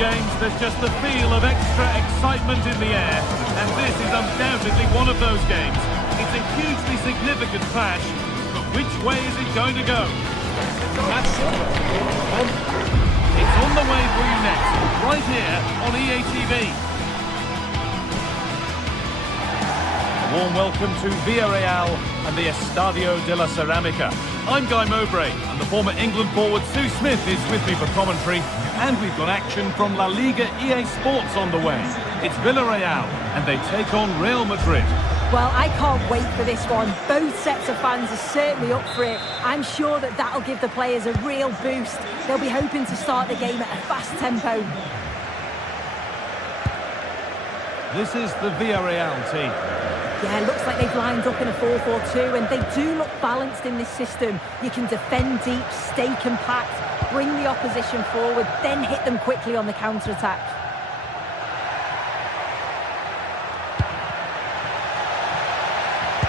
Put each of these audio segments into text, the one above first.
games, there's just the feel of extra excitement in the air, and this is undoubtedly one of those games. It's a hugely significant clash, but which way is it going to go? It's on the way for you next, right here on EA TV. A warm welcome to Villarreal and the Estadio de la Ceramica. I'm Guy Mowbray, and the former England forward Sue Smith is with me for commentary. And we've got action from La Liga EA Sports on the way. It's Villarreal, and they take on Real Madrid. Well, I can't wait for this one. Both sets of fans are certainly up for it. I'm sure that that'll give the players a real boost. They'll be hoping to start the game at a fast tempo. This is the Villarreal team. Yeah, looks like they've lined up in a 4-4-2, and they do look balanced in this system. You can defend deep, stay compact, bring the opposition forward, then hit them quickly on the counter-attack.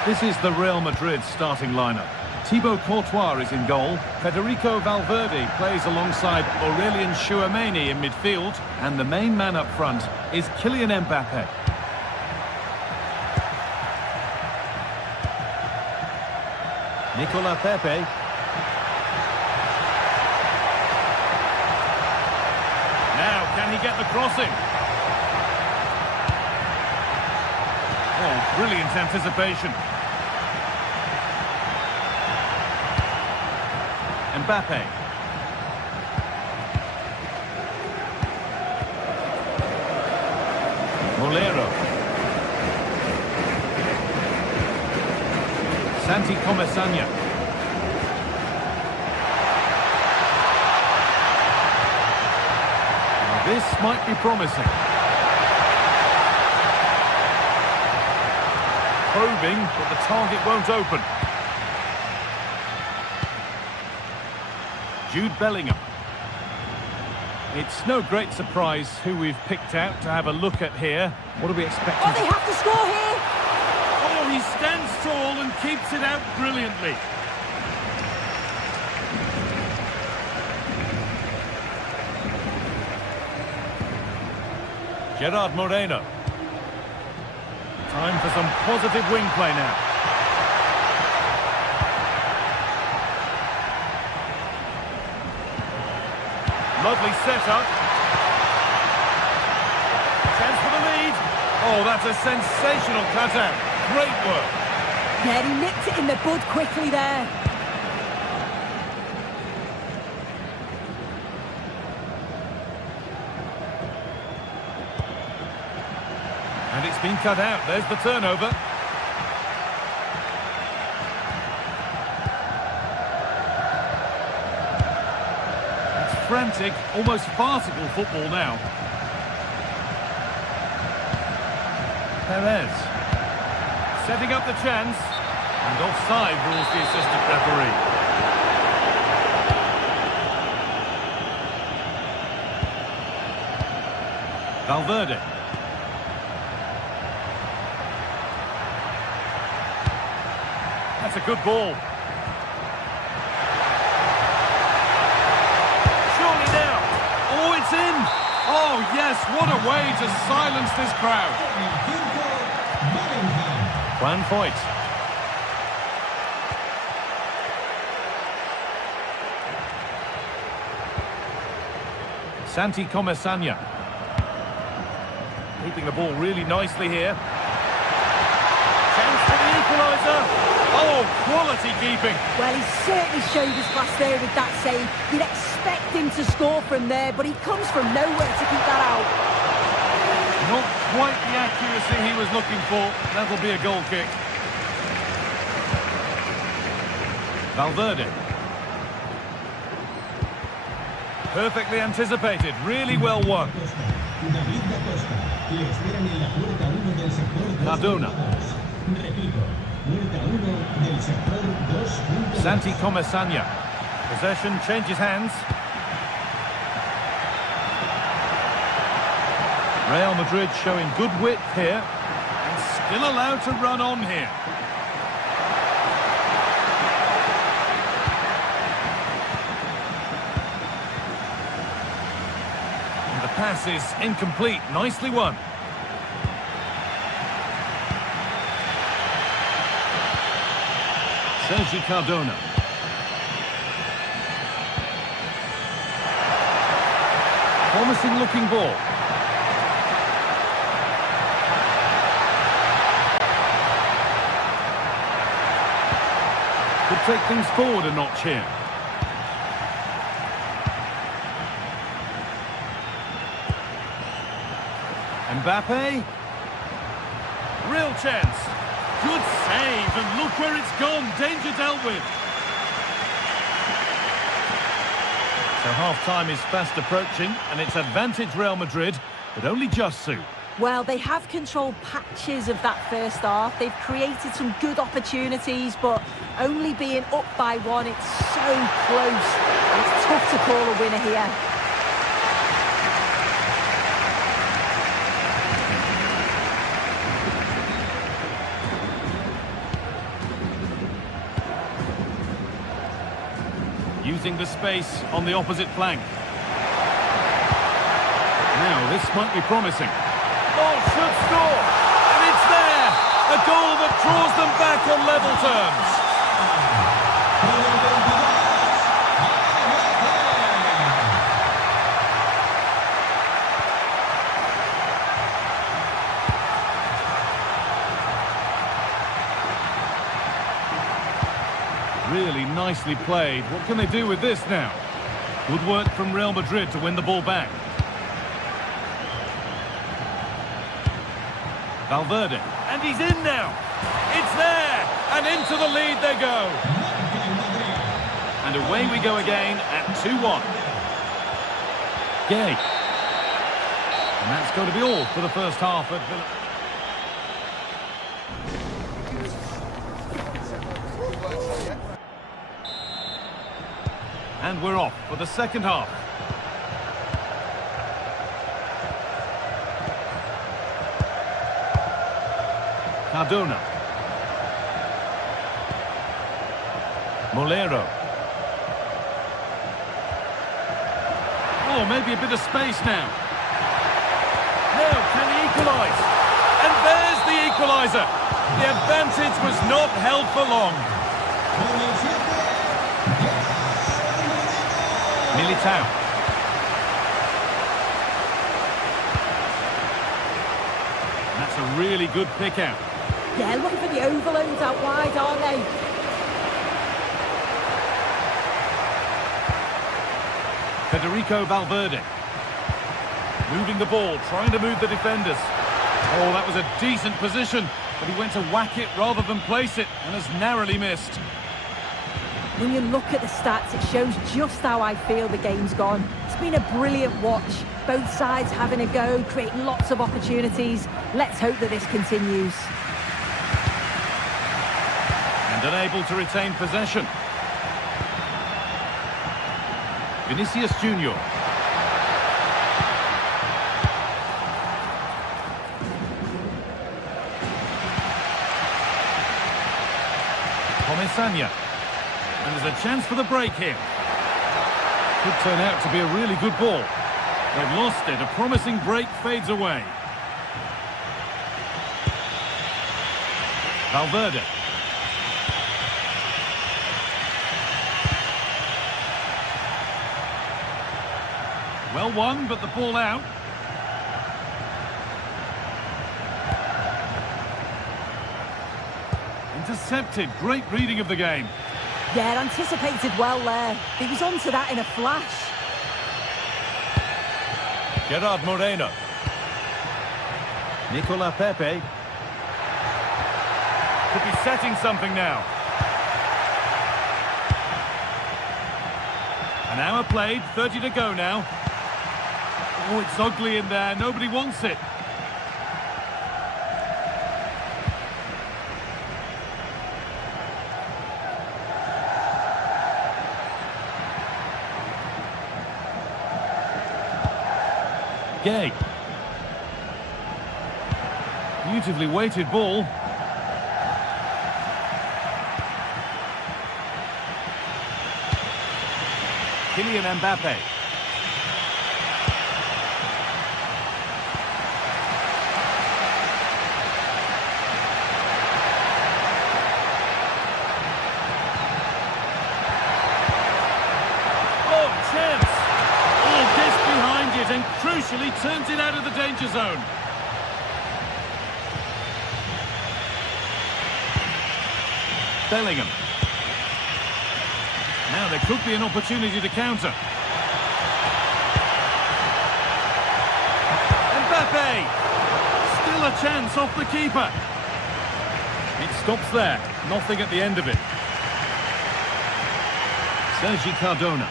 This is the Real Madrid starting lineup. Thibaut Courtois is in goal. Federico Valverde plays alongside Aurelien Tchouameni in midfield. And the main man up front is Kylian Mbappe. Nicolas Pepe. Now, can he get the crossing? Oh, brilliant anticipation. Mbappe. Molero. Santi Comesaña. Now this might be promising. Probing, but the target won't open. Jude Bellingham. It's no great surprise who we've picked out to have a look at here. What are we expecting? Oh, they have to score here! Oh, he stands tall and keeps it out brilliantly. Gerard Moreno. Time for some positive wing play now. Lovely setup. Chance for the lead. Oh, that's a sensational cutout. Great work. Yeah, he nipped it in the bud quickly there. And it's been cut out. There's the turnover. It's frantic, almost farcical football now. Perez. Setting up the chance. And offside rules the assistant referee. Valverde. That's a good ball. Surely now. Oh, it's in. Oh, yes, what a way to silence this crowd. Juan Foyt. Santi Comesaña. Keeping the ball really nicely here. Chance for the equaliser. Oh, quality keeping. Well, he certainly showed his class there with that save. You'd expect him to score from there, but he comes from nowhere to keep that out. Not quite the accuracy he was looking for. That'll be a goal kick. Valverde. Perfectly anticipated. Really well won. Cardona. Santi Comesaña. Possession changes hands. Real Madrid showing good width here. And still allowed to run on here. pass is incomplete. Nicely won. Sergi Cardona. Promising looking ball. Could take things forward a notch here. Mbappe. Real chance. Good save, and look where it's gone. Danger dealt with. So half-time is fast approaching, and it's advantage Real Madrid, but only just so. Well, they have controlled patches of that first half. They've created some good opportunities, but only being up by one, it's so close. And it's tough to call a winner here. Using the space on the opposite flank. Now, this might be promising. Oh, should score! And it's there! A goal that draws them back on level terms. Really nicely played. What can they do with this now? Good work from Real Madrid to win the ball back. Valverde, and he's in now. It's there, and into the lead they go. And away we go again at 2-1. Gay. And that's going to be all for the first half of Villa. And we're off for the second half. Cardona. Molero. Oh, maybe a bit of space now. Now, can he equalise? And there's the equaliser. The advantage was not held for long. Militao. That's a really good pick out. Yeah, looking for the overloads out wide, aren't they? Federico Valverde. Moving the ball, trying to move the defenders. Oh, that was a decent position, but he went to whack it rather than place it, and has narrowly missed. When you look at the stats, it shows just how I feel the game's gone. It's been a brilliant watch. Both sides having a go, creating lots of opportunities. Let's hope that this continues. And unable to retain possession. Vinicius Junior. Comesaña. And there's a chance for the break here. Could turn out to be a really good ball. They've lost it. A promising break fades away. Valverde. Well won, but the ball out. Intercepted. Great reading of the game. Yeah, anticipated well there. He was onto that in a flash. Gerard Moreno. Nicola Pepe. Could be setting something now. An hour played, 30 to go now. Oh, it's ugly in there. Nobody wants it. Gay. Beautifully weighted ball. Kylian Mbappe. crucially turns it out of the danger zone. Bellingham. Now there could be an opportunity to counter. Mbappe! Still a chance off the keeper. It stops there. Nothing at the end of it. Sergi Cardona.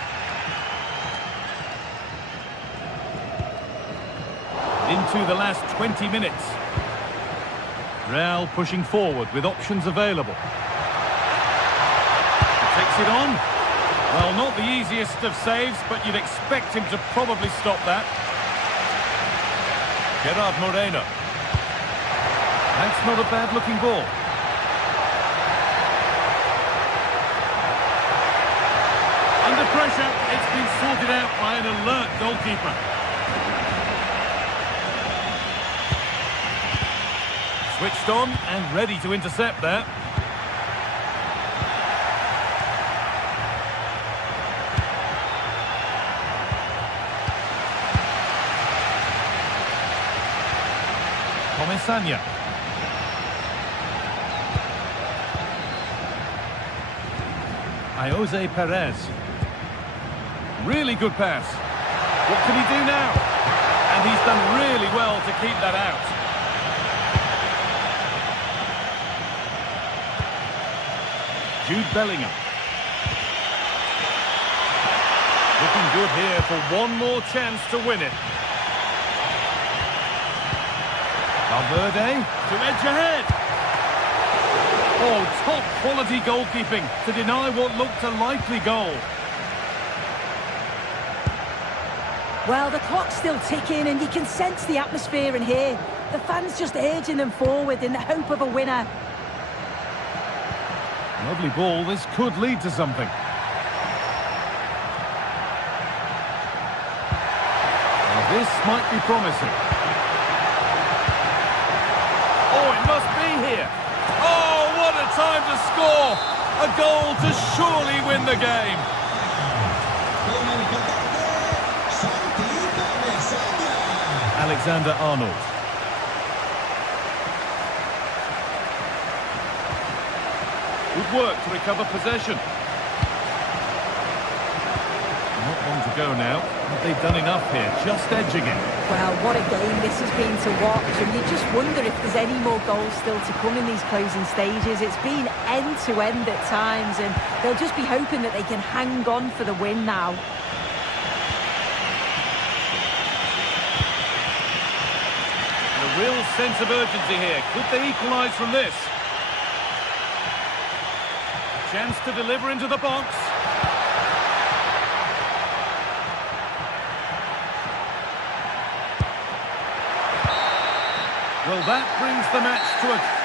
Into the last 20 minutes. Real pushing forward with options available. Takes it on. Well, not the easiest of saves, but you'd expect him to probably stop that. Gerard Moreno. That's not a bad-looking ball. Under pressure, it's been sorted out by an alert goalkeeper. Switched on and ready to intercept there. Comesaña. Jose Perez. Really good pass. What can he do now? And he's done really well to keep that out. Jude Bellingham. Looking good here for one more chance to win it. Valverde to edge ahead. Oh, top quality goalkeeping to deny what looked a likely goal. Well, the clock's still ticking and you can sense the atmosphere in here. The fans just urging them forward in the hope of a winner. Lovely ball. This could lead to something. Well, this might be promising. Oh, it must be here. Oh, what a time to score! A goal to surely win the game. Alexander-Arnold. Good work to recover possession. Not long to go now. Have they done enough here? Just edging it. Well, what a game this has been to watch, and you just wonder if there's any more goals still to come in these closing stages. It's been end-to-end at times, and they'll just be hoping that they can hang on for the win now. A real sense of urgency here. Could they equalise from this? Chance to deliver into the box. Well, that brings the match to a...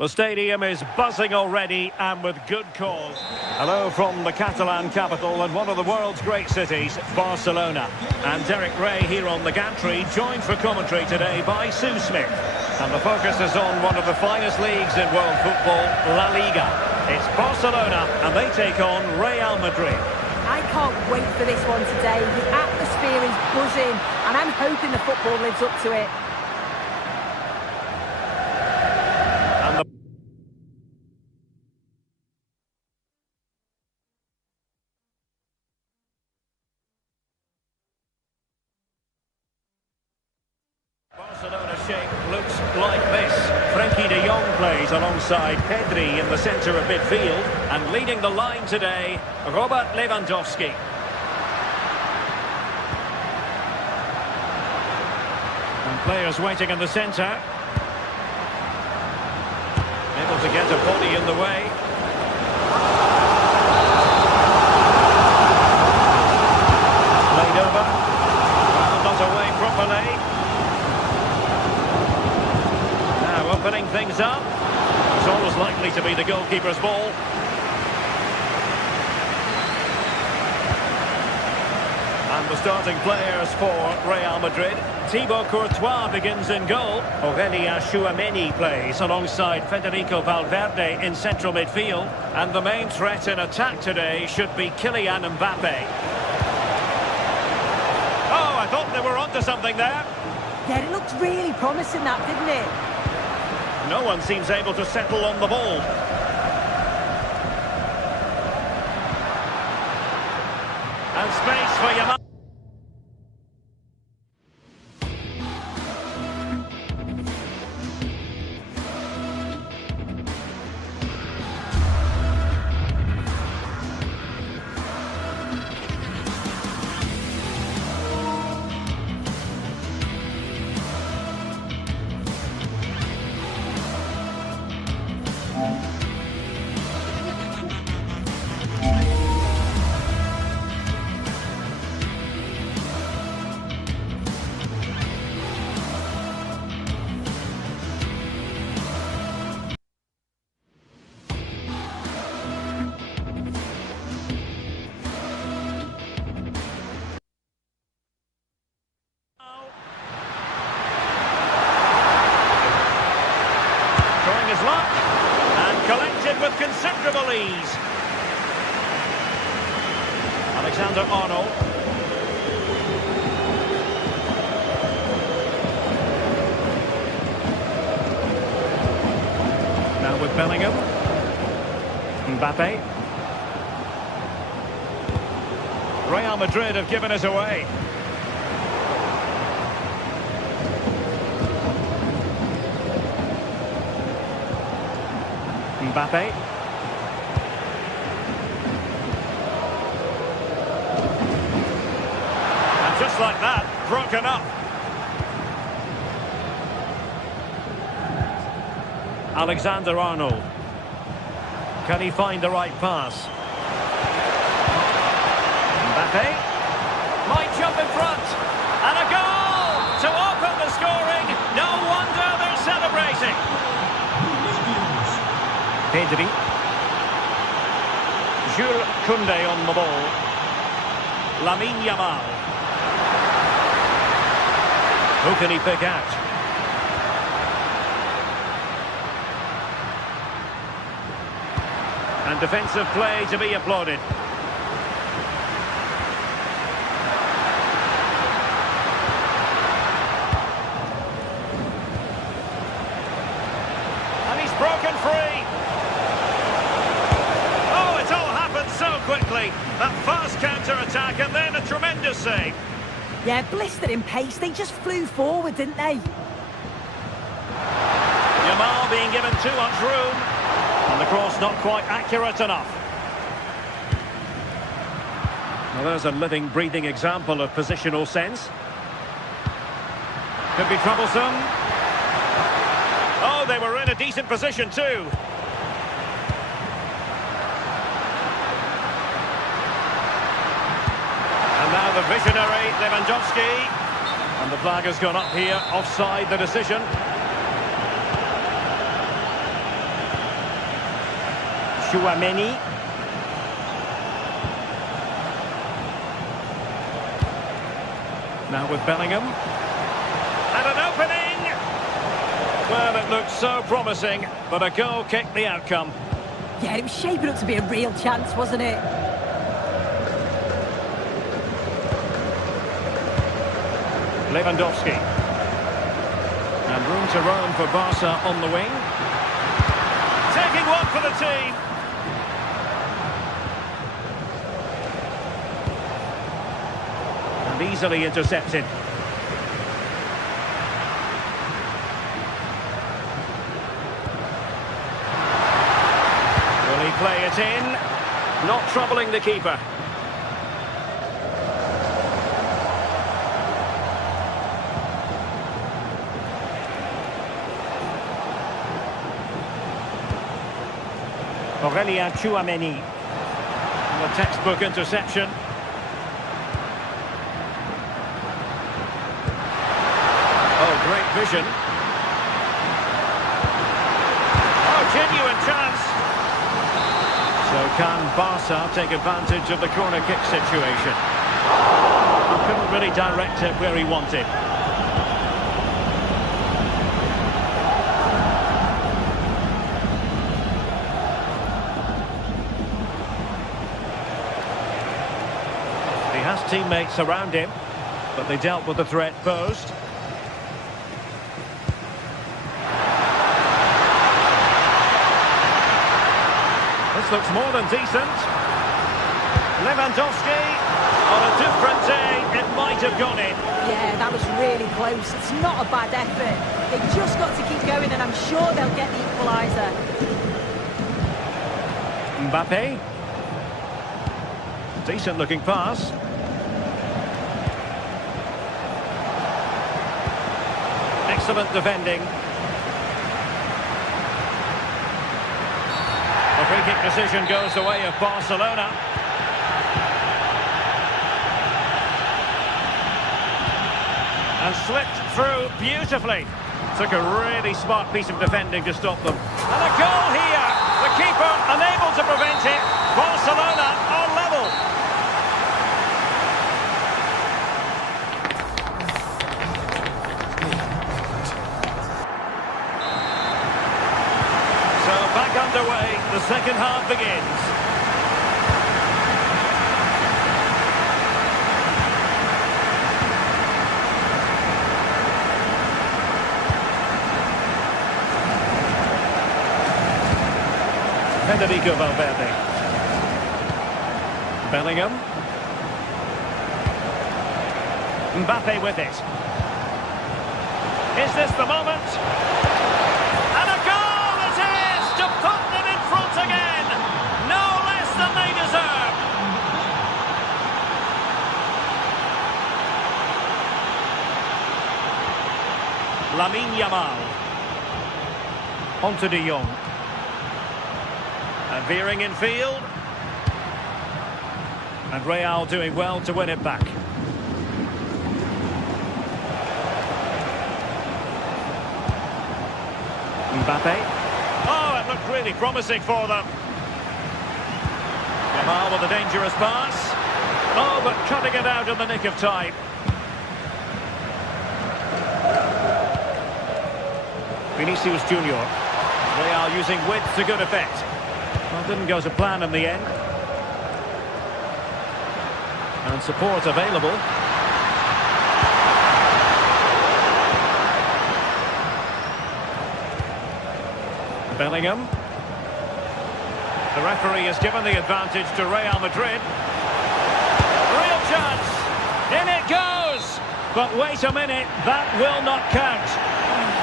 The stadium is buzzing already, and with good cause. Hello from the Catalan capital and one of the world's great cities, Barcelona. And Derek Ray here on the gantry, joined for commentary today by Sue Smith. And the focus is on one of the finest leagues in world football, La Liga. It's Barcelona, and they take on Real Madrid. I can't wait for this one today. The atmosphere is buzzing, and I'm hoping the football lives up to it. Barcelona shape looks like this. Frenkie de Jong plays alongside Pedri in the centre of midfield, and leading the line today, Robert Lewandowski. And players waiting in the centre. Able to get a body in the way. Played over. Well, not away properly. Opening things up. It's always likely to be the goalkeeper's ball. And the starting players for Real Madrid. Thibaut Courtois begins in goal. Aurelien Tchouameni plays alongside Federico Valverde in central midfield. And the main threat in attack today should be Kylian Mbappe. Oh, I thought they were onto something there. Yeah, it looked really promising, that, didn't it? No one seems able to settle on the ball. And space for Yamal. His luck and collected with considerable ease. Alexander-Arnold. Now with Bellingham. Mbappe. Real Madrid have given us away. Mbappe. And just like that, broken up. Alexander-Arnold. Can he find the right pass? Mbappe. Might jump in front. And a goal to open the scoring. No wonder they're celebrating. Pedri. Jules Koundé on the ball. Lamine Yamal. Who can he pick out? And defensive play to be applauded. And he's broken free. Quickly, that fast counter-attack and then a tremendous save. Yeah, blistered in pace, they just flew forward, didn't they? Yamal being given too much room, and the cross not quite accurate enough. Well, there's a living, breathing example of positional sense. Could be troublesome. Oh, they were in a decent position too. Now the visionary Lewandowski. And the flag has gone up here, offside the decision. Chouameni. Now with Bellingham. And an opening! Well, it looked so promising, but a goal kicked the outcome. Yeah, it was shaping up to be a real chance, wasn't it? Lewandowski. And room to roam for Barca on the wing. Taking one for the team. And easily intercepted. Will he play it in? Not troubling the keeper. Chouameni. The textbook interception. Oh, great vision. Oh, genuine chance. So can Barca take advantage of the corner kick situation? He couldn't really direct it where he wanted. He has teammates around him, but they dealt with the threat posed. This looks more than decent. Lewandowski, on a different day, it might have gone in. Yeah, that was really close. It's not a bad effort. They've just got to keep going, and I'm sure they'll get the equaliser. Mbappe. Decent looking pass. Excellent defending. The free kick decision goes the way of Barcelona. And slipped through beautifully. Took a really smart piece of defending to stop them. And a goal here. The keeper unable to prevent it. Barcelona are level. So back underway, the second half begins. Federico Valverde. Bellingham. Mbappe with it. Is this the moment? And a goal it is to put them in front again. No less than they deserve. Lamine Yamal. Onto De Jong. And veering in field. And Real doing well to win it back. Mbappe. Oh, it looked really promising for them. Yamal with a dangerous pass. Oh, but cutting it out in the nick of time. Vinicius Junior. Real using width to good effect. Well, didn't go to plan in the end. And support available. Bellingham. The referee has given the advantage to Real Madrid. Real chance. In it goes. But wait a minute, that will not count.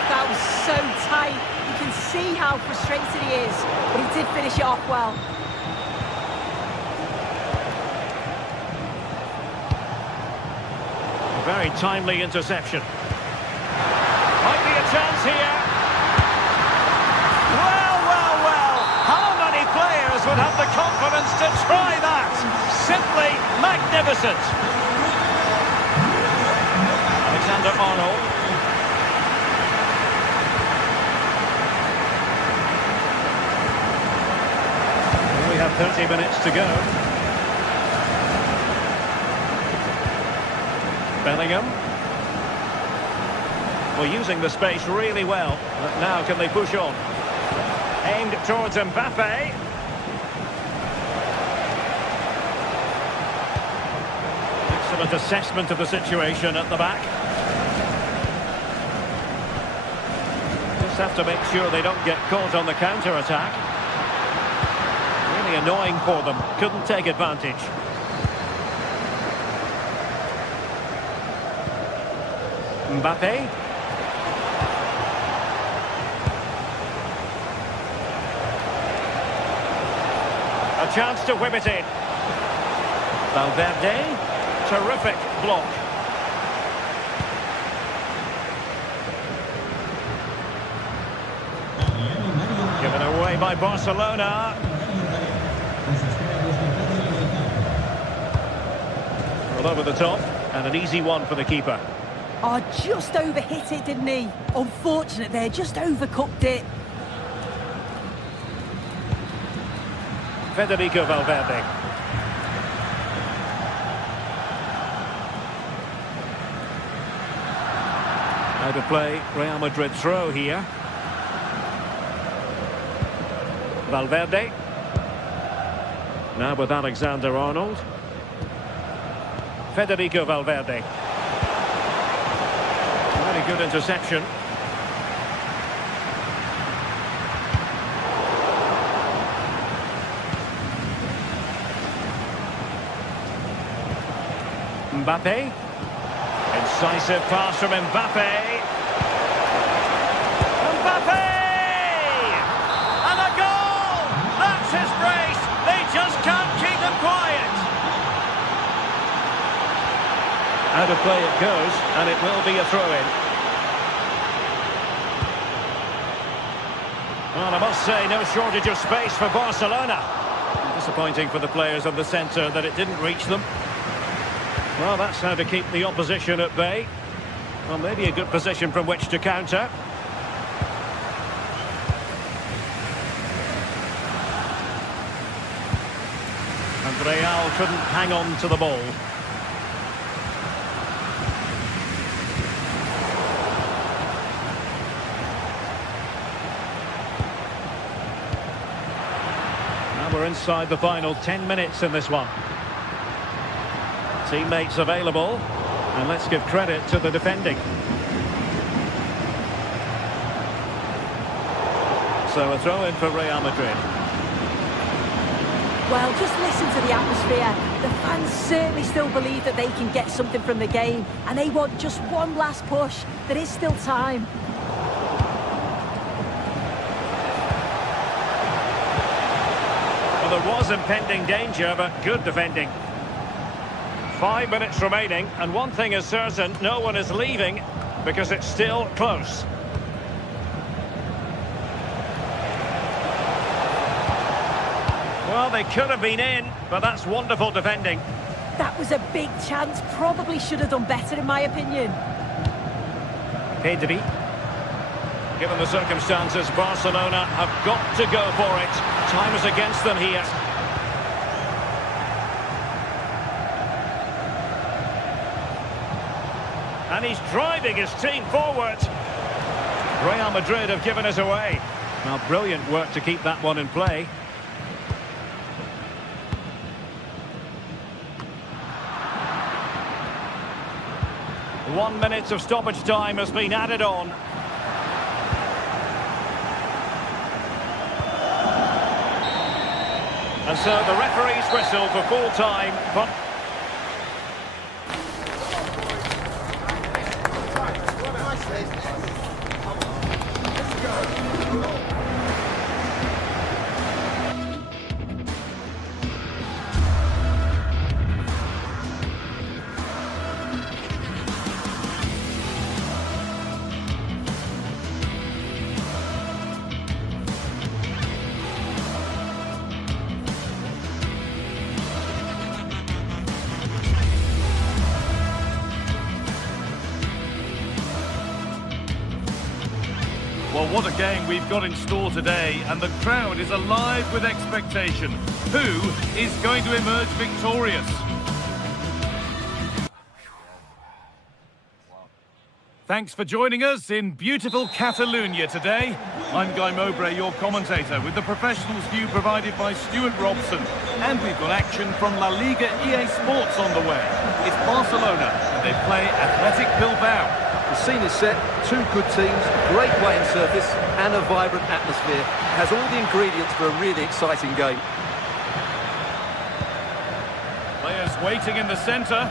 That was so tight. You can see how frustrated he is, but he did finish it off well. A very timely interception. Might be a chance here. Well. How many players would have the confidence to try that? Simply magnificent. Alexander-Arnold. 30 minutes to go. Bellingham. Well, using the space really well. But now can they push on? Aimed towards Mbappe. Excellent assessment of the situation at the back. Just have to make sure they don't get caught on the counter-attack. Really annoying for them. Couldn't take advantage. Mbappe. A chance to whip it in. Valverde. Terrific block. Given away by Barcelona. Well, over the top, and an easy one for the keeper. Oh, just overhit it, didn't he? Unfortunate there, just overcooked it. Federico Valverde. Out of play, Real Madrid throw here. Valverde. Now with Alexander-Arnold. Federico Valverde. Very good interception. Mbappe. Incisive pass from Mbappe. Mbappe! And a goal! That's his brace. They just can't keep them quiet. Out of play it goes, and it will be a throw-in. Well, I must say, no shortage of space for Barcelona. Disappointing for the players on the centre that it didn't reach them. Well, that's how to keep the opposition at bay. Well, maybe a good position from which to counter. And Real couldn't hang on to the ball. Now we're inside the final 10 minutes in this one. Teammates available, and let's give credit to the defending. So a throw in for Real Madrid. Well, just listen to the atmosphere. The fans certainly still believe that they can get something from the game, and they want just one last push. There is still time. Well, there was impending danger, but good defending. 5 minutes remaining, and one thing is certain, no one is leaving because it's still close. Well, they could have been in, but that's wonderful defending. That was a big chance. Probably should have done better, in my opinion. Pedri. Given the circumstances, Barcelona have got to go for it. Time is against them here. And he's driving his team forward. Real Madrid have given us away. Now, brilliant work to keep that one in play. One minute of stoppage time has been added on. And so the referee's whistle for full time. But well, Well, what a game we've got in store today, and the crowd is alive with expectation. Who is going to emerge victorious? Thanks for joining us in beautiful Catalonia today. I'm Guy Mowbray, your commentator, with the professionals view provided by Stuart Robson. And we've got action from La Liga GTSports on the way. It's Barcelona, and they play Athletic Bilbao. The scene is set, two good teams, great playing surface and a vibrant atmosphere. Has all the ingredients for a really exciting game. Players waiting in the centre.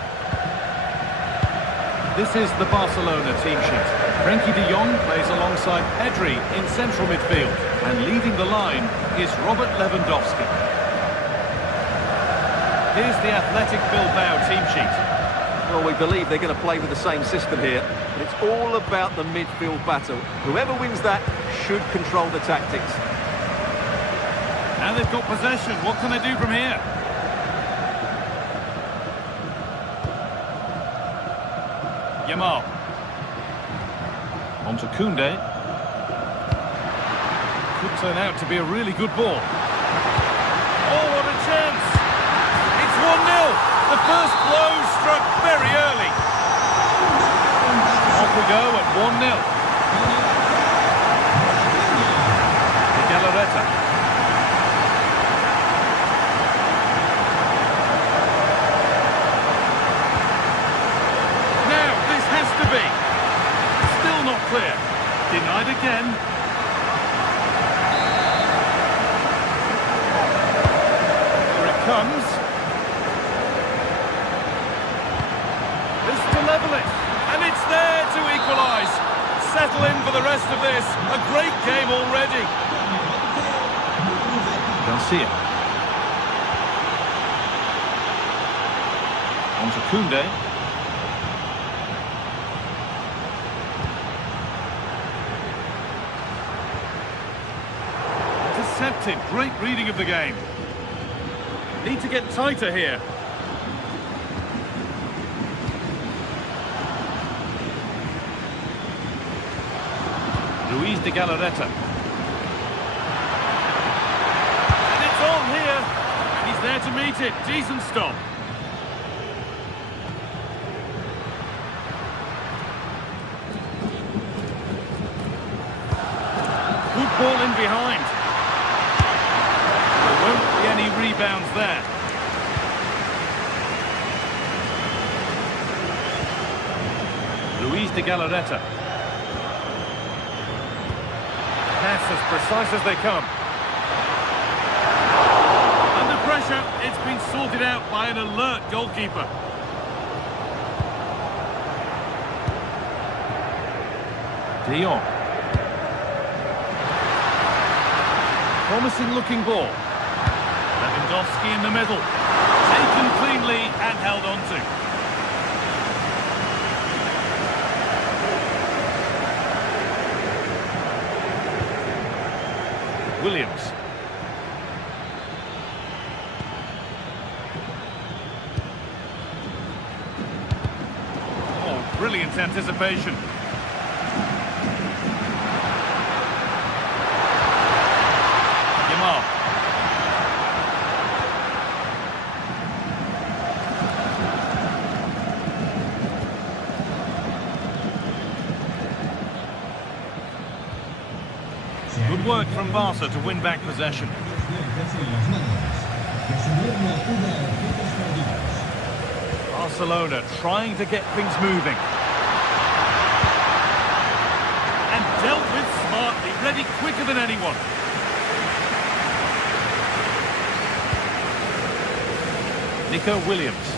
This is the Barcelona team sheet. Frenkie de Jong plays alongside Pedri in central midfield. And leading the line is Robert Lewandowski. Here's the Athletic Bilbao team sheet. Well, we believe they're going to play with the same system here. But it's all about the midfield battle. Whoever wins that should control the tactics. Now they've got possession. What can they do from here? Yamal. On to Koundé. Could turn out to be a really good ball. Oh, what a chance! It's 1-0. The first blow struck very early. Off we go at 1-0. Galarreta. Now, this has to be. Still not clear. Denied again. Here it comes. This to level it. And it's there to equalise. Settle in for the rest of this. A great game already. Garcia. On to Koundé. Intercepted. Great reading of the game. Need to get tighter here. Luis de Galarreta. And it's on here. And he's there to meet it. Decent stop. Good ball in behind. There won't be any rebounds there. Luis de Galarreta. Pass as precise as they come. Under pressure, it's been sorted out by an alert goalkeeper. De Jong. Promising looking ball. Lewandowski in the middle. Taken cleanly and held on to. Williams. Oh, brilliant anticipation. Yamal. Good work from Barca to win back possession. Barcelona trying to get things moving. And dealt with smartly, ready quicker than anyone. Nico Williams.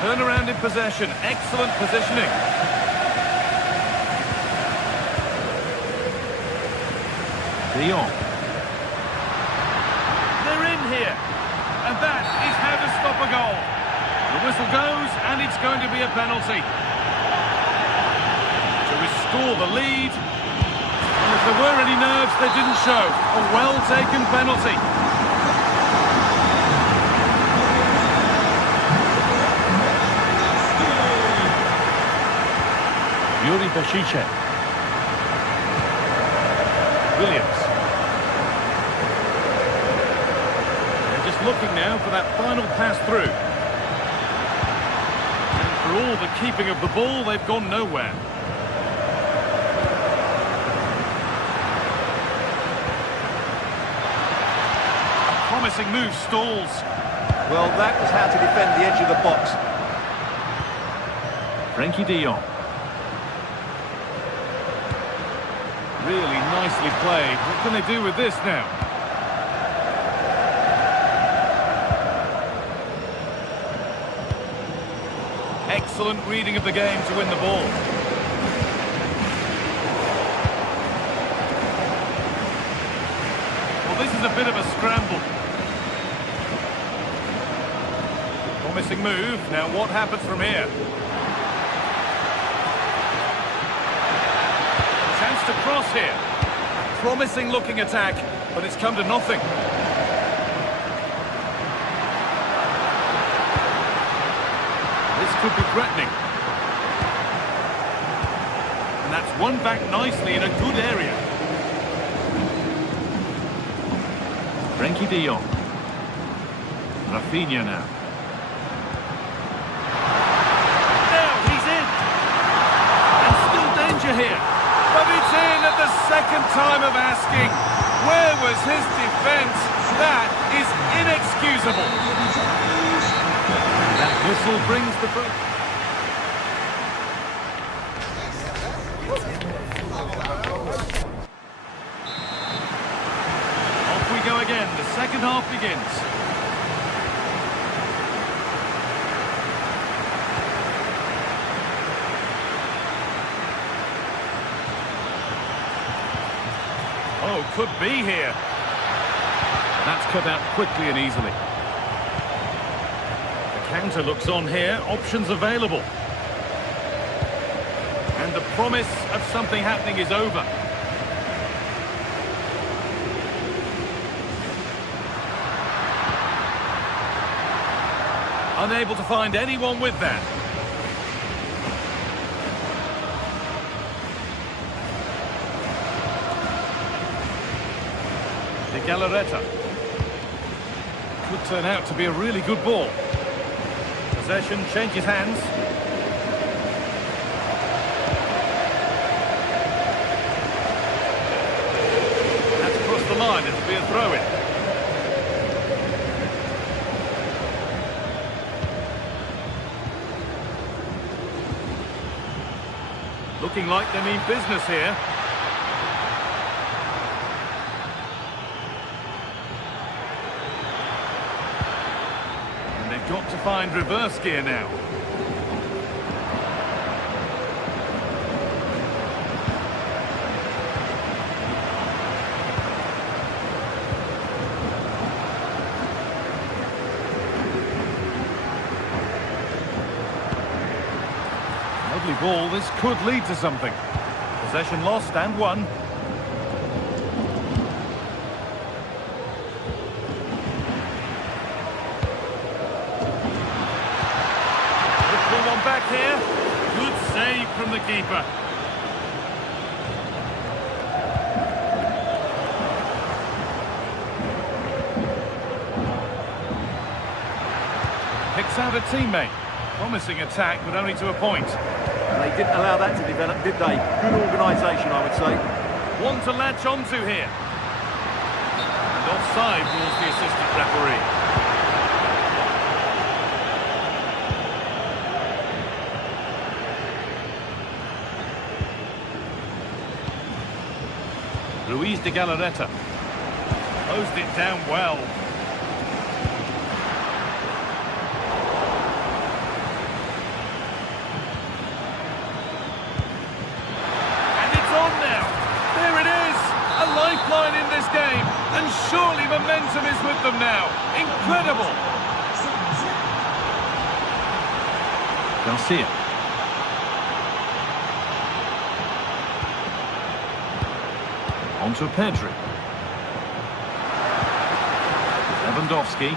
Turnaround in possession, excellent positioning. De Jong. They're in here. And that is how to stop a goal. The whistle goes, and it's going to be a penalty. To restore the lead. And if there were any nerves, they didn't show. A well-taken penalty. Bešice. Williams. They're just looking now for that final pass through. And for all the keeping of the ball, they've gone nowhere. A promising move stalls. Well, that was how to defend the edge of the box. Frenkie de Jong. Really nicely played. What can they do with this now? Excellent reading of the game to win the ball. Well, this is a bit of a scramble. Promising move. Now what happens from here? Chance to cross here. Promising looking attack, but it's come to nothing. This could be threatening. And that's won back nicely in a good area. Frenkie de Jong. Rafinha now. Here, but it's in at the second time of asking. Where was his defence? That is inexcusable. That whistle brings the break. Off we go again. The second half begins. Oh, could be here. That's cut out quickly and easily. The counter looks on here. Options available. And the promise of something happening is over. Unable to find anyone with that. Galarreta. Could turn out to be a really good ball. Possession changes hands. That's across the line. It'll be a throw-in. Looking like they mean business here. Got to find reverse gear now. Lovely ball. This could lead to something. Possession lost and won. Back here, good save from the keeper. Picks out a teammate. Promising attack, but only to a point. They didn't allow that to develop, did they? Good organisation, I would say. One to latch onto here. And offside rules the assistant referee. Luis de Galarreta closed it down well. And it's on now. There it is. A lifeline in this game. And surely momentum is with them now. Incredible. Garcia. On to Pedri. Lewandowski.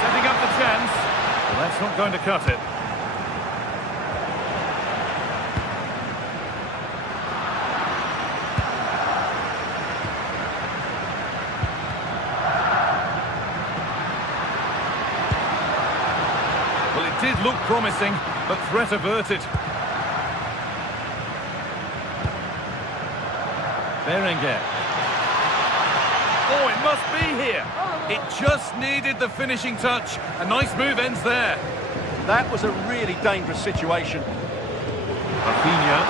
Setting up the chance. Well, that's not going to cut it. did look promising, but threat averted. Berenguer. Oh, it must be here. It just needed the finishing touch. A nice move ends there. That was a really dangerous situation. Rafinha.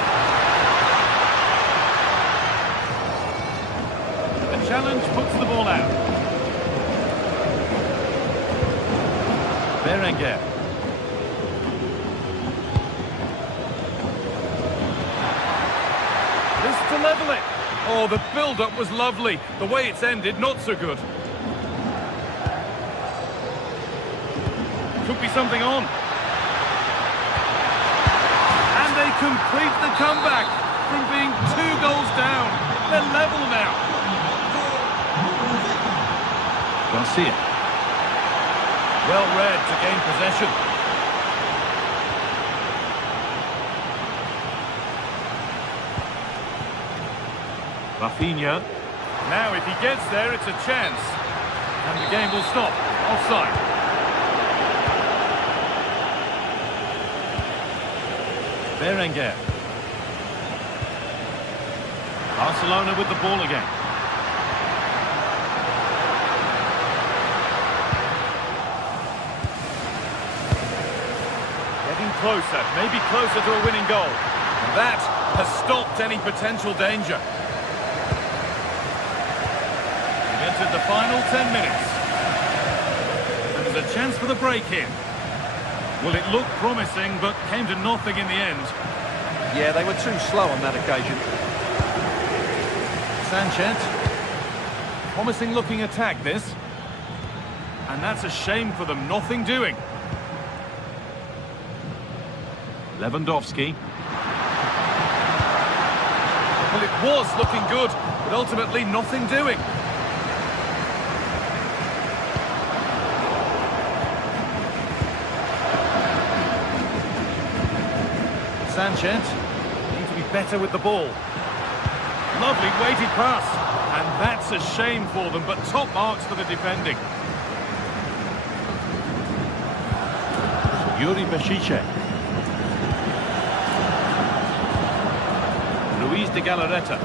The challenge puts the ball out. Berenguer. This to level it. Oh, the build-up was lovely. The way it's ended, not so good. Could be something on. And they complete the comeback from being 2 goals down. They're level now. Garcia. Well read to gain possession. Rafinha. Now if he gets there, it's a chance. And the game will stop. Offside. Berenguer. Barcelona with the ball again. Getting closer, maybe closer to a winning goal. And that has stopped any potential danger. We've entered the final 10 minutes. And there's a chance for the break in. Well, it looked promising, but came to nothing in the end. Yeah, they were too slow on that occasion. Sanchez. Promising looking attack, this. And that's a shame for them, nothing doing. Lewandowski. Well, it was looking good, but ultimately nothing doing. Sanchez needs to be better with the ball. Lovely weighted pass, and that's a shame for them, but top marks for the defending. Yuri Bešice. Luis de Galarreta.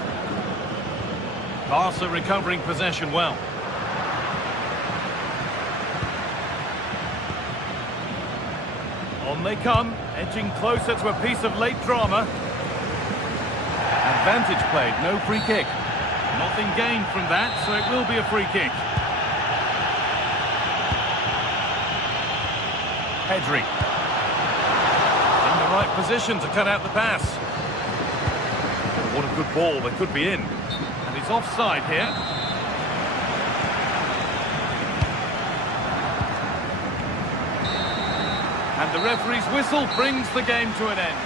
Barca recovering possession well. On they come, edging closer to a piece of late drama. Advantage played, no free kick. Nothing gained from that, so it will be a free kick. Pedri. In the right position to cut out the pass. Oh, what a good ball, they could be in. And he's offside here. And the referee's whistle brings the game to an end.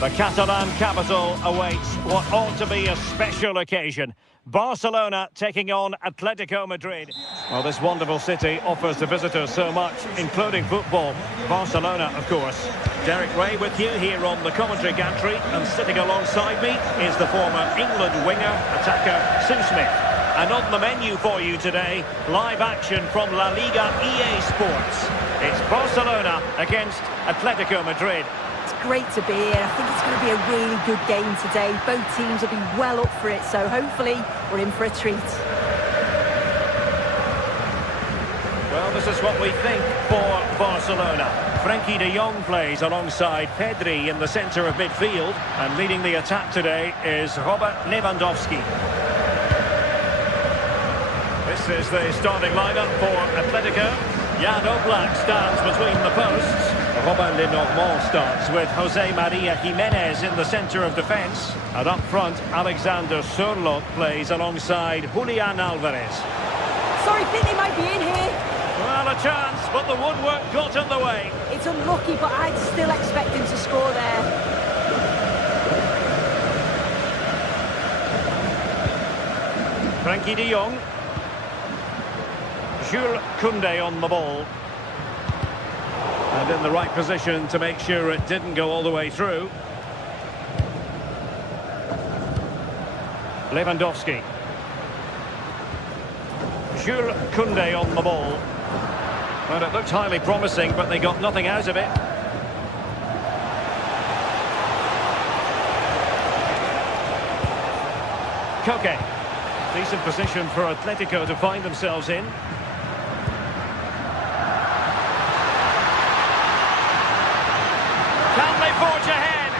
The Catalan capital awaits what ought to be a special occasion. Barcelona taking on Atletico Madrid. Well, this wonderful city offers the visitors so much, including football. Barcelona, of course. Derek Ray with you here on the commentary gantry, and sitting alongside me is the former England winger, attacker Sue Smith. And on the menu for you today, live action from La Liga EA Sports. It's Barcelona against Atletico Madrid. It's great to be here. I think it's going to be a really good game today. Both teams will be well up for it, so hopefully we're in for a treat. Well, this is what we think for Barcelona. Frenkie de Jong plays alongside Pedri in the centre of midfield. And leading the attack today is Robert Lewandowski. This is the starting lineup for Atletico. Jan Oblak stands between the posts. Robin Lenormand starts with Jose Maria Jimenez in the centre of defence. And up front, Alexander Sørloth plays alongside Julian Alvarez. Sorry, think they might be in here. Well, a chance, but the woodwork got in the way. It's unlucky, but I'd still expect him to score there. Frenkie de Jong. Jules Koundé on the ball. And in the right position to make sure it didn't go all the way through. Lewandowski. Jules Koundé on the ball. And it looked highly promising, but they got nothing out of it. Koke. Decent position for Atletico to find themselves in. Can they forge ahead?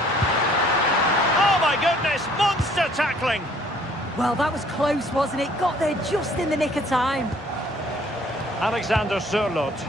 Oh my goodness, monster tackling! Well, that was close, wasn't it? Got there just in the nick of time. Alexander Sørloth.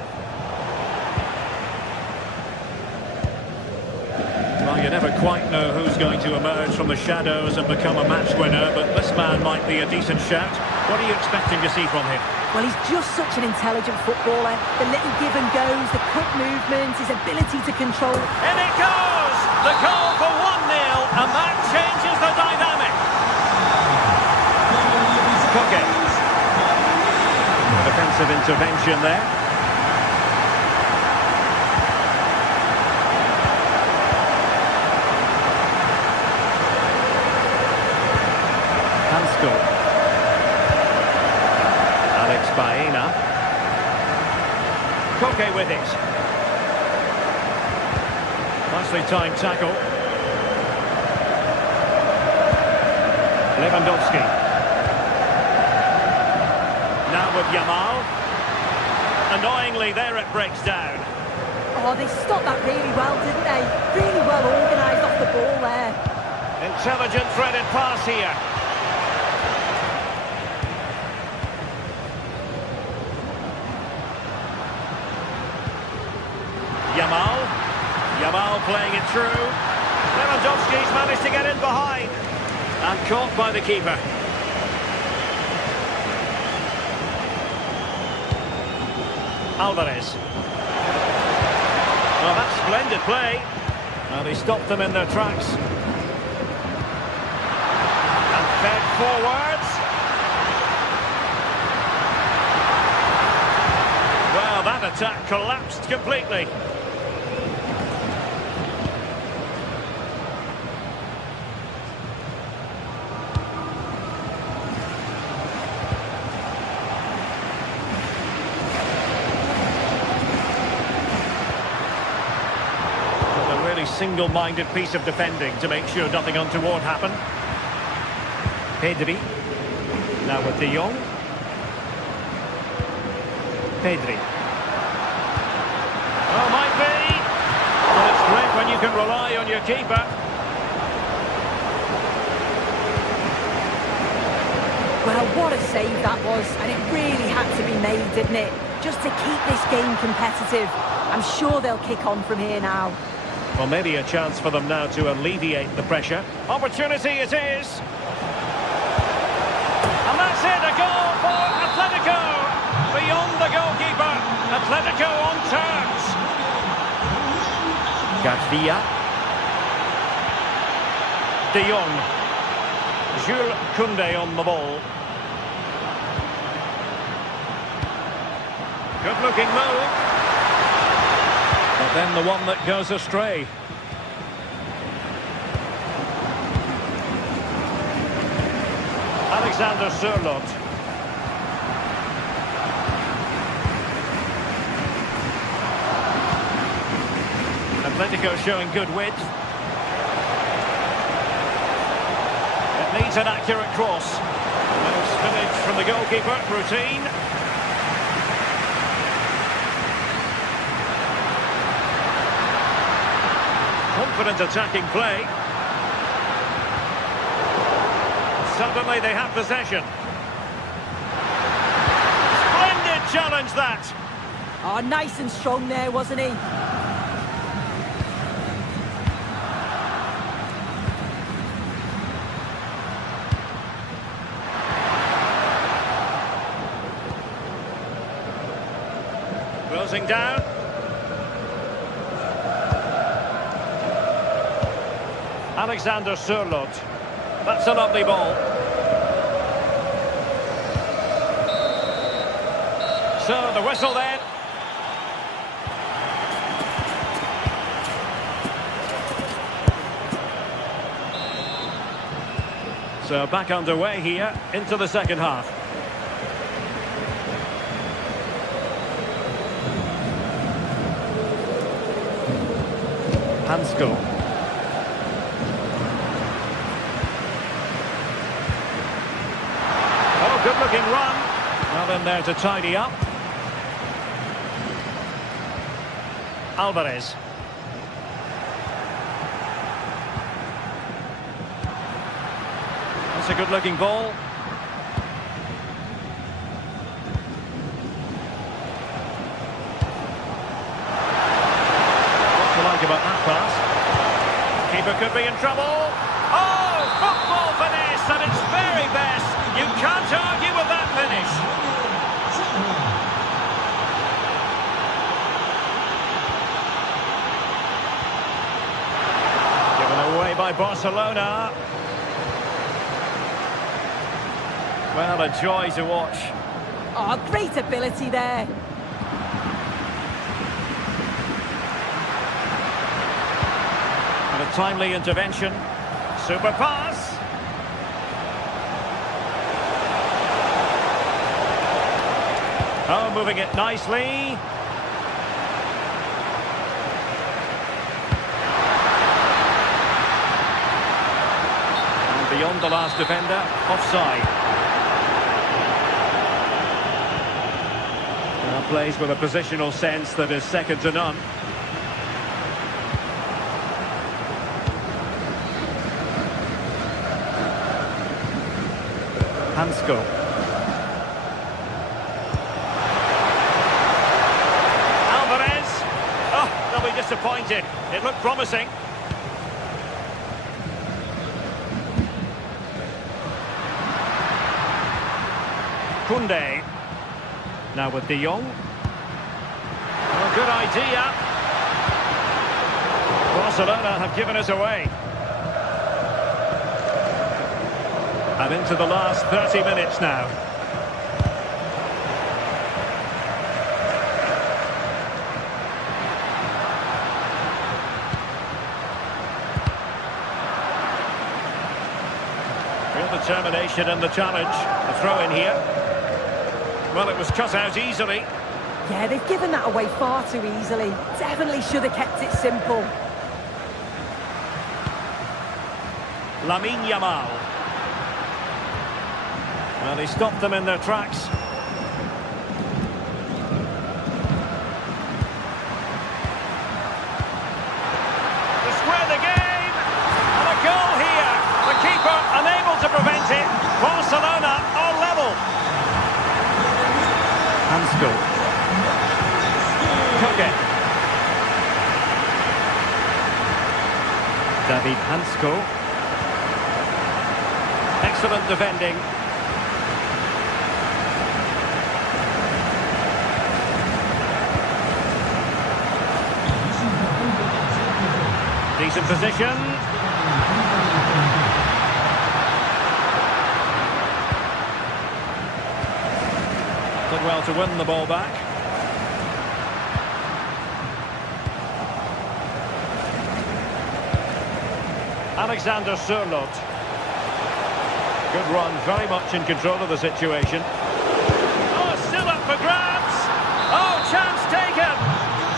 Well, you never quite know who's going to emerge from the shadows and become a match winner, but this man might be a decent shout. What are you expecting to see from him? Well, he's just such an intelligent footballer. The little give and goes, the quick movement, his ability to control. In it goes! The goal for 1-0, and that changes the dynamic. Koke. Defensive intervention there. Alex Baena. Koke with it. Nicely timed tackle. Lewandowski. Now with Yamal. Annoyingly, there it breaks down. Oh, they stopped that really well, didn't they? Really well organised off the ball there. Intelligent threaded pass here. Yamal playing it through. Lewandowski's managed to get in behind. And caught by the keeper. Alvarez. Well, that's splendid play. And he stopped them in their tracks. And fed forwards. Well, that attack collapsed completely. Single-minded piece of defending to make sure nothing untoward happened. Pedri. Now with de Jong. Pedri. Oh, might be. Well, it's great when you can rely on your keeper. Well, what a save that was, and it really had to be made, didn't it? Just to keep this game competitive. I'm sure they'll kick on from here now. Well, maybe a chance for them now to alleviate the pressure. Opportunity it is. And that's it, a goal for Atletico. Beyond the goalkeeper, Atletico on terms. Garcia. De Jong. Jules Koundé on the ball. Good looking move. But then the one that goes astray. Alexander Sørloth. Atletico showing good width. It needs an accurate cross. No spillage from the goalkeeper. Routine. Confident attacking play. Suddenly they have possession. Splendid challenge that. Oh, nice and strong there, wasn't he? Closing down. Alexander Sørloth. That's a lovely ball. So the whistle then. So back underway here into the second half. Hansko. Oh, good-looking run. Well in there to tidy up. Alvarez. That's a good-looking ball. What do you like about that pass? Keeper could be in trouble. Oh, football finesse at its very best. You can't argue with that finish. Given away by Barcelona. Well, a joy to watch. Oh, great ability there. And a timely intervention. Super pass. Oh, moving it nicely. And beyond the last defender, offside. Plays with a positional sense that is second to none. Hansko. Alvarez. Oh, they'll be disappointed. It looked promising. Koundé. Now with De Jong. Well, good idea. Barcelona have given us away. And into the last 30 minutes now. Real determination in the challenge. A throw in here. Well, it was cut out easily. Yeah, they've given that away far too easily. Definitely should have kept it simple. Lamine Yamal. Well, he stopped them in their tracks. To square the game. And a goal here. The keeper unable to prevent it. Barcelona are level. Hansko. Koke. David Hansko. Excellent defending. Decent position. Did well to win the ball back. Alexander Sørloth. Good run, very much in control of the situation. Oh, still up for grabs. Oh, chance taken.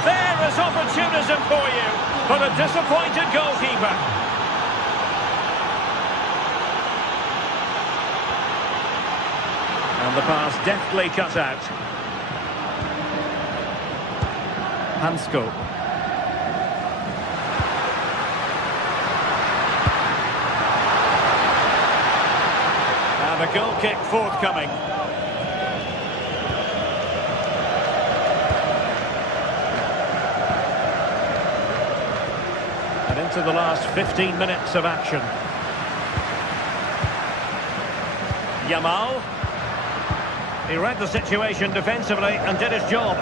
There is opportunism for you, but a disappointed goalkeeper. And the pass deftly cut out. Hansko. kick forthcoming. And into the last 15 minutes of action. Yamal. He read the situation defensively and did his job.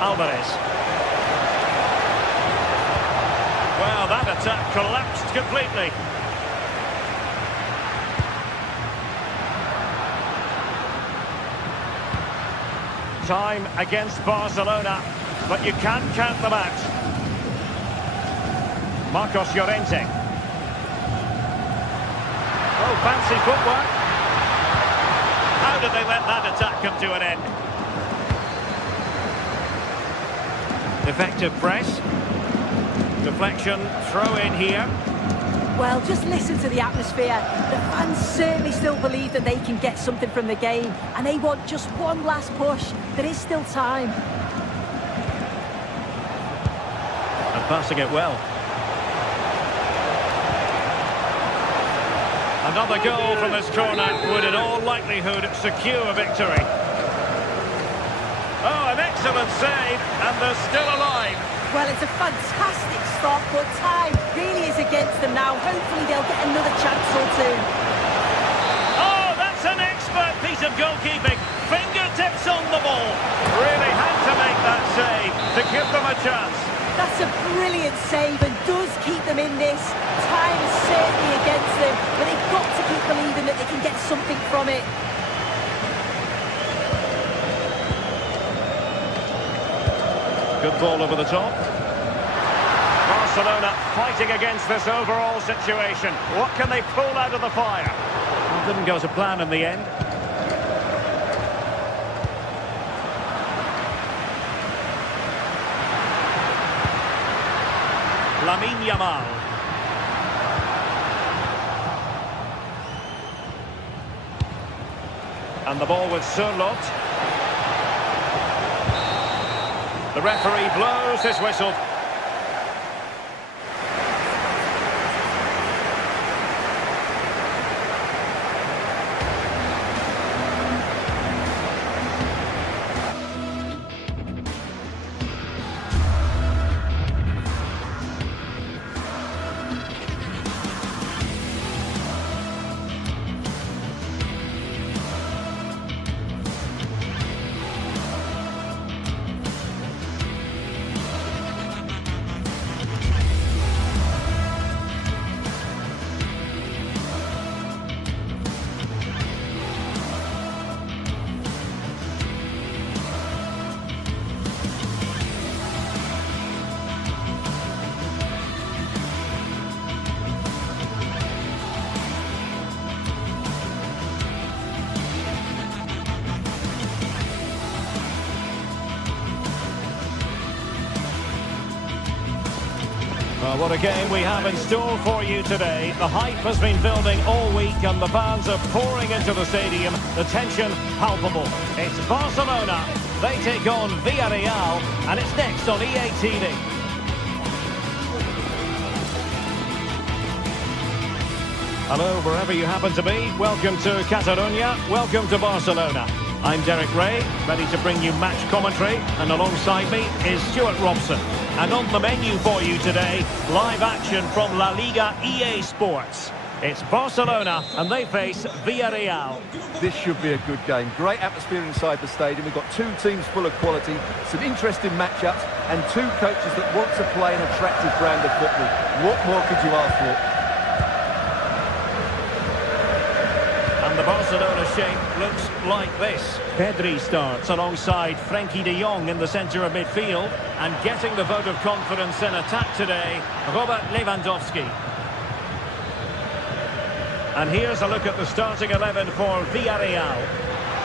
Alvarez. Well, that attack collapsed completely. Time against Barcelona, but you can't count them out. Marcos Llorente. Oh, fancy footwork. How did they let that attack come to an end? Effective press. Deflection, throw in here. Well, just listen to the atmosphere. The fans certainly still believe that they can get something from the game, and they want just one last push. There is still time. And passing it well. Another goal from this corner would in all likelihood secure victory. Oh, an excellent save, and they're still alive. Well, it's a fantastic start, but time really is against them now. Hopefully they'll get another chance or two. Oh, that's an expert piece of goalkeeping. Fingertips on the ball. Really had to make that save to give them a chance. That's a brilliant save and does keep them in this. Time is certainly against them, but they've got to keep believing that they can get something from it. Good ball over the top. Barcelona fighting against this overall situation. What can they pull out of the fire? Well, didn't go to plan in the end. Lamine Yamal. And the ball with Surlot. The referee blows his whistle. Well, what a game we have in store for you today. The hype has been building all week and the fans are pouring into the stadium. The tension palpable. It's Barcelona. They take on Villarreal and it's next on EA TV. Hello, wherever you happen to be. Welcome to Catalonia. Welcome to Barcelona. I'm Derek Ray, ready to bring you match commentary, and alongside me is Stuart Robson. And on the menu for you today, live action from La Liga EA Sports. It's Barcelona, and they face Villarreal. This should be a good game. Great atmosphere inside the stadium. We've got two teams full of quality, some interesting matchups, and two coaches that want to play an attractive brand of football. What more could you ask for? And the Barcelona shape looks like this. Pedri starts alongside Frenkie de Jong in the centre of midfield. And getting the vote of confidence in attack today, Robert Lewandowski. And here's a look at the starting 11 for Villarreal.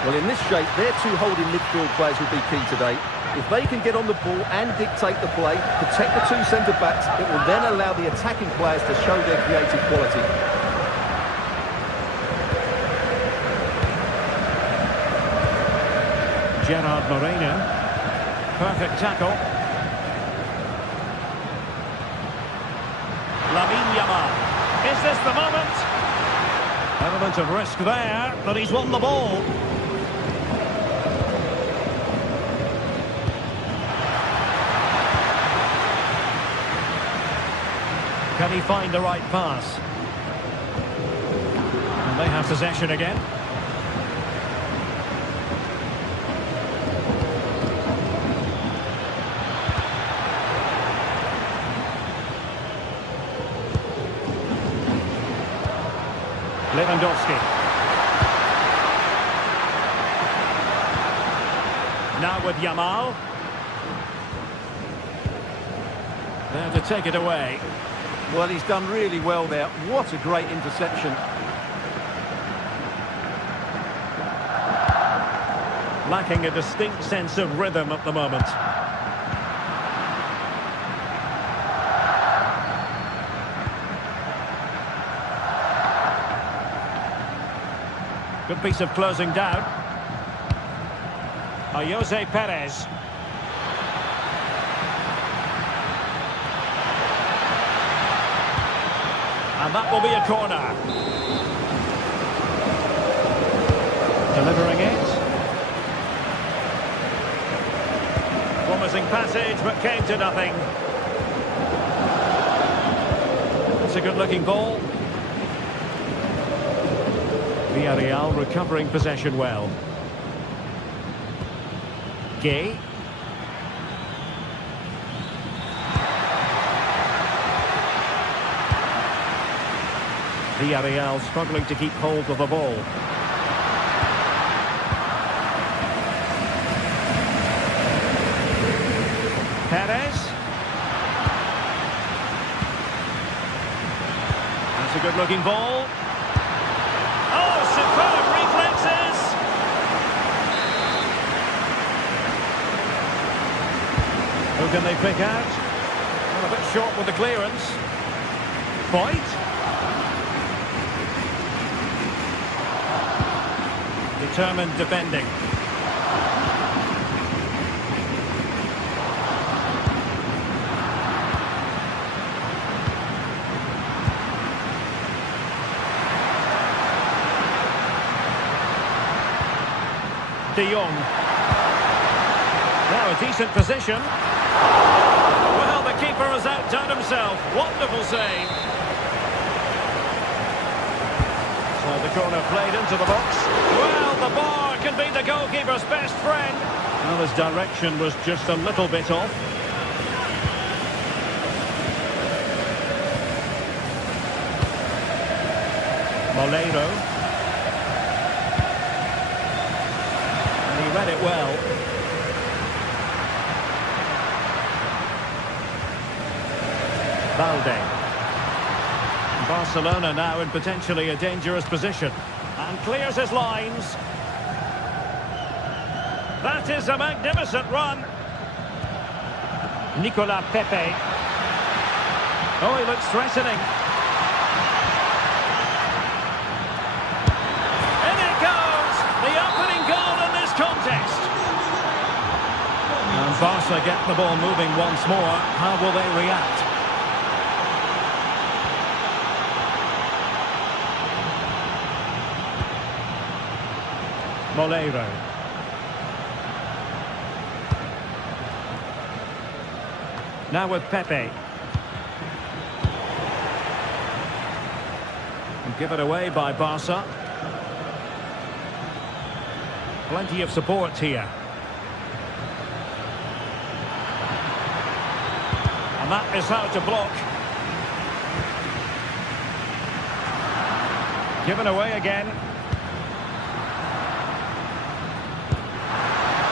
Well, in this shape, their two holding midfield players will be key today. If they can get on the ball and dictate the play, protect the two centre-backs, it will then allow the attacking players to show their creative quality. Gerard Moreno. Perfect tackle. this the moment? Element of risk there, but he's won the ball. Can he find the right pass? And they have possession again. Lewandowski. Now with Yamal. There to take it away. Well, he's done really well there. What a great interception. Lacking a distinct sense of rhythm at the moment. Good piece of closing down. Jose Perez. And that will be a corner. Delivering it. Promising passage, but came to nothing. It's a good-looking ball. Villarreal recovering possession well. Gay. Villarreal struggling to keep hold of the ball. Perez. That's a good-looking ball. Oh, superb reflexes! Who can they pick out? Well, a bit short with the clearance. Point. Determined defending. De Jong. Now a decent position. Well, the keeper has outdone himself. Wonderful save. So the corner played into the box. Well, the bar can be the goalkeeper's best friend. Well, his direction was just a little bit off. Moleiro. And he read it well. Balde. Barcelona now in potentially a dangerous position. And clears his lines. That is a magnificent run. Nicolas Pepe. Oh, he looks threatening. In it goes! The opening goal in this contest. And Barca get the ball moving once more. How will they react? Moleiro. Now with Pepe. And give it away by Barca. Plenty of support here. And that is how to block. Given away again.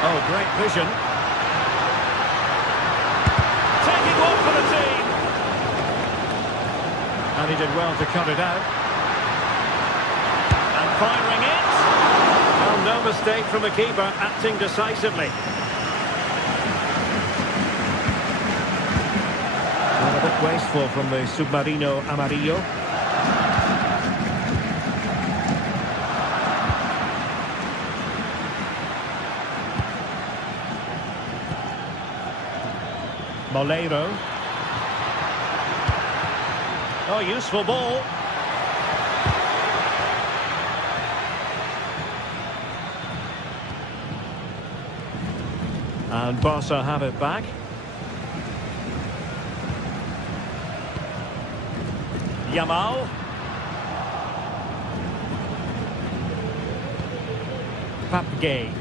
Oh, great vision. Taking one for the team. And he did well to cut it out. And firing it. Well, no mistake from the keeper, acting decisively. Well, a bit wasteful from the Submarino Amarillo. Moleiro. Oh, useful ball. And Barca have it back. Yamal. Papgay.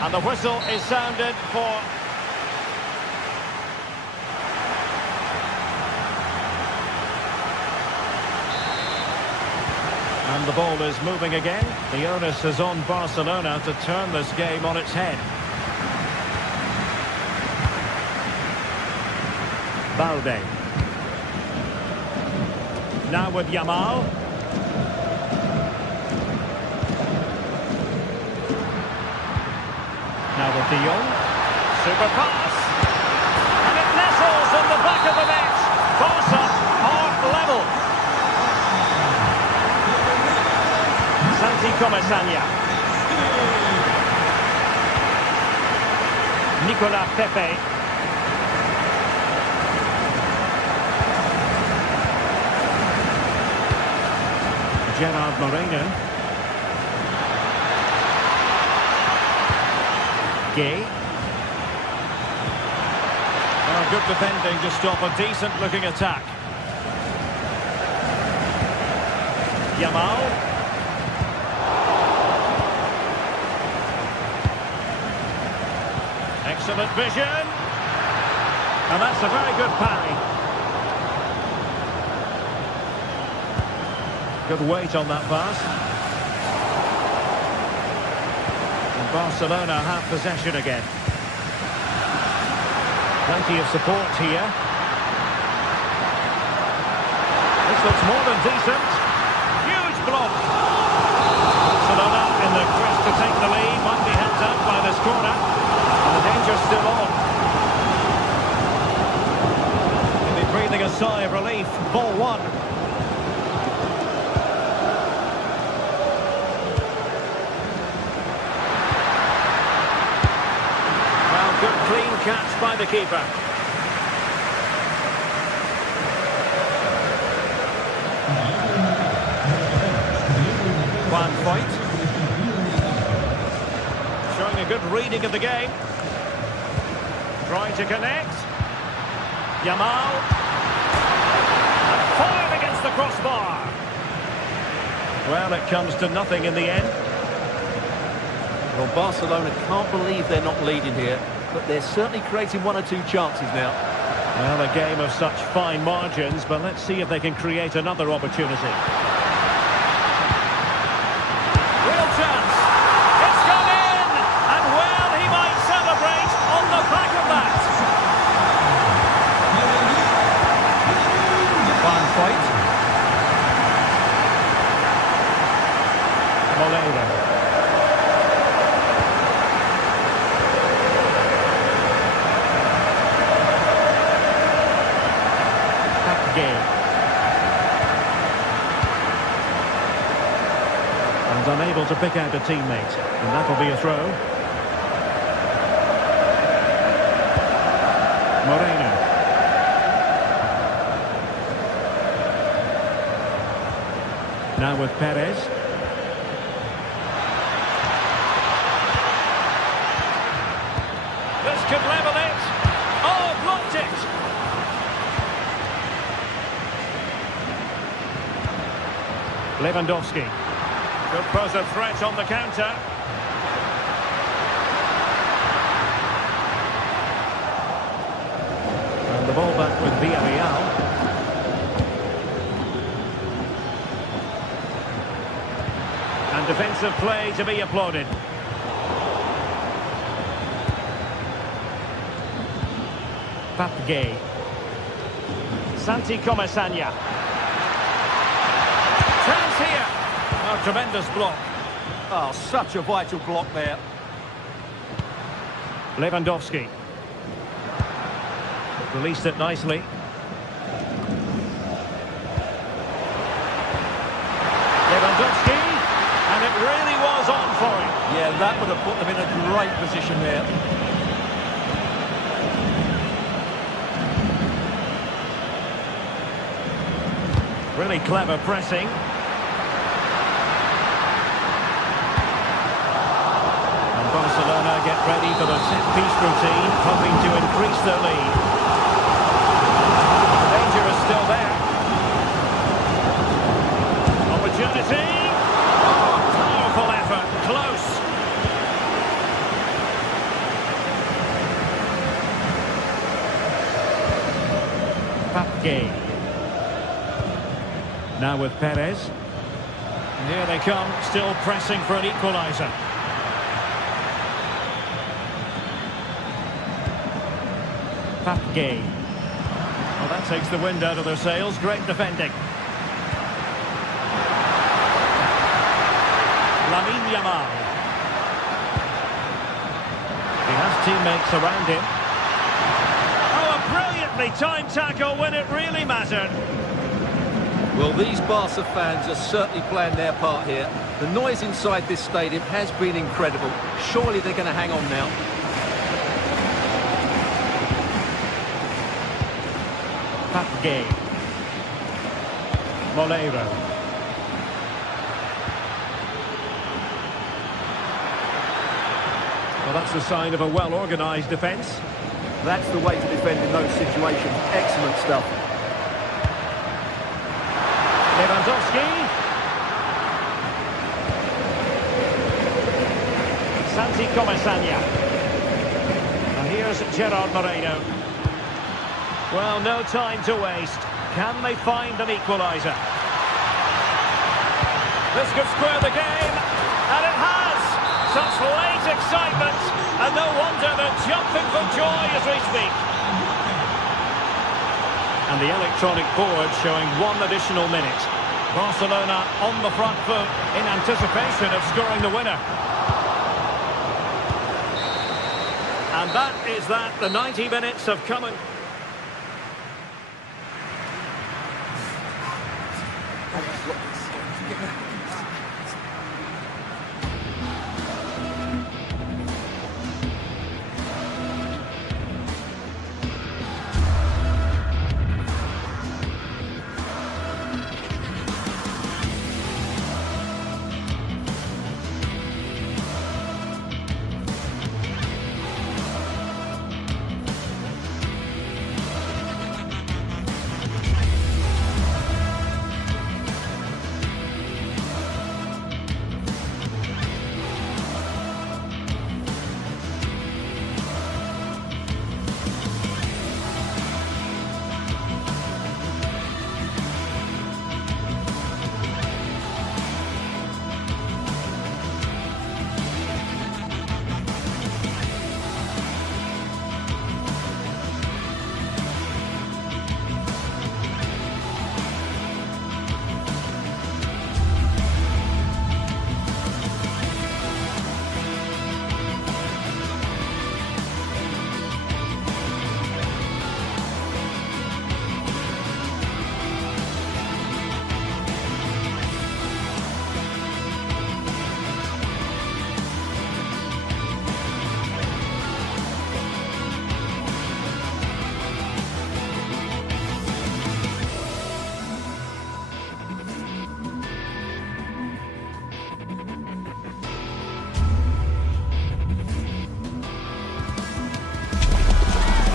And the whistle is sounded for... And the ball is moving again. The onus is on Barcelona to turn this game on its head. Balde. Now with Yamal. Now with De Jong. Super pass. And it nestles in the back of the net. Barca are level. Santi Comesaña. Nicolas Pepe. Gerard Moreno. Gay. Oh, good defending to stop a decent-looking attack. Yamal. Excellent vision. And that's a very good parry. Good weight on that pass. And Barcelona have possession again. Plenty of support here. This looks more than decent. Huge block. Barcelona in the quest to take the lead. Might be helped out by this corner. And the danger's still on. They'll be breathing a sigh of relief. Ball one. Clean catch by the keeper. Juan Foyt. Showing a good reading of the game. Trying to connect. Yamal. And fired against the crossbar. Well, it comes to nothing in the end. Well, Barcelona can't believe they're not leading here, but they're certainly creating one or two chances now. Well, a game of such fine margins, but let's see if they can create another opportunity. Real chance. It's gone in! And well, he might celebrate on the back of that. Juan Foyt. Moleiro. And unable to pick out a teammate, and that'll be a throw. Moreno. Now with Perez. This could level it. Oh, blocked it. Lewandowski could pose a threat on the counter. And the ball back with Villarreal. And defensive play to be applauded. Papgay. Santi Comesaña. Chance here. Oh, tremendous block. Oh, such a vital block there. Lewandowski. Released it nicely. Lewandowski. And it really was on for him. Yeah, that would have put them in a great position there. Really clever pressing. ready for the set-piece routine, hoping to increase their lead. The danger is still there. Opportunity! Oh, powerful effort, close. Papke. Now with Perez. And here they come, still pressing for an equaliser. Papke. Well, that takes the wind out of their sails. Great defending. Lamine Yamal. He has teammates around him. Oh, a brilliantly timed tackle when it really mattered. Well, these Barca fans are certainly playing their part here. The noise inside this stadium has been incredible. Surely they're going to hang on now. Papke. Moleiro. Well, that's a sign of a well-organised defence. That's the way to defend in those situations. Excellent stuff. Lewandowski. Santi Comesaña. And here's Gerard Moreno. Well, no time to waste. Can they find an equaliser? This could square the game, and it has! Such late excitement, and no wonder they're jumping for joy as we speak. And the electronic board showing 1 additional minute. Barcelona on the front foot in anticipation of scoring the winner. And that is that. The 90 minutes have come and...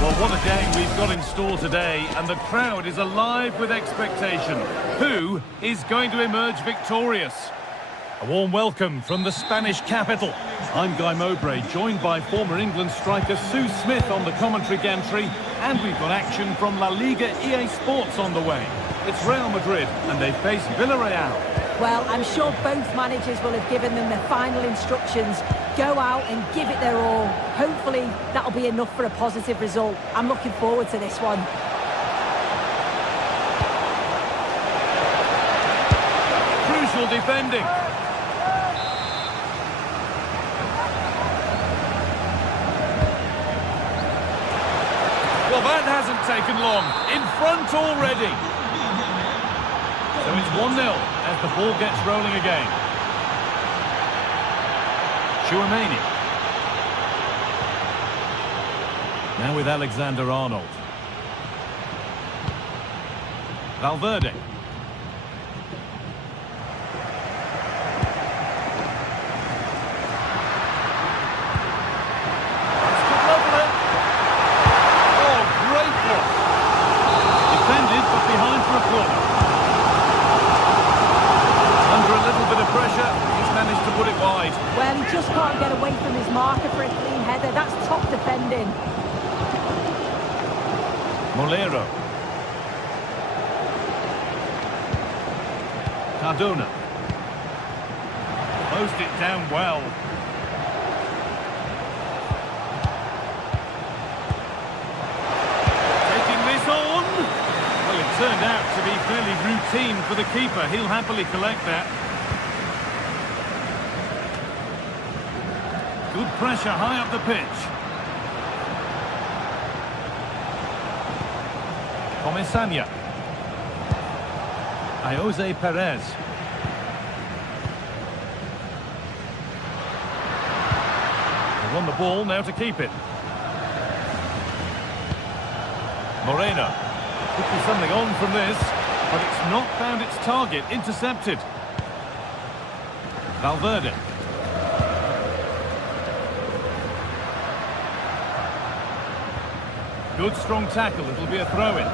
Well, what a game we've got in store today, and the crowd is alive with expectation. Who is going to emerge victorious? A warm welcome from the Spanish capital. I'm Guy Mowbray, joined by former England striker Sue Smith on the commentary gantry, and we've got action from La Liga GTSports on the way. It's Real Madrid, and they face Villarreal. Well, I'm sure both managers will have given them their final instructions. Go out and give it their all. Hopefully, that'll be enough for a positive result. I'm looking forward to this one. Crucial defending. Well, that hasn't taken long. In front already. So it's 1-0 as the ball gets rolling again. Chouameni. Now with Alexander-Arnold. Valverde. Molero. Cardona. Closed it down well. Taking this on. Well, it turned out to be fairly routine for the keeper. He'll happily collect that. Good pressure high up the pitch. Comesaña. Jose Perez. They've won the ball, now to keep it. Moreno. Could be something on from this, but it's not found its target. Intercepted. Valverde. Good strong tackle, it'll be a throw-in.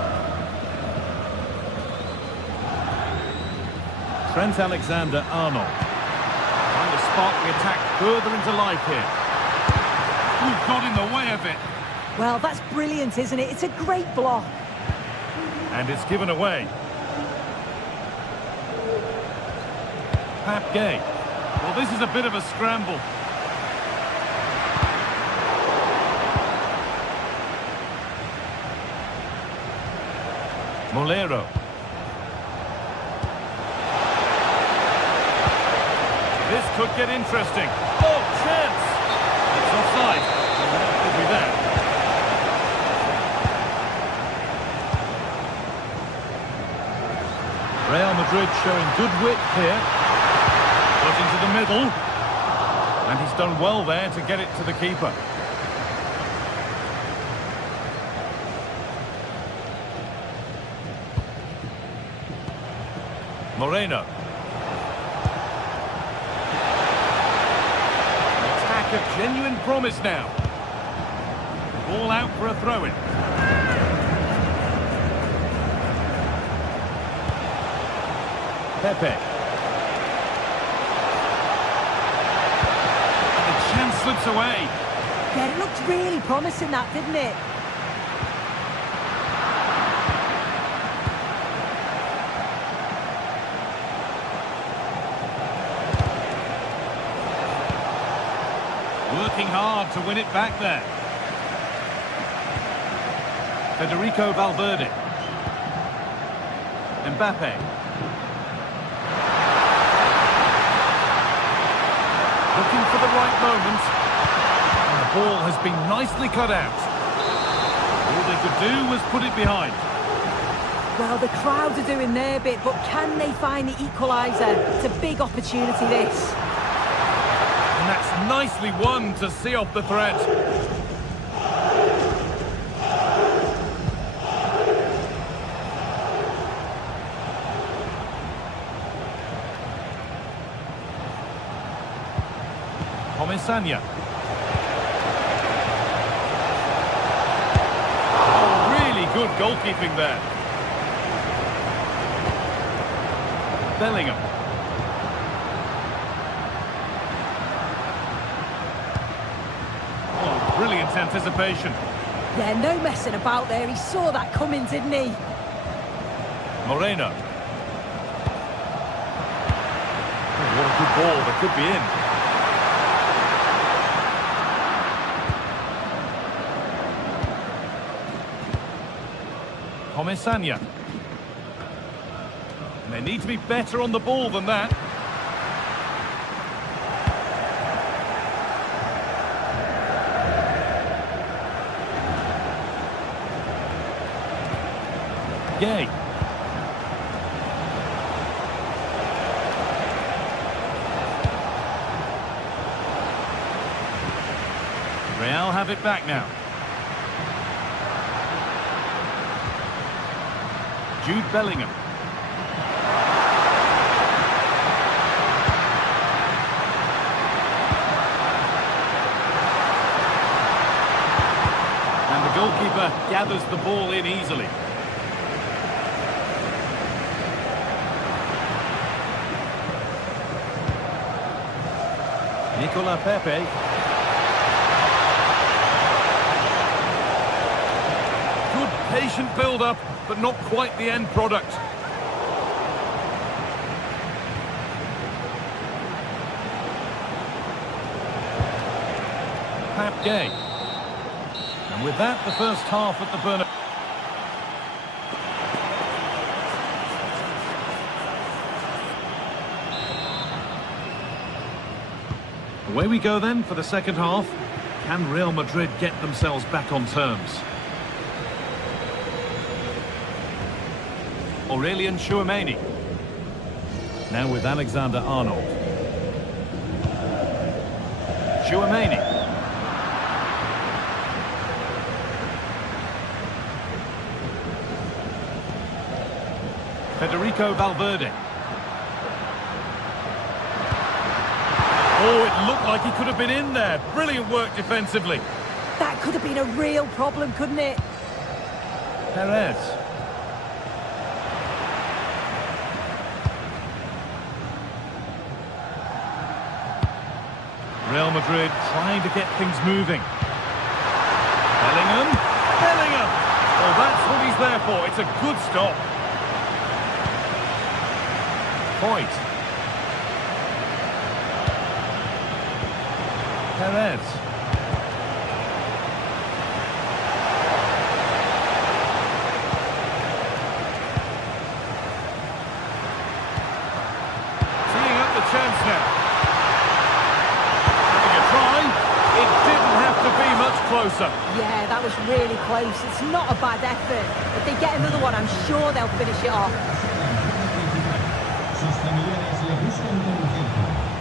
Trent Alexander-Arnold. Trying to spark the attack further into life here. Ooh, got in the way of it. Well, that's brilliant, isn't it? It's a great block. And it's given away. Pap Gay. Well, this is a bit of a scramble. Molero. This could get interesting. Oh, chance! It's offside. Could be that. Real Madrid showing good width here. Got into the middle. And he's done well there to get it to the keeper. Moreno. Attack of genuine promise now. Ball out for a throw-in. Pepe. And the chance slips away. Yeah, it looked really promising, that, didn't it? Working hard to win it back there. Federico Valverde. Mbappe. Looking for the right moment. And the ball has been nicely cut out. All they could do was put it behind. Well, the crowd are doing their bit, but can they find the equaliser? It's a big opportunity, this. And that's nicely won to see off the threat. Comesaña. Oh, really good goalkeeping there. Bellingham. Brilliant anticipation. Yeah, no messing about there. He saw that coming, didn't he? Moreno. Oh, what a good ball. That could be in. Comesaña. They need to be better on the ball than that. Gay. Real have it back now. Jude Bellingham. And the goalkeeper gathers the ball in easily. Nicola Pepe. Good Patient build-up, but not quite the end product. Pap Gay. And with that, the first half at the Bernabeu. Away we go then for the second half. Can Real Madrid get themselves back on terms? Aurelian Tchouameni. Now with Alexander-Arnold. Tchouameni. Federico Valverde. Oh, it looked like he could have been in there. Brilliant work defensively. That could have been a real problem, couldn't it? Perez. Real Madrid trying to get things moving. Bellingham. Bellingham. Oh, that's what he's there for. It's a good stop. Point. Perez. Teeing up the chance now. Having a try. It didn't have to be much closer. Yeah, that was really close. It's not a bad effort. If they get another one, I'm sure they'll finish it off.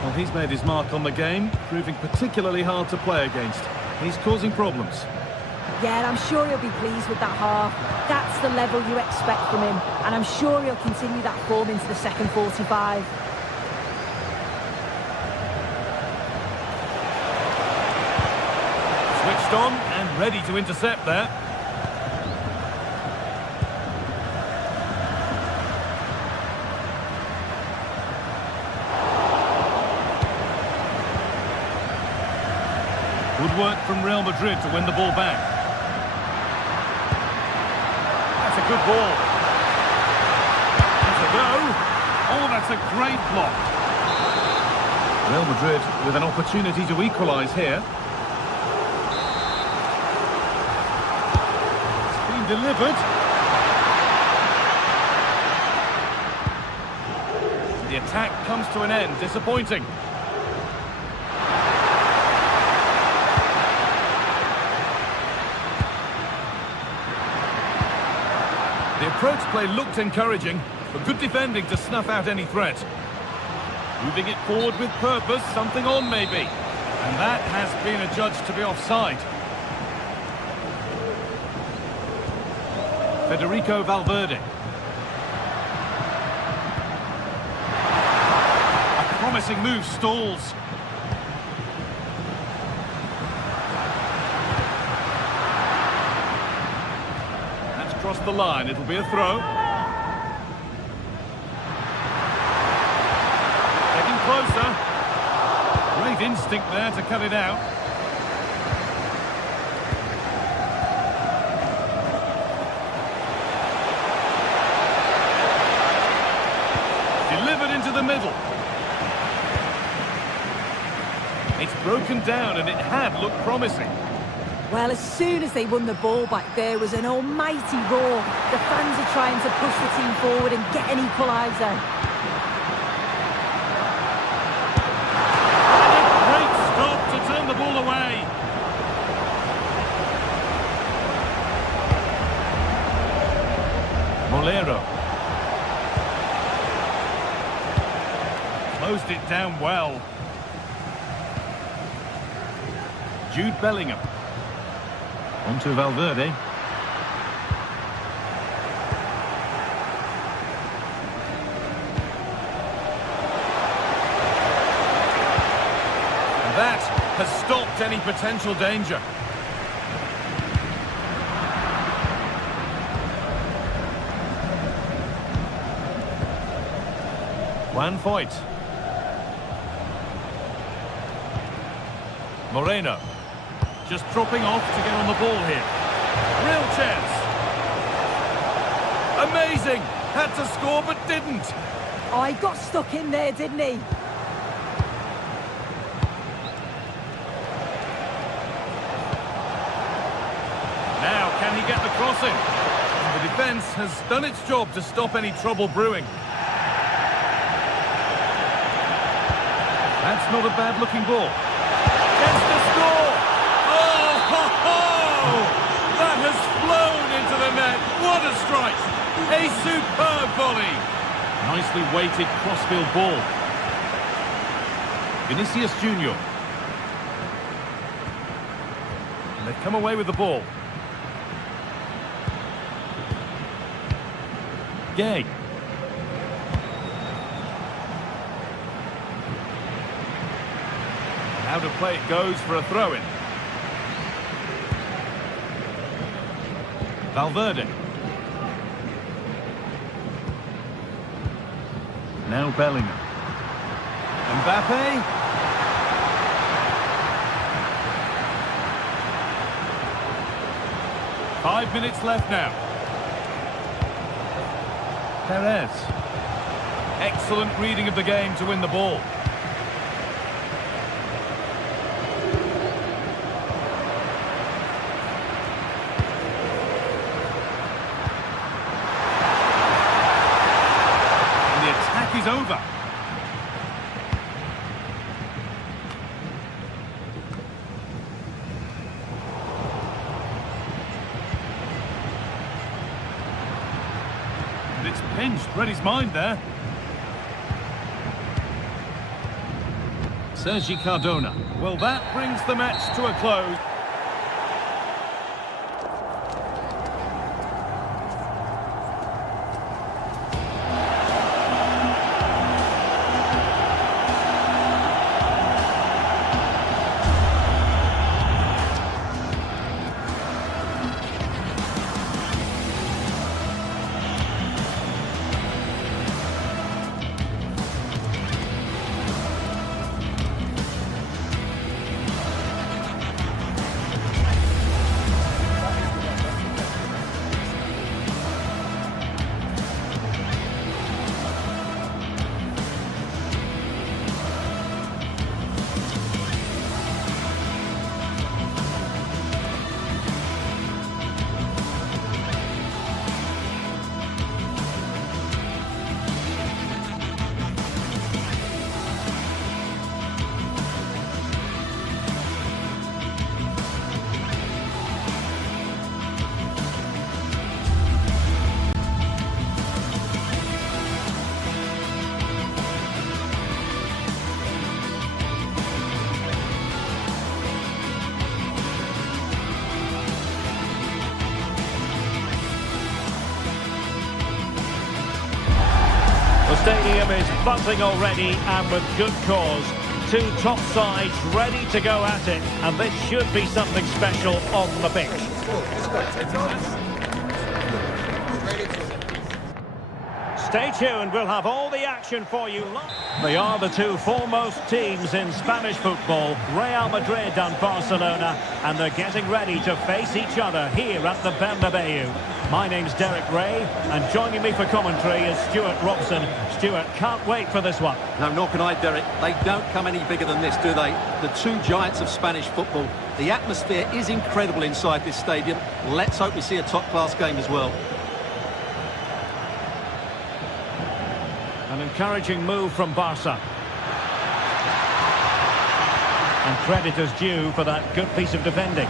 Well, he's made his mark on the game, proving particularly hard to play against. He's causing problems. Yeah, and I'm sure he'll be pleased with that half. That's the level you expect from him, and I'm sure he'll continue that form into the second 45. Switched on and ready to intercept there. Good work from Real Madrid to win the ball back. That's a good ball. That's a go. Oh, that's a great block. Real Madrid with an opportunity to equalise here. It's been delivered. The attack comes to an end. Disappointing. The approach play looked encouraging, but good defending to snuff out any threat. Moving it forward with purpose, something on maybe. And that has been adjudged to be offside. Federico Valverde. A promising move stalls. Across the line, it'll be a throw. Getting closer. Great instinct there to cut it out. Delivered into the middle. It's broken down and it had looked promising. Well, as soon as they won the ball back, there was an almighty roar. The fans are trying to push the team forward and get an equaliser. And a great stop to turn the ball away. Molero. Closed it down well. Jude Bellingham. On to Valverde. That has stopped any potential danger. Juan Foyt. Moreno. Just dropping off to get on the ball here. Real chance. Amazing! Had to score but didn't. Oh, he got stuck in there, didn't he? Now, can he get the crossing? The defence has done its job to stop any trouble brewing. That's not a bad-looking ball. Gets the score! Oh, ho, ho! That has flown into the net. What a strike! A superb volley! Nicely weighted crossfield ball. Vinicius Junior. And they've come away with the ball. Gay. Out of play it goes for a throw-in. Valverde. Now Bellingham. Mbappe. Five minutes left now. Perez. Excellent reading of the game to win the ball. Is over. And it's pinched, read his mind there. Sergi Cardona. Well, that brings the match to a close. The stadium is buzzing already, and with good cause. Two top sides ready to go at it, and this should be something special on the pitch. Stay tuned, we'll have all the action for you. They are the two foremost teams in Spanish football, Real Madrid and Barcelona, and they're getting ready to face each other here at the Bernabeu. My name's Derek Ray, and joining me for commentary is Stuart Robson. Stuart, can't wait for this one. No, nor can I, Derek. They don't come any bigger than this, do they? The two giants of Spanish football. The atmosphere is incredible inside this stadium. Let's hope we see a top-class game as well. An encouraging move from Barca. And credit is due for that good piece of defending.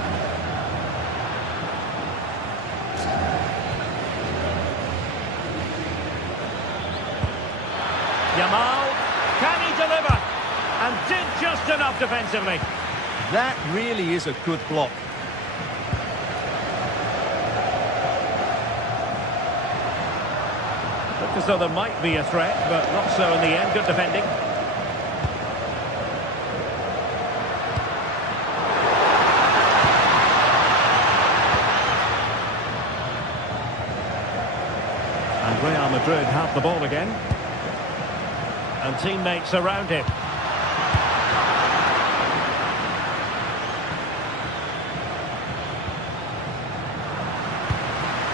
Yamal, can he deliver? And did just enough defensively. That really is a good block. Looked as though there might be a threat, but not so in the end. Good defending. And Real Madrid have the ball again. And teammates around him.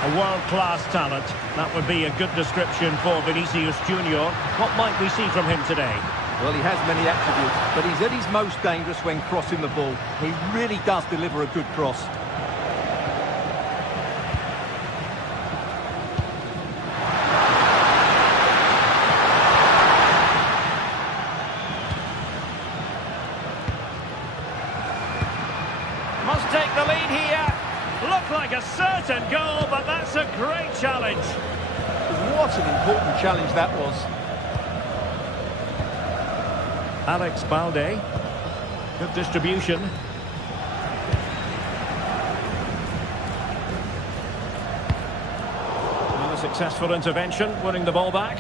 A world-class talent. That would be a good description for Vinicius Junior. What might we see from him today? Well, he has many attributes, but he's at his most dangerous when crossing the ball. He really does deliver a good cross. Must take the lead here. Looked like a certain goal, but that's a great challenge. What an important challenge that was. Alex Balde. Good distribution. Another successful intervention, winning the ball back.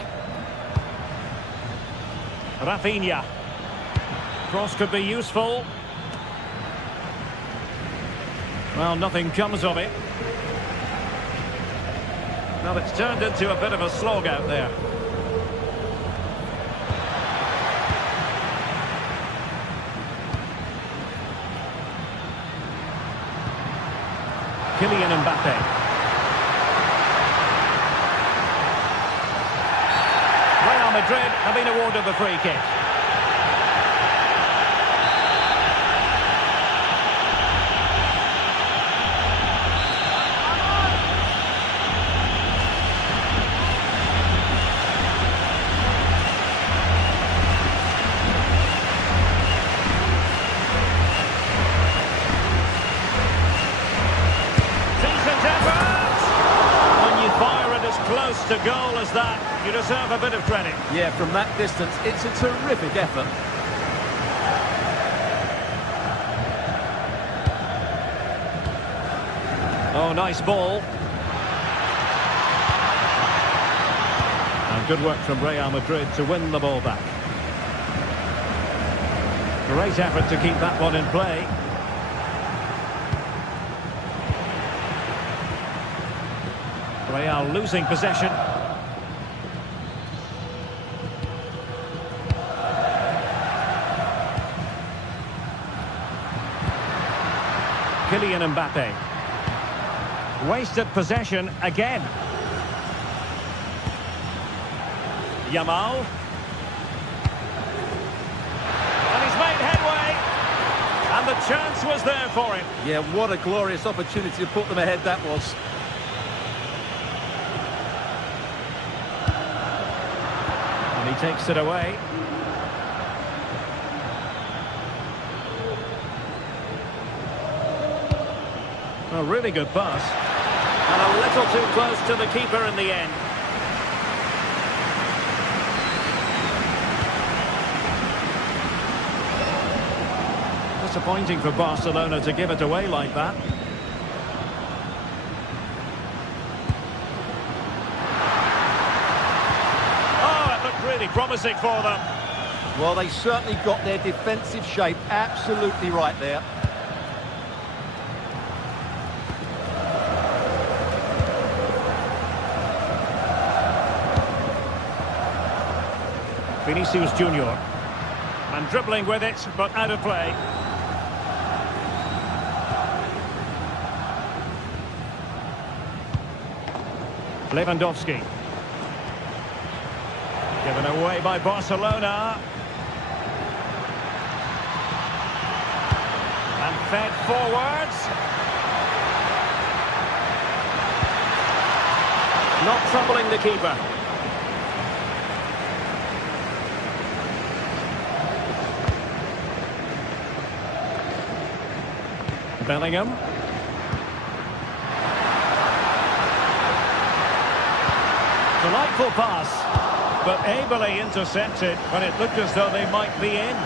Rafinha. Cross could be useful. Well, nothing comes of it. Well, it's turned into a bit of a slog out there. Kylian Mbappe. Real Madrid have been awarded the free kick. Close to goal as that, you deserve a bit of credit. Yeah, from that distance, it's a terrific effort. Oh, nice ball. And good work from Real Madrid to win the ball back. Great effort to keep that one in play. Real losing possession. Kylian Mbappe. Wasted possession again. Yamal. And he's made headway. And the chance was there for him. Yeah, what a glorious opportunity to put them ahead that was. He takes it away. A really good pass. And a little too close to the keeper in the end. Disappointing for Barcelona to give it away like that. Really promising for them. Well, they certainly got their defensive shape absolutely right there. Vinicius Junior. And dribbling with it, but out of play. Lewandowski. Given away by Barcelona. And fed forwards. Not troubling the keeper. Bellingham. Delightful pass. But ably intercepted when it looked as though they might be in.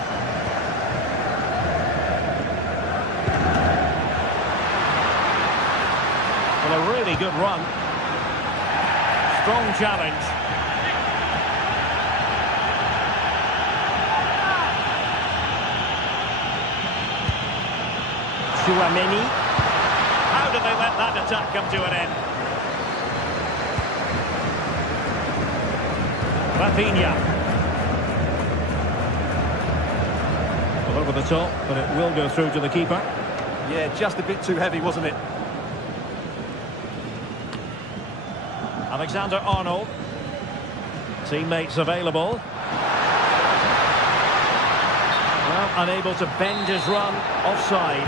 Well, a really good run. Strong challenge. Tchouaméni. How did they let that attack come to an end? Rafinha. Well, over the top, but it will go through to the keeper. Yeah, just a bit too heavy, wasn't it? Alexander-Arnold. Teammates available. Well, unable to bend his run. Offside.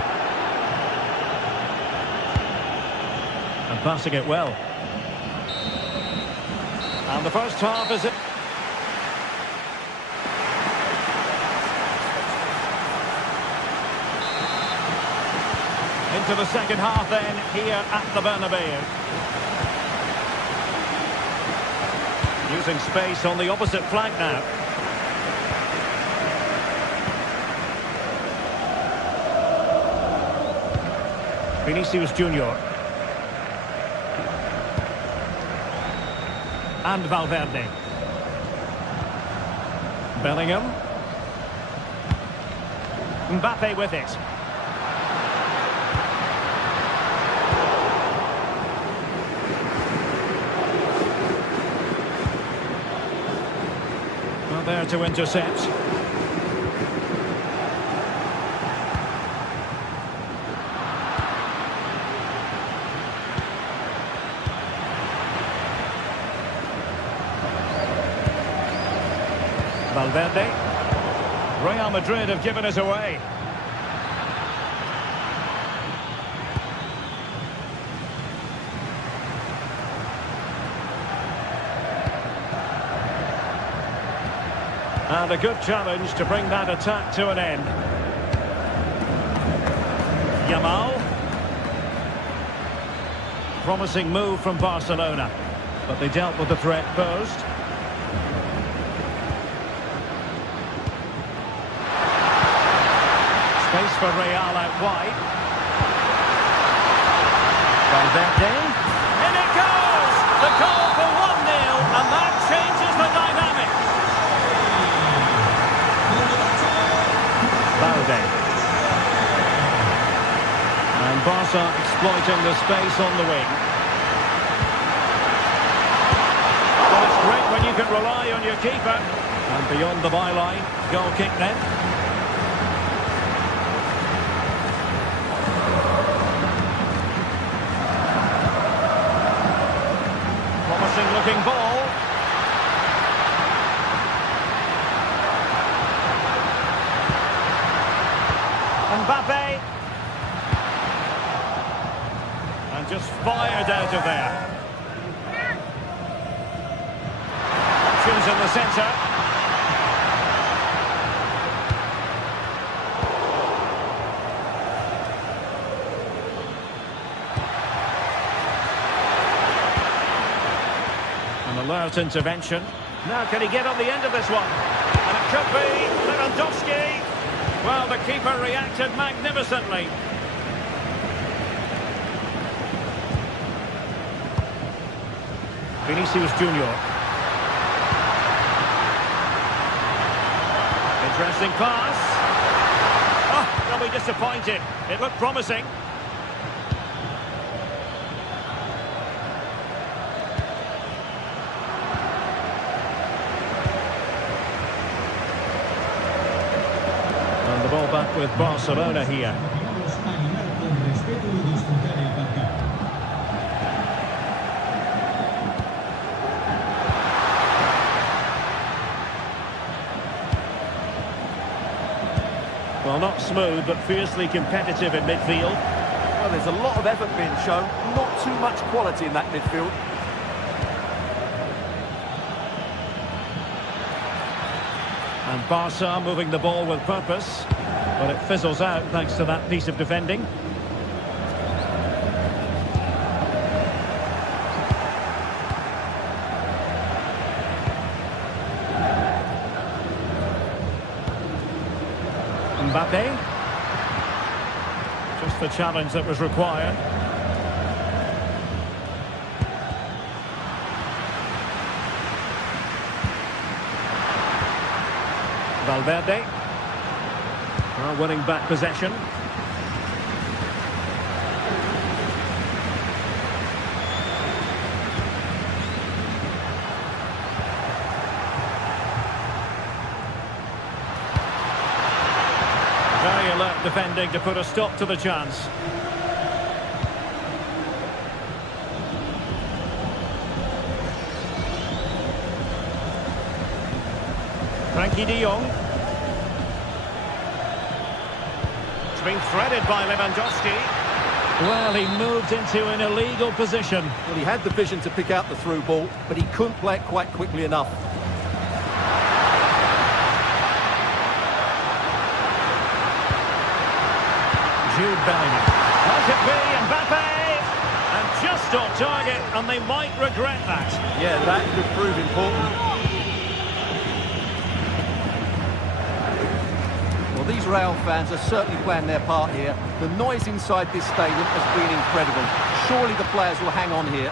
And passing it well. And the first half is it. Into the second half then, here at the Bernabeu. Using space on the opposite flank now. Vinicius Junior. And Valverde. Bellingham. Mbappe with it. Well, there to intercept. Valverde. Real Madrid have given us away. And a good challenge to bring that attack to an end. Yamal. Promising move from Barcelona, but they dealt with the threat posed. Space for Real out wide. Valverde. In it goes! The goal for 1-0, and that changes the dynamic. Valde. And Barca exploiting the space on the wing. Well, it's great when you can rely on your keeper. And beyond the byline, goal kick then. Looking ball. Mbappe. And just fired out of there. Options in the centre. Alert intervention. Now can he get on the end of this one? And it could be Lewandowski. Well, the keeper reacted magnificently. Vinicius Junior. Interesting pass. Oh, they'll be disappointed. It looked promising. Ball back with Barcelona here. Well, not smooth, but fiercely competitive in midfield. Well, there's a lot of effort being shown, not too much quality in that midfield. And Barca moving the ball with purpose, but it fizzles out thanks to that piece of defending. Mbappe. Just the challenge that was required. Valverde. Well, winning back possession. Very alert defending to put a stop to the chance. Frankie de Jong. It's been threaded by Lewandowski. Well, he moved into an illegal position. Well, he had the vision to pick out the through ball, but he couldn't play it quite quickly enough. Jude Bellingham. Might it be Mbappe? And just on target, and they might regret that. Yeah, that could prove important. Well, these Real fans are certainly playing their part here. The noise inside this stadium has been incredible. Surely the players will hang on here.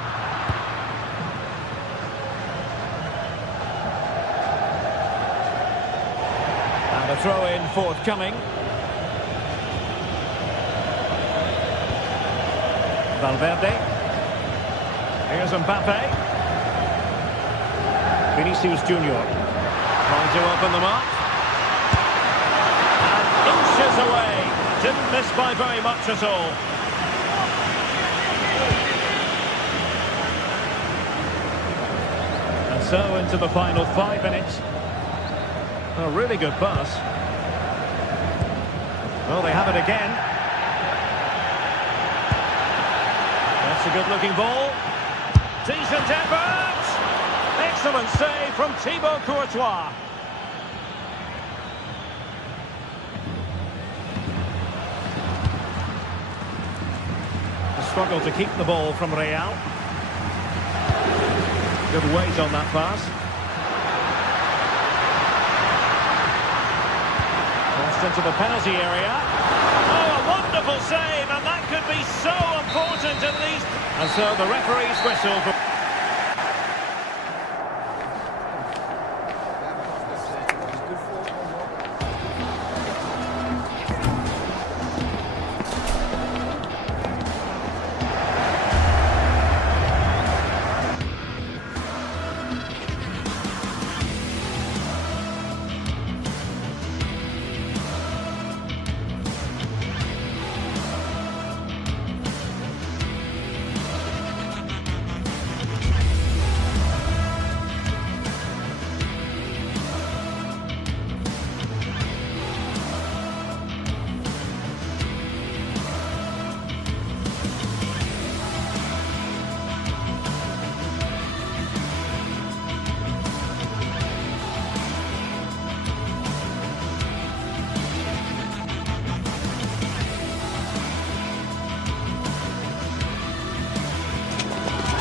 And a throw-in forthcoming. Valverde. Here's Mbappe. Vinicius Junior. Trying to open them up. And inches away. Didn't miss by very much at all. And so into the final 5 minutes. A really good pass. Well, they have it again. That's a good-looking ball. Decent effort! Excellent save from Thibaut Courtois. The struggle to keep the ball from Real. Good weight on that pass. Crossed into the penalty area. Oh, a wonderful save, and that could be so important in these. And so the referee's whistle for...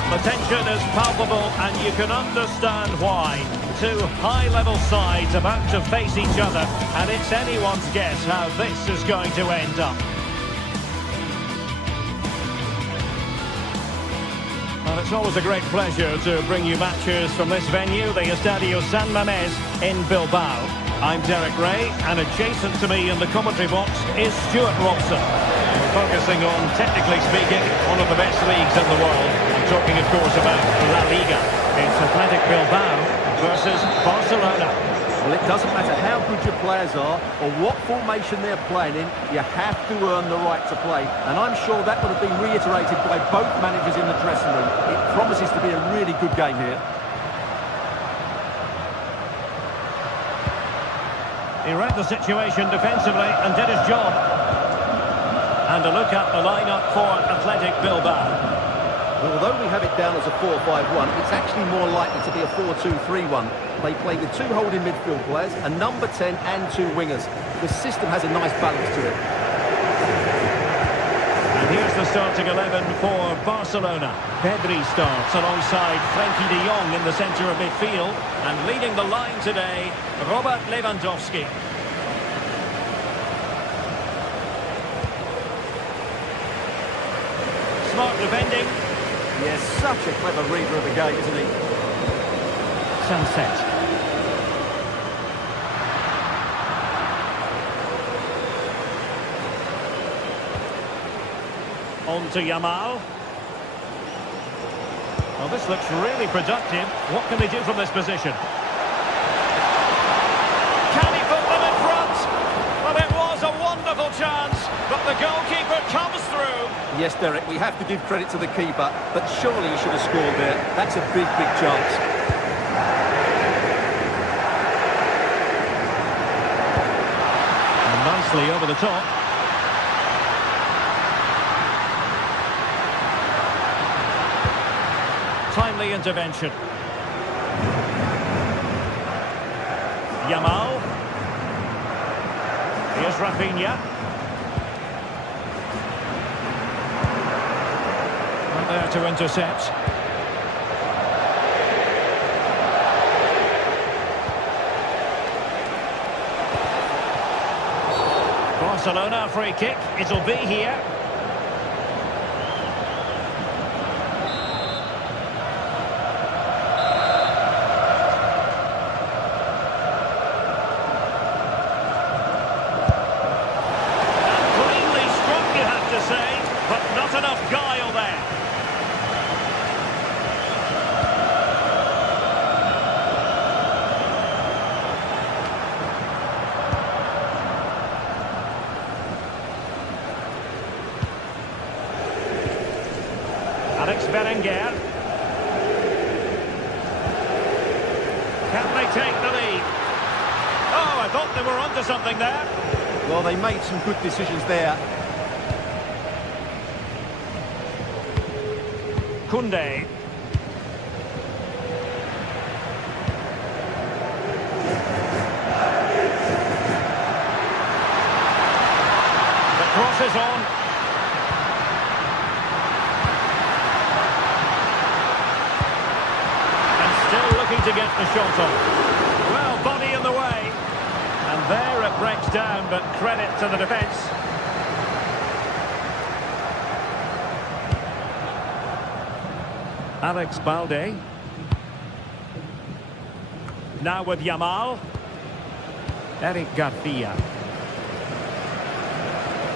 The tension is palpable, and you can understand why. Two high-level sides about to face each other, and it's anyone's guess how this is going to end up. Well, it's always a great pleasure to bring you matches from this venue, the Estadio San Mamés in Bilbao. I'm Derek Ray, and adjacent to me in the commentary box is Stuart Robson. Focusing on, technically speaking, one of the best leagues in the world. I'm talking, of course, about La Liga. It's Athletic Bilbao versus Barcelona. Well, it doesn't matter how good your players are or what formation they're playing in, you have to earn the right to play. And I'm sure that would have been reiterated by both managers in the dressing room. It promises to be a really good game here. He read the situation defensively and did his job. And a look at the lineup for Athletic Bilbao. Well, although we have it down as a 4-5-1, it's actually more likely to be a 4-2-3-1. They play with two holding midfield players, a number 10 and two wingers. The system has a nice balance to it. And here's the starting 11 for Barcelona. Pedri starts alongside Frankie de Jong in the centre of midfield. And leading the line today, Robert Lewandowski. Smart defending. Yes, such a clever reader of the game, isn't he? Sunset. On to Yamal. Well, this looks really productive. What can they do from this position? Can he put them in front? Well, it was a wonderful chance, but the goalkeeper comes through. Yes, Derek, we have to give credit to the keeper, but surely he should have scored there. That's a big, big chance. Nicely over the top. Timely intervention. Yamal. Here's Rafinha. Not there to intercept. Barcelona free kick. It'll be here. But not enough guile there. Alex Berenguer. Can they take the lead? Oh, I thought they were onto something there. Well, they made some good decisions there. Koundé. The cross is on. And still looking to get the shot on. Well, body in the way. And there it breaks down, but credit to the defence. Alex Balde. Now with Yamal. Eric Garcia.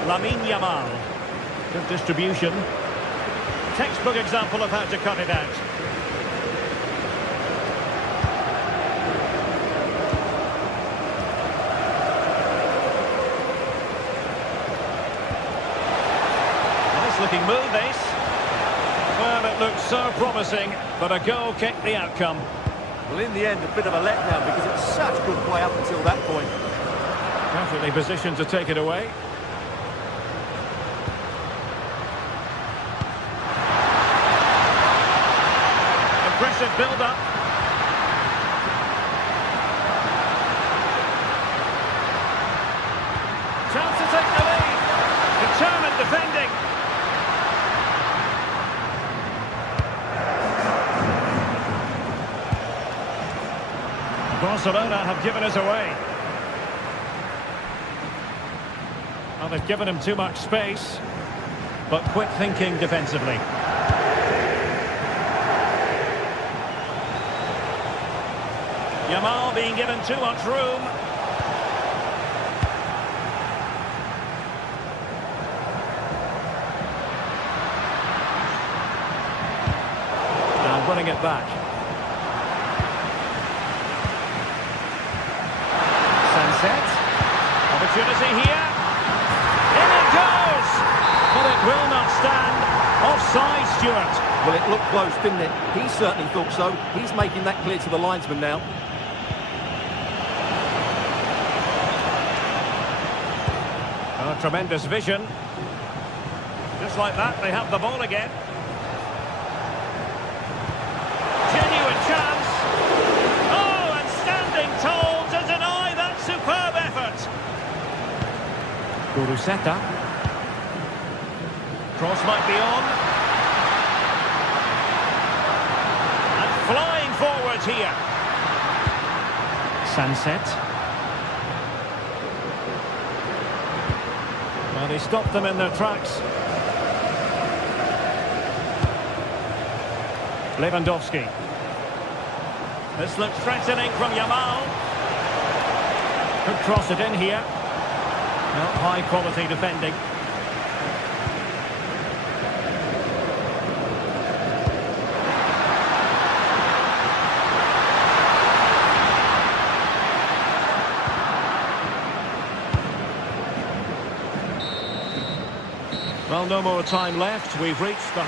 Lamine Yamal. Good distribution. Textbook example of how to cut it out. Nice looking move, this. Well, it looked so promising, but a goal kicked the outcome. Well, in the end, a bit of a letdown because it's such good play up until that point. Perfectly positioned to take it away. Impressive build-up. Chance to take the lead. Determined defending. Barcelona have given us away. Well, they've given him too much space, but quick thinking defensively. Yamal being given too much room. And winning it back. Opportunity here. In it goes! But it will not stand. Offside, Stuart. Well, it looked close, didn't it? He certainly thought so. He's making that clear to the linesman now. Oh, tremendous vision. Just like that, they have the ball again. Genuine chance. Oh, and standing tall to deny that superb effort. Guruseta. Cross might be on. And flying forward here. Sunset. Well, they stopped them in their tracks. Lewandowski. This looks threatening from Yamal. Could cross it in here. Not high quality defending. Well, no more time left. We've reached the...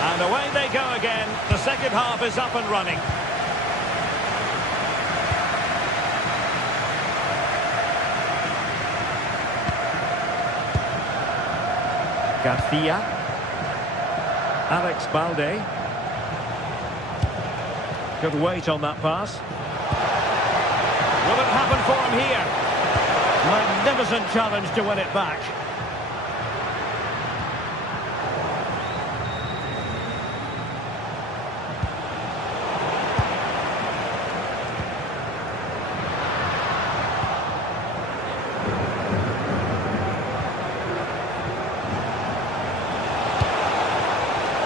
And And away they go again. The second half is up and running. Garcia. Alex Balde. Good weight on that pass. Will it happen for him here? Magnificent challenge to win it back.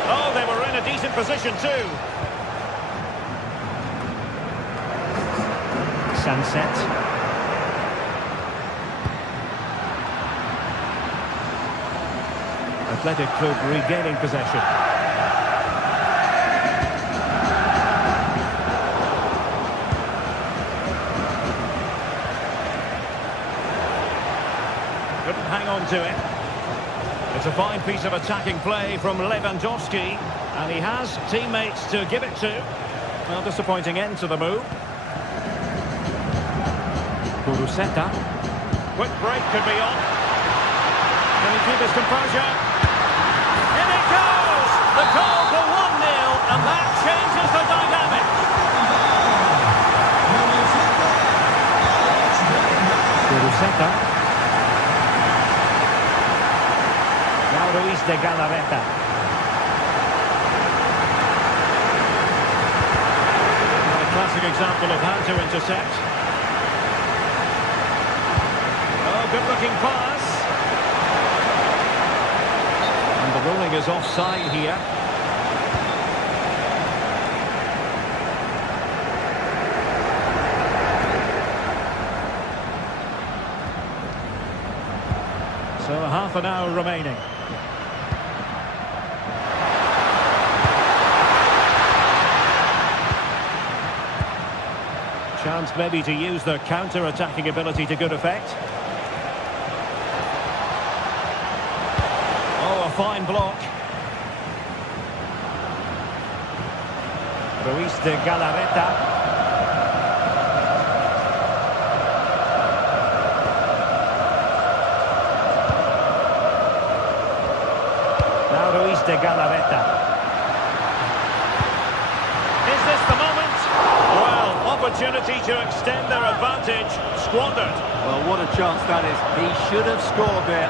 Oh, they were in a decent position too. Sunset. Athletic Club regaining possession. Couldn't hang on to it. It's a fine piece of attacking play from Lewandowski, and he has teammates to give it to. Well, disappointing end to the move. Kuruseta. Quick break could be on. Can he keep his composure? In it goes! The goal for 1-0, and that changes the dynamic. Kuruseta. Now Ruiz de Galarreta. A classic example of how to intercept. Good-looking pass. And the ruling is offside here. So half an hour remaining. Chance maybe to use their counter-attacking ability to good effect. Fine block. Ruiz de Galarreta. Now Ruiz de Galarreta. Is this the moment? Well, opportunity to extend their advantage squandered. Well, what a chance that is. He should have scored there.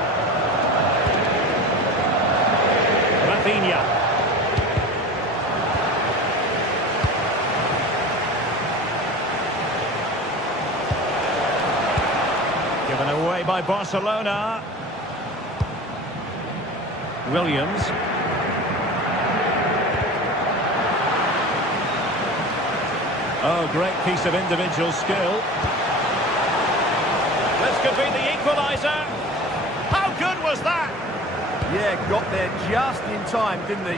Rafinha. Given away by Barcelona. Williams. Oh, great piece of individual skill. This could be the equaliser. How good was that? Yeah, got there just in time, didn't he?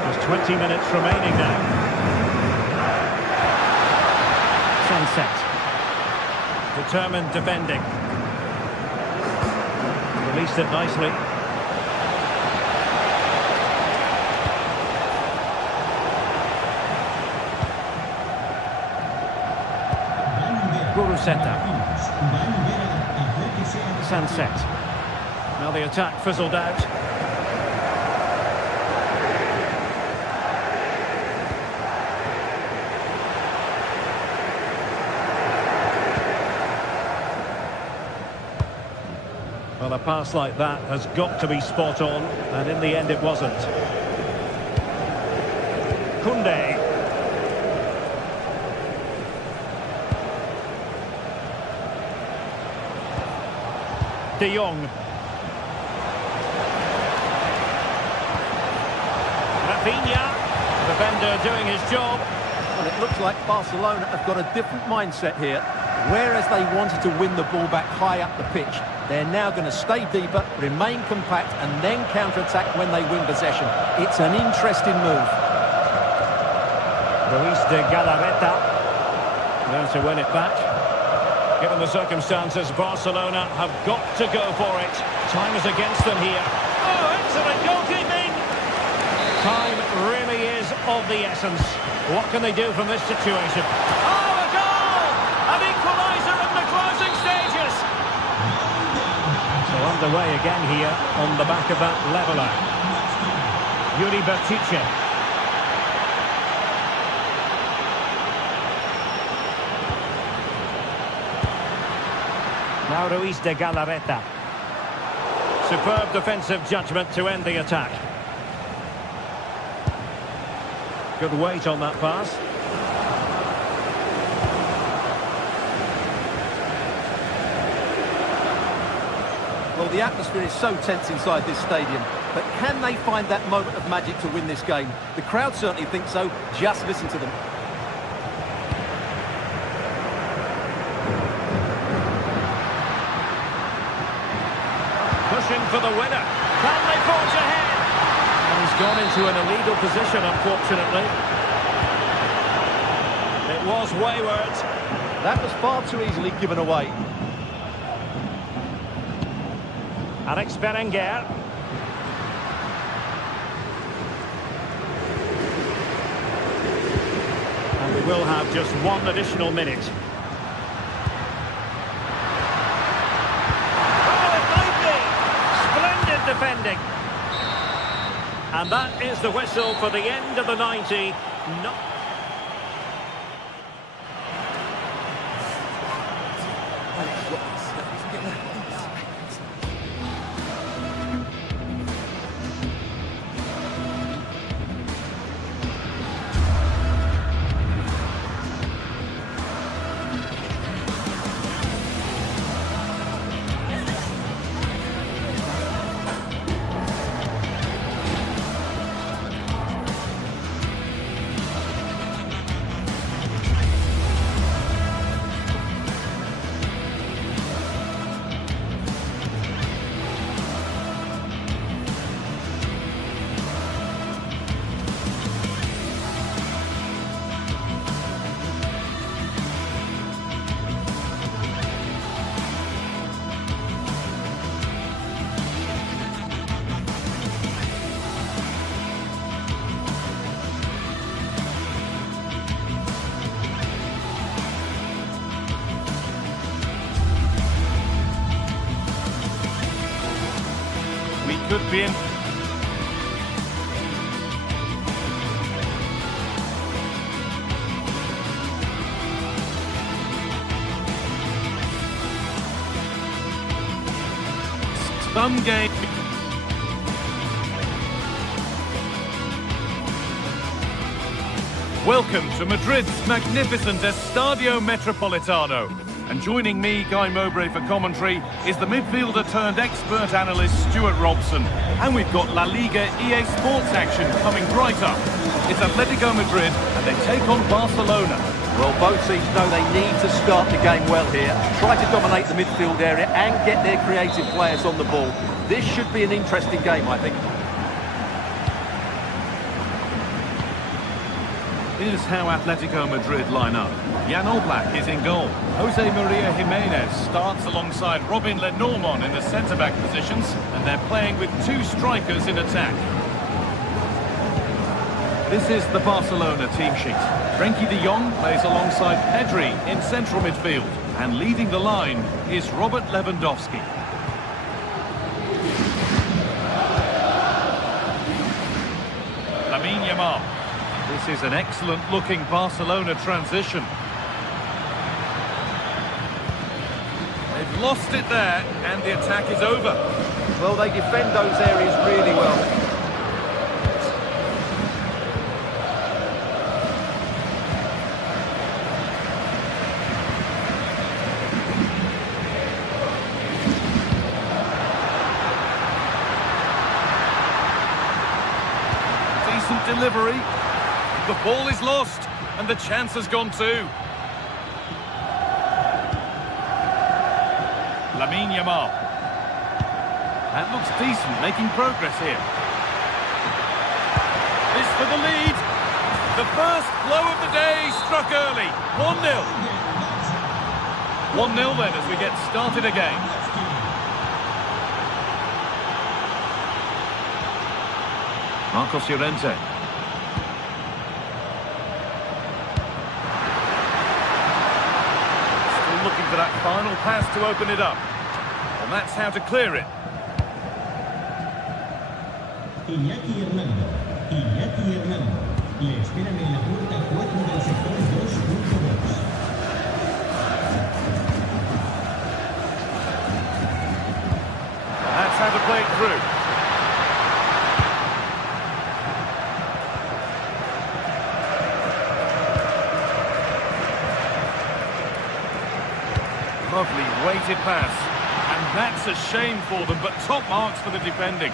There's 20 minutes remaining now. Sunset. Determined defending. Released it nicely. Kuruseta. Sunset. Now the attack fizzled out. Well, a pass like that has got to be spot on, and in the end it wasn't. Koundé. De Jong. Rafinha, the defender doing his job. Well, it looks like Barcelona have got a different mindset here. Whereas they wanted to win the ball back high up the pitch, they're now going to stay deeper, remain compact, and then counter-attack when they win possession. It's an interesting move. Ruiz de Galarreta. There to win it back. Given the circumstances, Barcelona have got to go for it. Time is against them here. Oh, excellent goalkeeping! Time really is of the essence. What can they do from this situation? Oh, a goal! An equaliser in the closing stages! So underway again here on the back of that leveller. Yuri Bertice. Now Ruiz de Galarreta. Superb defensive judgment to end the attack. Good weight on that pass. Well, the atmosphere is so tense inside this stadium, but can they find that moment of magic to win this game? The crowd certainly think so. Just listen to them. Pushing for the winner. Can they forge ahead? And he's gone into an illegal position, unfortunately. It was wayward. That was far too easily given away. Alex Berenguer. And we will have just one additional minute. Oh, it might be! Splendid defending. And that is the whistle for the end of the 90. No. Could be in. Some game. Welcome to Madrid's magnificent Estadio Metropolitano. And joining me, Guy Mowbray, for commentary is the midfielder turned expert analyst Stuart Robson. And we've got La Liga GTSports action coming right up. It's Atletico Madrid and they take on Barcelona. Well, both teams know they need to start the game well here. Try to dominate the midfield area and get their creative players on the ball. This should be an interesting game, I think. Here's how Atletico Madrid line up. Jan Oblak is in goal. Jose Maria Jimenez starts alongside Robin Lenormand in the centre-back positions, and they're playing with two strikers in attack. This is the Barcelona team sheet. Frenkie de Jong plays alongside Pedri in central midfield, and leading the line is Robert Lewandowski. Lamine Yamal. This is an excellent-looking Barcelona transition. They've lost it there, and the attack is over. Well, they defend those areas really well. Decent delivery. The ball is lost, and the chance has gone too. Lamine Yamal. That looks decent, making progress here. This for the lead. The first blow of the day struck early. 1-0. 1-0 then as we get started again. Marcos Llorente. Still looking for that final pass to open it up. And that's how to clear it. Iñaki Hernando. Le esperan en la puerta 4 del sector 2.2. That's how to play it through. Lovely weighted pass. And that's a shame for them, but top marks for the defending.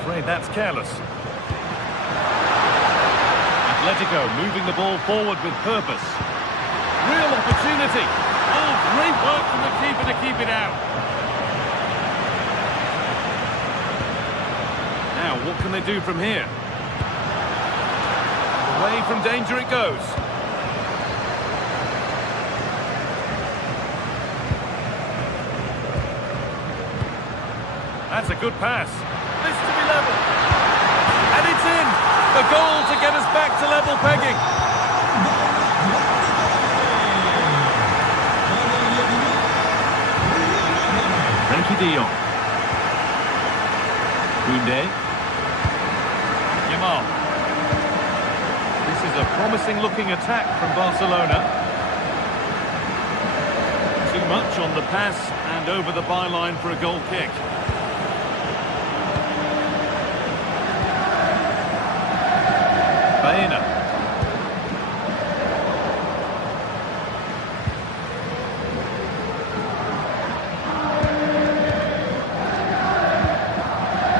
Afraid that's careless. Atletico moving the ball forward with purpose. Real opportunity. Oh, great work from the keeper to keep it out. Now, what can they do from here? Away from danger it goes. That's a good pass. This to be level. And it's in. A goal to get us back to level pegging. Frankie de Jong. Koundé. Yamal. This is a promising looking attack from Barcelona. Too much on the pass and over the byline for a goal kick. Baena.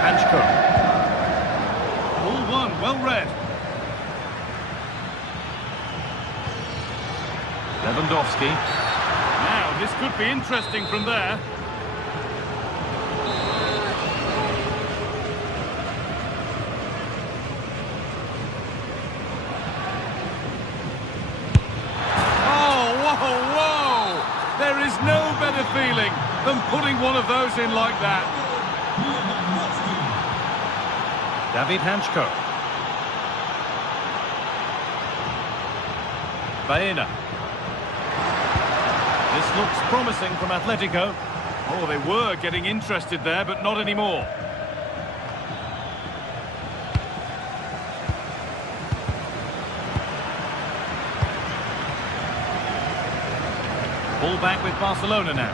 Hanchko. All one, well read. Lewandowski. Now, this could be interesting from there. There is no better feeling than putting one of those in like that. David Hanchko. Baena. This looks promising from Atletico. Oh, they were getting interested there, but not anymore. Ball back with Barcelona now.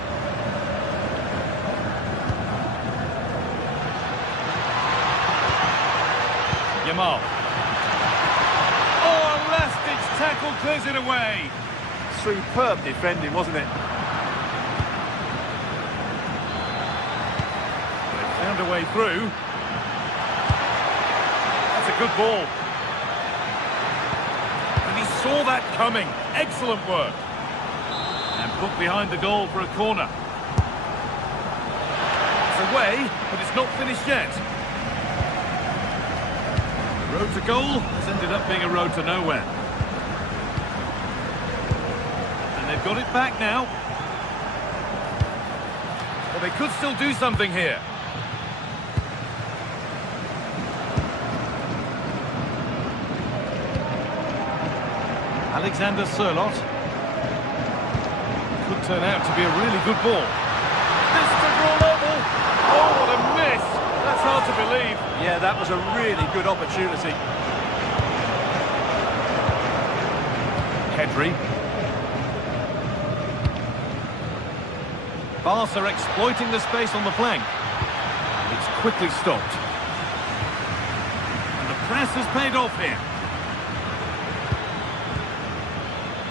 Yamal. Oh, a last-ditch tackle clears it away. Superb defending, wasn't it? They found a way through. That's a good ball. And he saw that coming. Excellent work. And put behind the goal for a corner. It's away, but it's not finished yet. The road to goal has ended up being a road to nowhere. And they've got it back now. Well, they could still do something here. Alexander Sørloth. Could turn out to be a really good ball. This to draw level. Oh, what a miss. That's hard to believe. Yeah, that was a really good opportunity. Pedri. Barca exploiting the space on the flank. It's quickly stopped. And the press has paid off here.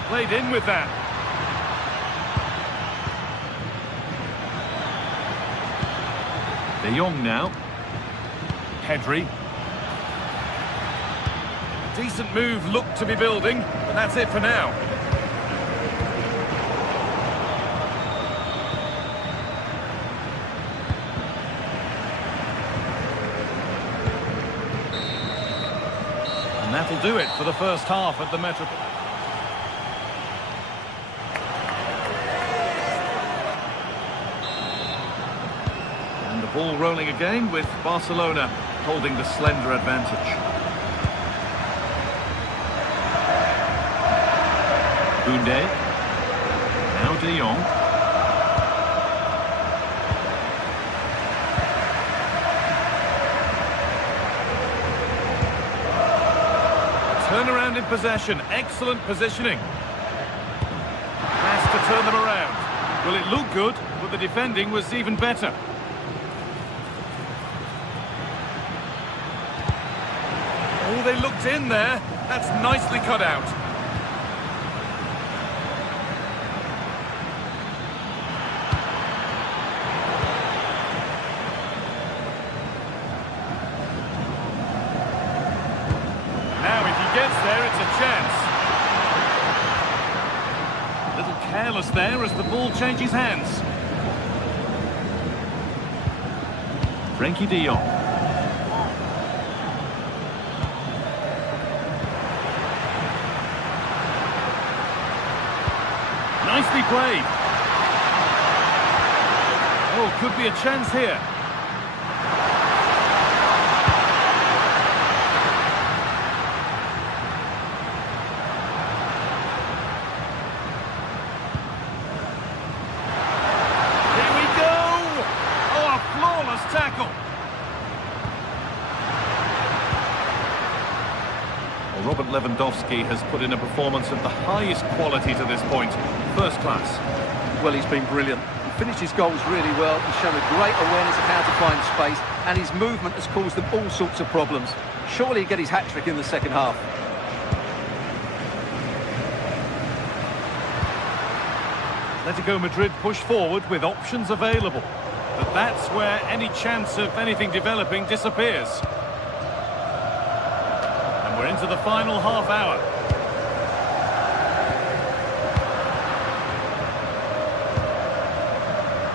Played in with that. De Jong now. Pedri. Decent move looked to be building, but that's it for now. And that'll do it for the first half at the Metro. Ball rolling again with Barcelona holding the slender advantage. Koundé. Now De Jong. Turnaround in possession. Excellent positioning. Has to turn them around. Well, it looked good, but the defending was even better. Oh, they looked in there. That's nicely cut out. Now, if he gets there, it's a chance. Little careless there as the ball changes hands. Frenkie de Jong. Nicely played. Oh, could be a chance here. Here we go! Oh, a flawless tackle. Well, Robert Lewandowski has put in a performance of the highest quality to this point. First class. Well, he's been brilliant. He finished his goals really well. He's shown a great awareness of how to find space, and his movement has caused them all sorts of problems. Surely he'll get his hat-trick in the second half. Atletico Madrid push forward with options available. But that's where any chance of anything developing disappears. And we're into the final half hour.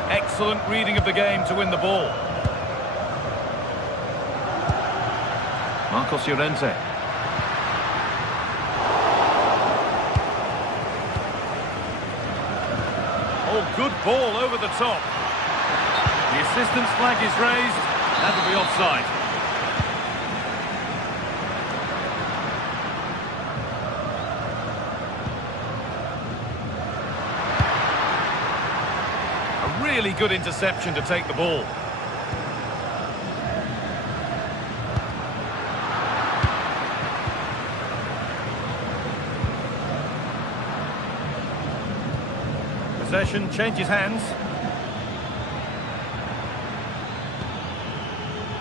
Excellent reading of the game to win the ball. Marcos Llorente. Oh, good ball over the top. The assistant's flag is raised. That'll be offside. Really good interception to take the ball. Possession changes hands.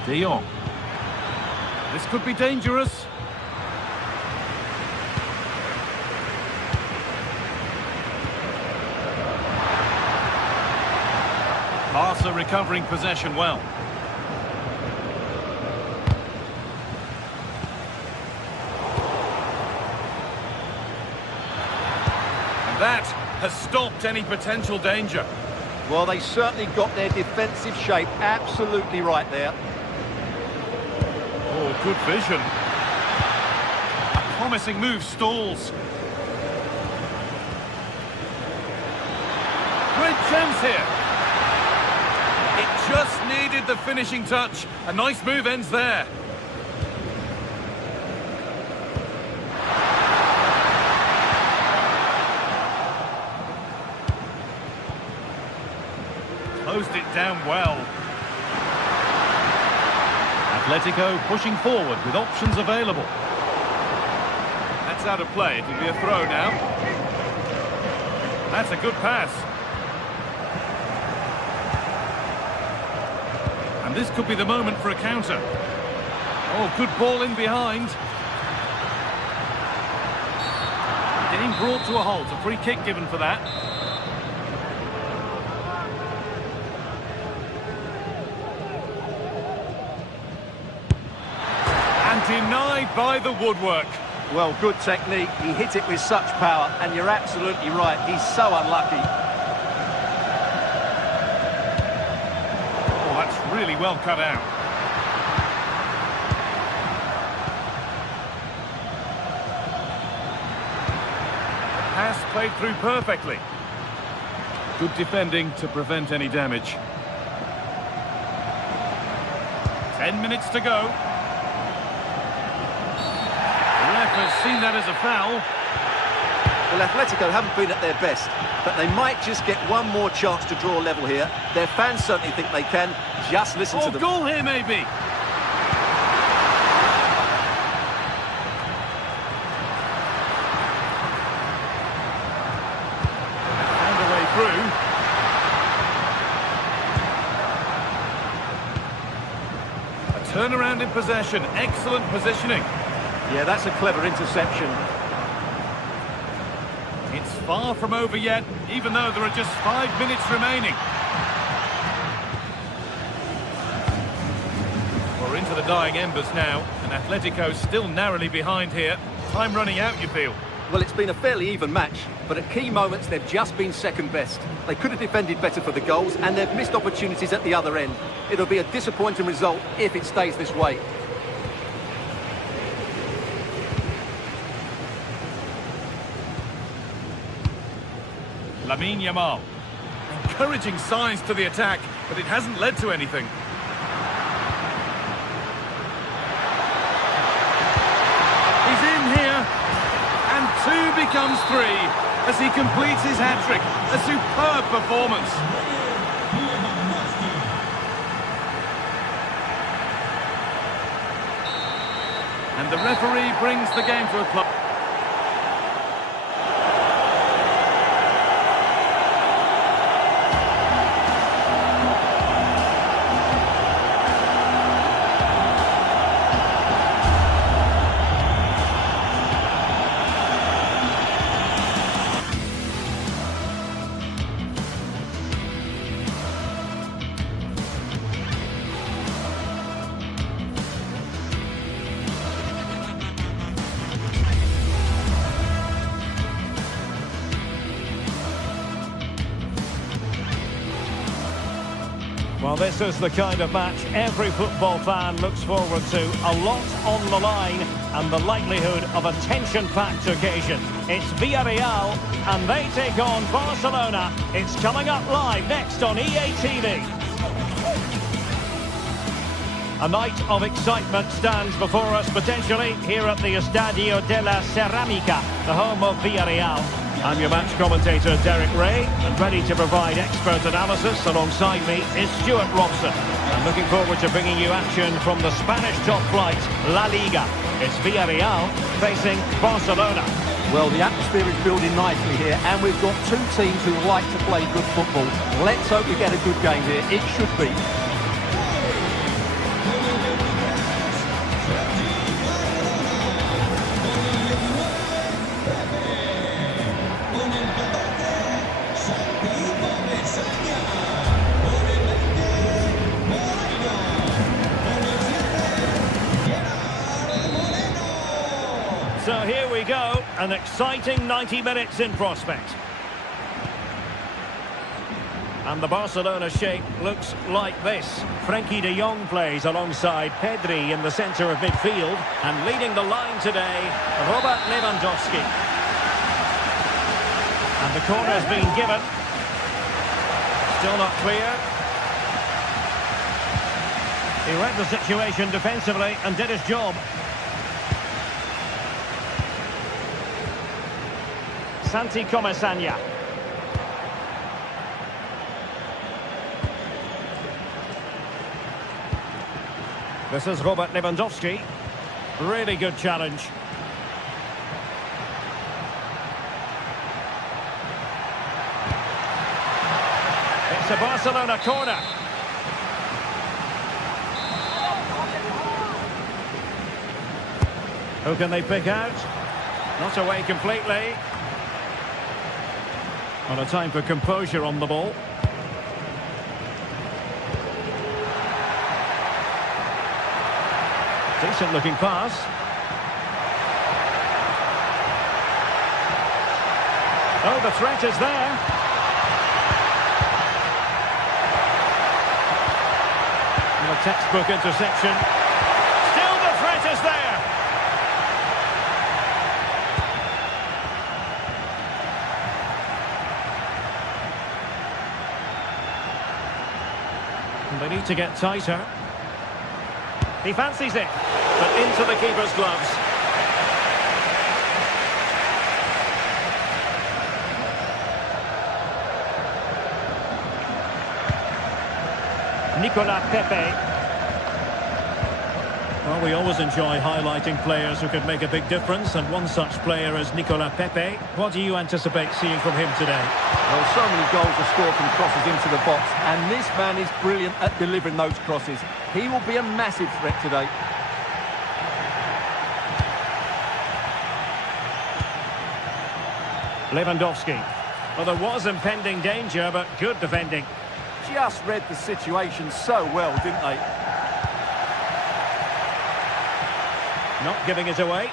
De Jong. This could be dangerous. Barca recovering possession well. And that has stopped any potential danger. Well, they certainly got their defensive shape absolutely right there. Oh, good vision. A promising move stalls. Great chance here. It just needed the finishing touch. A nice move ends there. Closed it down well. Atletico pushing forward with options available. That's out of play. It'll be a throw now. That's a good pass. And this could be the moment for a counter. Oh, good ball in behind. Getting brought to a halt. A free kick given for that. And denied by the woodwork. Well, good technique. He hit it with such power, and you're absolutely right. He's so unlucky. Really well cut out. Pass played through perfectly. Good defending to prevent any damage. 10 minutes to go. The ref has seen that as a foul. Well, Atletico haven't been at their best, but they might just get one more chance to draw level here. Their fans certainly think they can. Just listen to them. Goal here, maybe. Found a way through. A turnaround in possession. Excellent positioning. Yeah, that's a clever interception. It's far from over yet, even though there are just 5 minutes remaining. We're into the dying embers now, and Atletico's still narrowly behind here. Time running out, you feel? Well, it's been a fairly even match, but at key moments they've just been second best. They could have defended better for the goals, and they've missed opportunities at the other end. It'll be a disappointing result if it stays this way. Lamine Yamal. Encouraging signs to the attack, but it hasn't led to anything. He's in here, and 2 becomes 3 as he completes his hat-trick. A superb performance. And the referee brings the game to a close. Well, this is the kind of match every football fan looks forward to. A lot on the line and the likelihood of a tension-packed occasion. It's Villarreal and they take on Barcelona. It's coming up live next on EA TV. A night of excitement stands before us potentially here at the Estadio de la Ceramica, the home of Villarreal. I'm your match commentator, Derek Ray, and ready to provide expert analysis alongside me is Stuart Robson. I'm looking forward to bringing you action from the Spanish top flight, La Liga. It's Villarreal facing Barcelona. Well, the atmosphere is building nicely here, and we've got 2 teams who like to play good football. Let's hope we get a good game here. It should be. So here we go, an exciting 90 minutes in prospect. And the Barcelona shape looks like this. Frenkie de Jong plays alongside Pedri in the centre of midfield. And leading the line today, Robert Lewandowski. And the corner's been given. Still not clear. He read the situation defensively and did his job. Santi Comesaña. This is Robert Lewandowski. Really good challenge. It's a Barcelona corner. Who can they pick out? Not away completely. Not a time for composure on the ball. Decent looking pass. Oh, the threat is there. And a textbook interception. Still the threat is there. And they need to get tighter. He fancies it, but into the keeper's gloves. Nicolas Pepe. Well, we always enjoy highlighting players who could make a big difference, and one such player is Nicolas Pepe. What do you anticipate seeing from him today? Well, so many goals are scored from crosses into the box, and this man is brilliant at delivering those crosses. He will be a massive threat today. Lewandowski. Well, there was impending danger, but good defending. Just read the situation so well, didn't they? Not giving it away.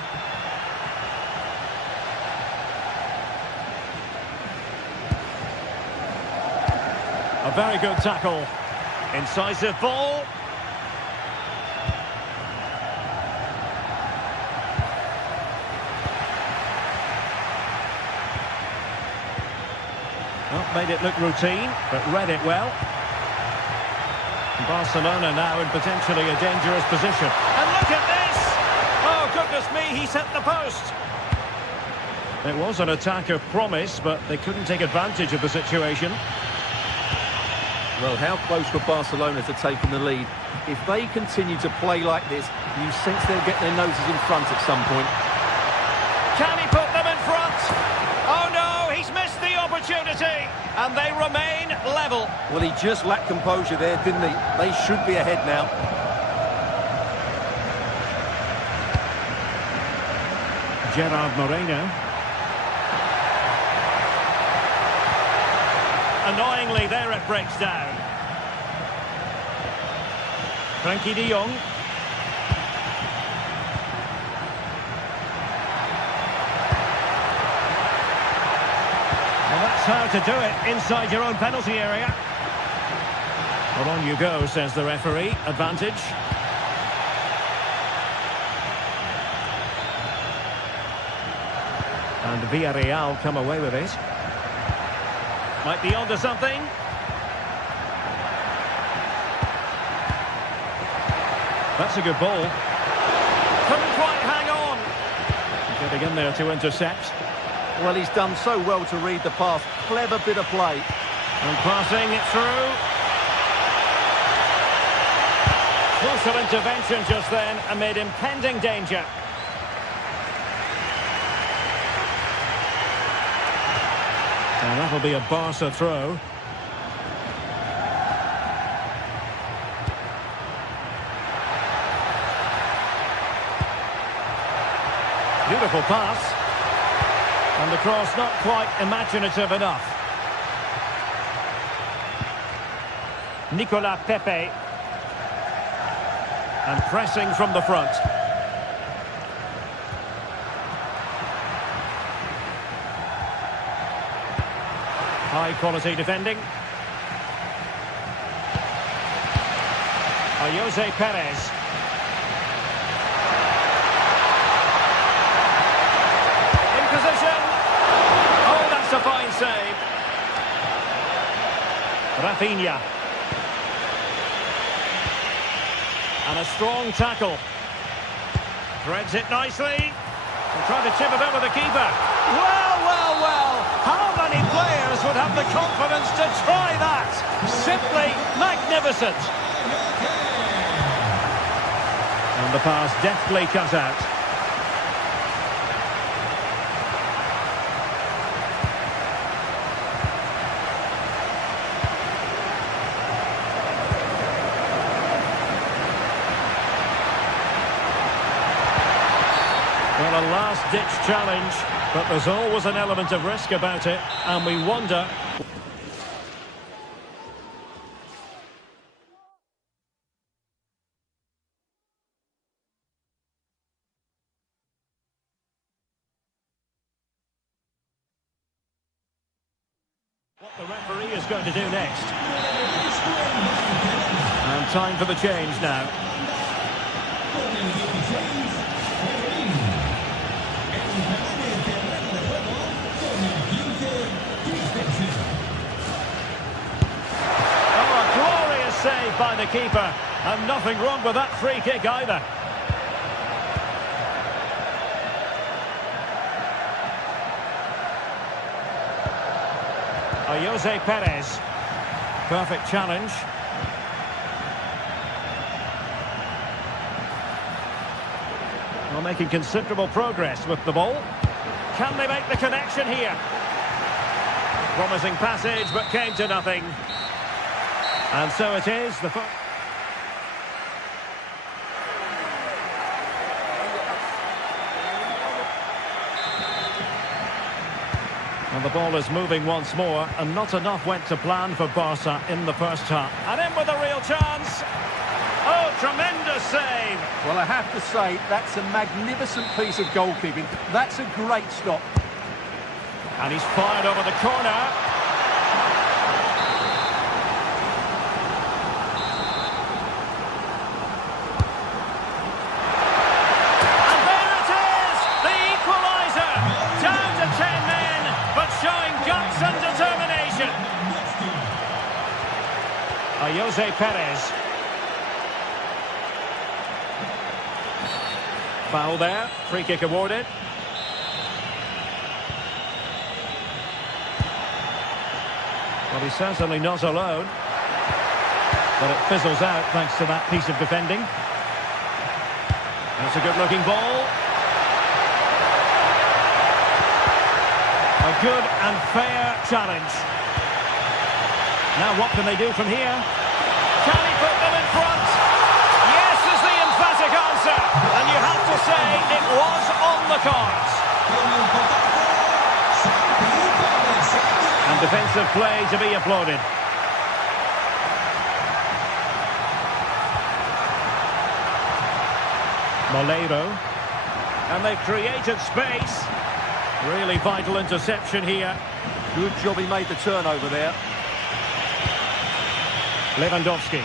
A very good tackle. Incisive ball. Well, made it look routine, but read it well. Barcelona now in potentially a dangerous position. And look at this! Oh, goodness me, he set the post. It was an attack of promise, but they couldn't take advantage of the situation. Well, how close were Barcelona to taking the lead? If they continue to play like this, you sense they'll get their noses in front at some point. Can he put them in front? Oh no, he's missed the opportunity, and they remain level. Well, he just lacked composure there, didn't he? They should be ahead now. Gerard Moreno. Annoyingly, there it breaks down. Frankie de Jong. Well, that's how to do it, inside your own penalty area. Well, on you go, says the referee. Advantage. And Villarreal come away with it. Might be onto something. That's a good ball. Couldn't quite hang on. Getting in there to intercept. Well, he's done so well to read the pass. Clever bit of play. And passing it through. Crucial intervention just then amid impending danger. And that'll be a Barca throw. Beautiful pass. And the cross not quite imaginative enough. Nicolas Pepe. And pressing from the front. High quality defending. Jose Perez. In position. Oh, that's a fine save. Rafinha. And a strong tackle. Threads it nicely. And trying to chip it over the keeper. Well, well, well. How many players would have the confidence to try that? Simply magnificent. And the pass deftly cut out. Well, a last-ditch challenge, but there's always an element of risk about it, and we wonder... what the referee is going to do next. And time for the change now. Oh, a glorious save by the keeper. And nothing wrong with that free kick either. Jose Perez. Perfect challenge. Well, making considerable progress with the ball. Can they make the connection here? Promising passage, but came to nothing. And so it is. And the ball is moving once more, and not enough went to plan for Barca in the first half. And in with a real chance. Oh, tremendous save. Well, I have to say, that's a magnificent piece of goalkeeping. That's a great stop. And he's fired over the corner. And there it is! The equaliser! Down to 10 men, but showing guts and determination. Jose Perez. Foul there, free kick awarded. Well, he's certainly not alone. But it fizzles out thanks to that piece of defending. That's a good-looking ball. A good and fair challenge. Now what can they do from here? Can he put them in front? Yes is the emphatic answer. And you have to say it was on the cards. And defensive play to be applauded. Molero. And they've created space. Really vital interception here. Good job he made the turnover there. Lewandowski.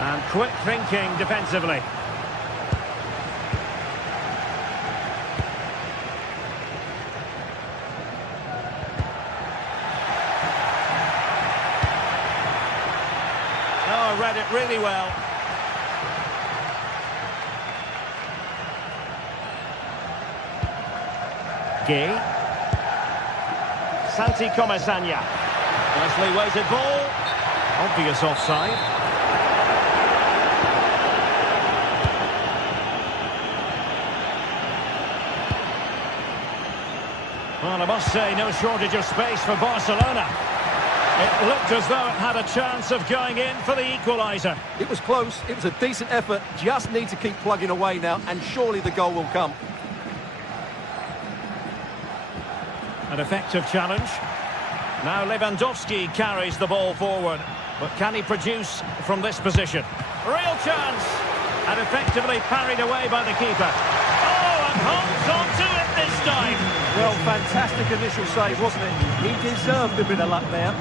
And quick thinking defensively. Oh, read it really well. Gay. Santi Comesaña. Nicely weighted ball. Obvious offside. Well, I must say, no shortage of space for Barcelona. It looked as though it had a chance of going in for the equaliser. It was close, it was a decent effort, just need to keep plugging away now, and surely the goal will come. An effective challenge. Now Lewandowski carries the ball forward. But can he produce from this position? Real chance! And effectively parried away by the keeper. Oh, and holds on to it this time. Well, fantastic initial save, wasn't it? He deserved a bit of luck there.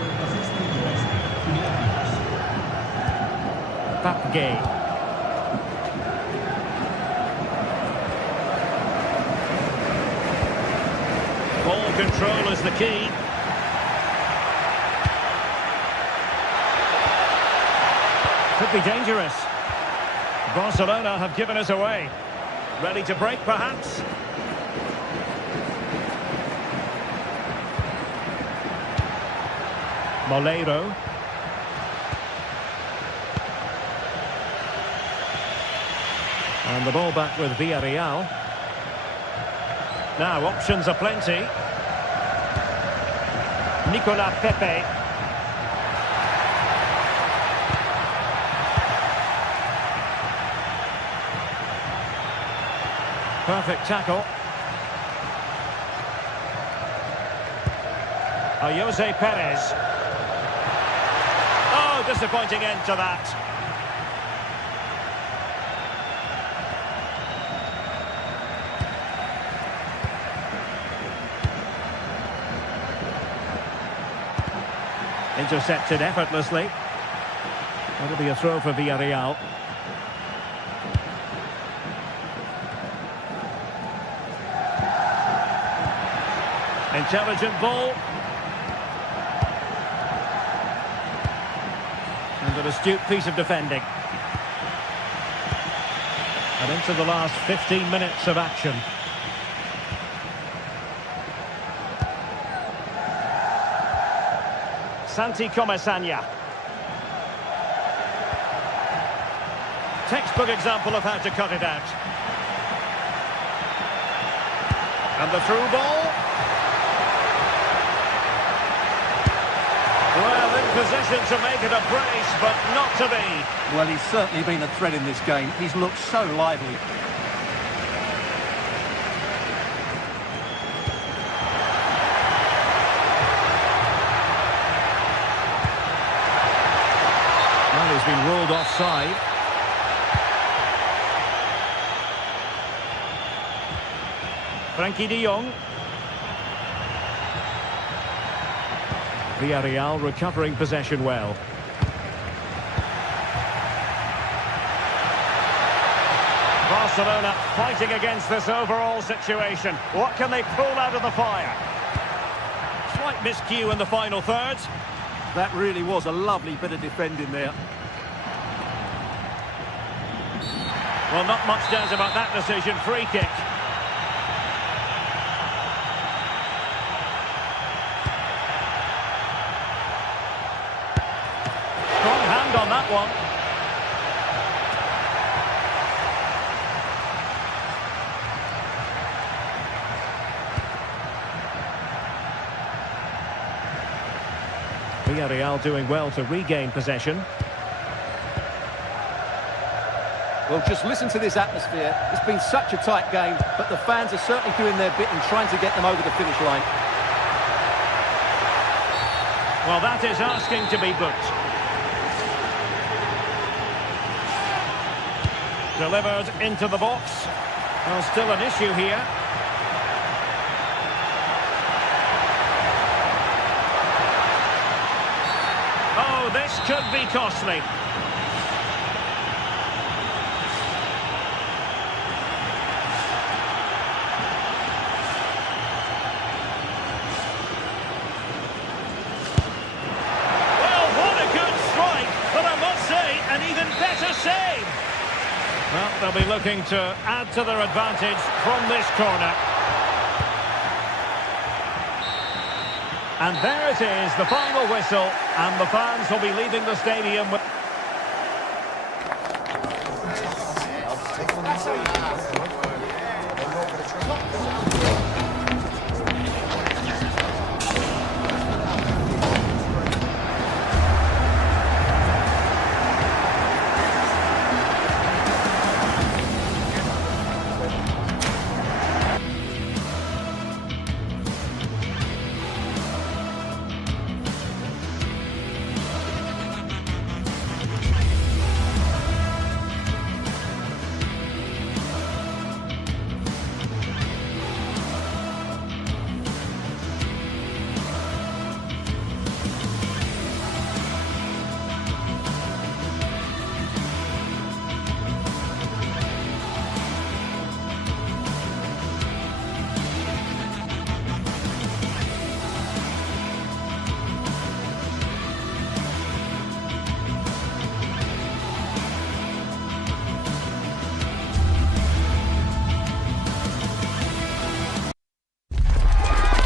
Pape. Ball control is the key. Could be dangerous. Barcelona have given us away. Ready to break, perhaps? Molero. And the ball back with Villarreal. Now, options are plenty. Nicolas Pepe. Perfect tackle. Jose Perez. Oh, disappointing end to that. Intercepted effortlessly. That'll be a throw for Villarreal. Intelligent ball. And an astute piece of defending. And into the last 15 minutes of action. Santi Comesaña. Textbook example of how to cut it out. And the through ball. Well, in position to make it a brace, but not to be. Well, he's certainly been a threat in this game. He's looked so lively. Well, he's been ruled offside. Frankie de Jong. Villarreal recovering possession well. Barcelona fighting against this overall situation. What can they pull out of the fire? Slight miscue in the final third. That really was a lovely bit of defending there. Well, not much doubt about that decision. Free kick. Strong hand on that one. Villarreal doing well to regain possession. Well, just listen to this atmosphere. It's been such a tight game, but the fans are certainly doing their bit and trying to get them over the finish line. Well, that is asking to be booked. Delivered into the box. Well, still an issue here. Oh, this could be costly. Well, they'll be looking to add to their advantage from this corner. And there it is, the final whistle, and the fans will be leaving the stadium with...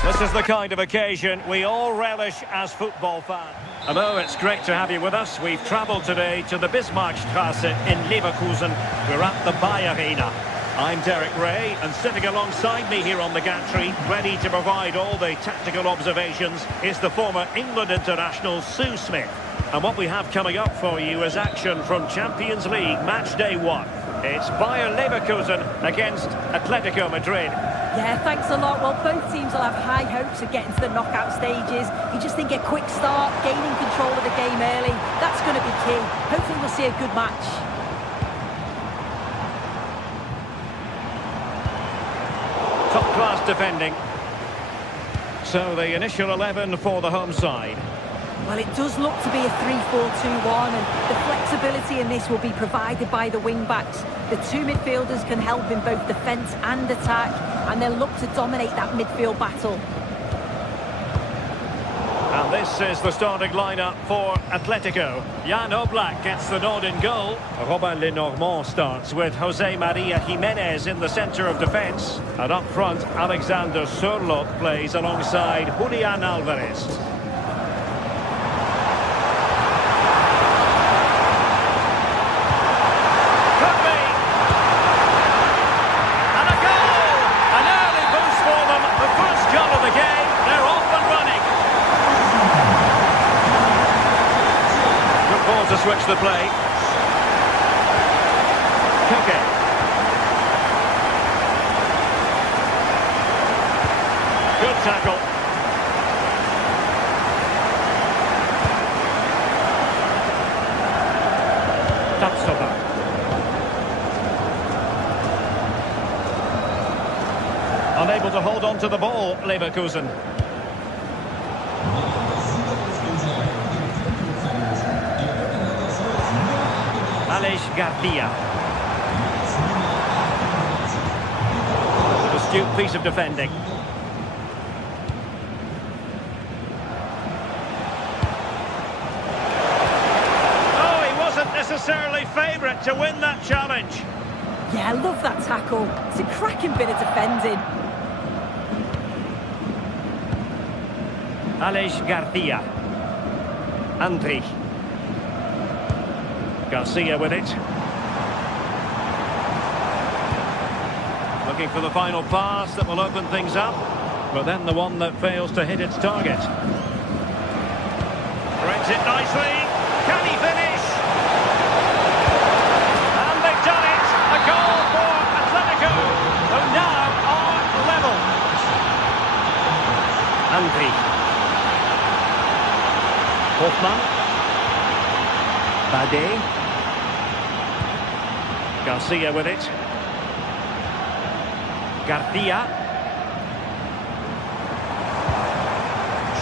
This is the kind of occasion we all relish as football fans. Hello, it's great to have you with us. We've travelled today to the Bismarckstraße in Leverkusen. We're at the Bayer Arena. I'm Derek Ray, and sitting alongside me here on the gantry, ready to provide all the tactical observations, is the former England international Sue Smith. And what we have coming up for you is action from Champions League match day 1. It's Bayer Leverkusen against Atletico Madrid. Yeah, thanks a lot. Well, both teams will have high hopes of getting to the knockout stages. You just think a quick start, gaining control of the game early, that's going to be key. Hopefully we'll see a good match. Top-class defending. So the initial 11 for the home side. Well, it does look to be a 3-4-2-1, and the flexibility in this will be provided by the wing-backs. The two midfielders can help in both defence and attack, and they'll look to dominate that midfield battle. This is the starting lineup for Atletico. Jan Oblak gets the nod in goal. Robin Lenormand starts with Jose Maria Jimenez in the centre of defence. And up front, Alexander Sørloth plays alongside Julian Alvarez. Could be. And a goal! An early boost for them. The first goal of the game. They're off and running. Good ball to switch the play. Koke. Good tackle. Tapsoba. Unable to hold on to the ball, Leverkusen. Aleix Garcia. An astute piece of defending. Oh, he wasn't necessarily favourite to win that challenge. Yeah, I love that tackle. It's a cracking bit of defending. Aleix Garcia. Andri. Garcia with it. Looking for the final pass that will open things up, but then the one that fails to hit its target. Threads it nicely. Can he finish? And they've done it. A goal for Atletico, who now are level. Andri. Hoffmann. Bade. Garcia with it. Garcia.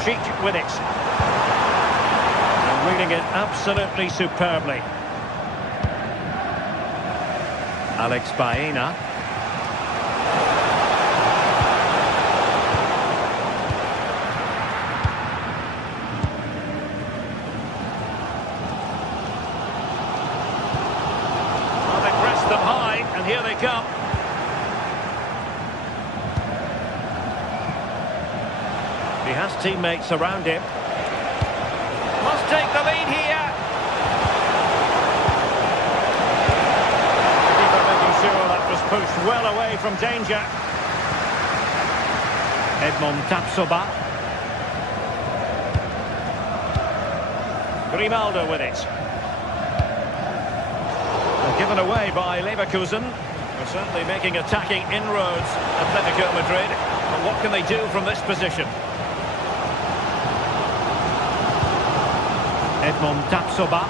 Sheik with it. And reading it absolutely superbly. Alex Baena. Them high, and here they come. He has teammates around him. Must take the lead here. The keeper making sure that was pushed well away from danger. Edmond Tapsoba. Grimaldo with it. Given away by Leverkusen. They're certainly making attacking inroads, Atletico Madrid. But what can they do from this position? Edmond Tapsoba.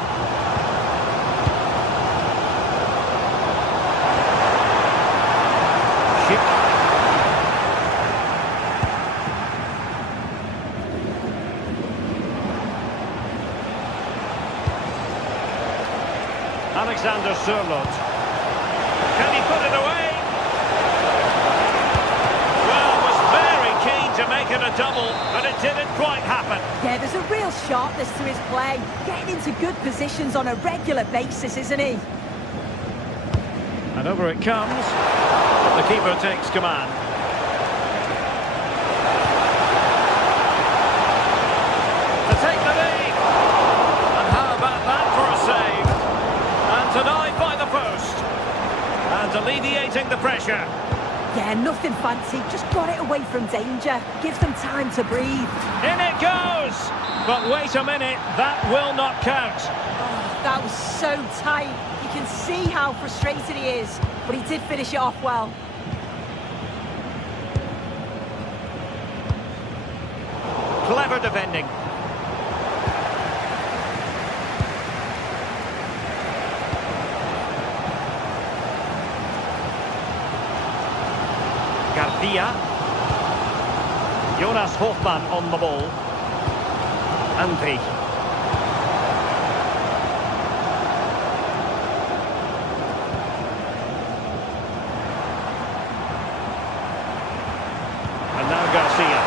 Schick. Alexander Sørloth. Can he put it away? Well, was very keen to make it a double, but it didn't quite happen. Yeah, there's a real sharpness to his play. Getting into good positions on a regular basis, isn't he? And over it comes. The keeper takes command. To take the lead. And how about that for a save? And denied by the post. And alleviating the pressure. Yeah, nothing fancy. Just got it away from danger. Gives them time to breathe. In it goes! But wait a minute, that will not count. Oh, that was so tight. You can see how frustrated he is. But he did finish it off well. Clever defending. Garcia. Jonas Hoffmann on the ball. Andri. And now Garcia.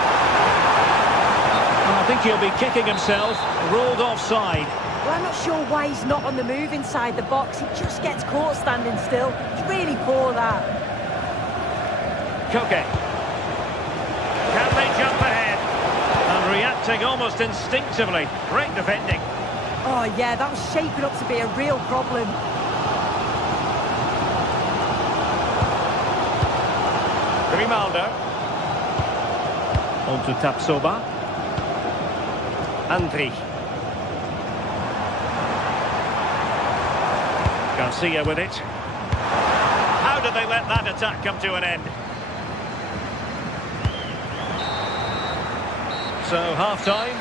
Well, I think he'll be kicking himself, ruled offside. Well, I'm not sure why he's not on the move inside the box. He just gets caught standing still. It's really poor, that. Koke. Can they jump ahead? And reacting almost instinctively. Great defending. Oh, yeah, that was shaping up to be a real problem. Grimaldo. On to Tapsoba. Andri. Garcia with it. How did they let that attack come to an end? So, half-time.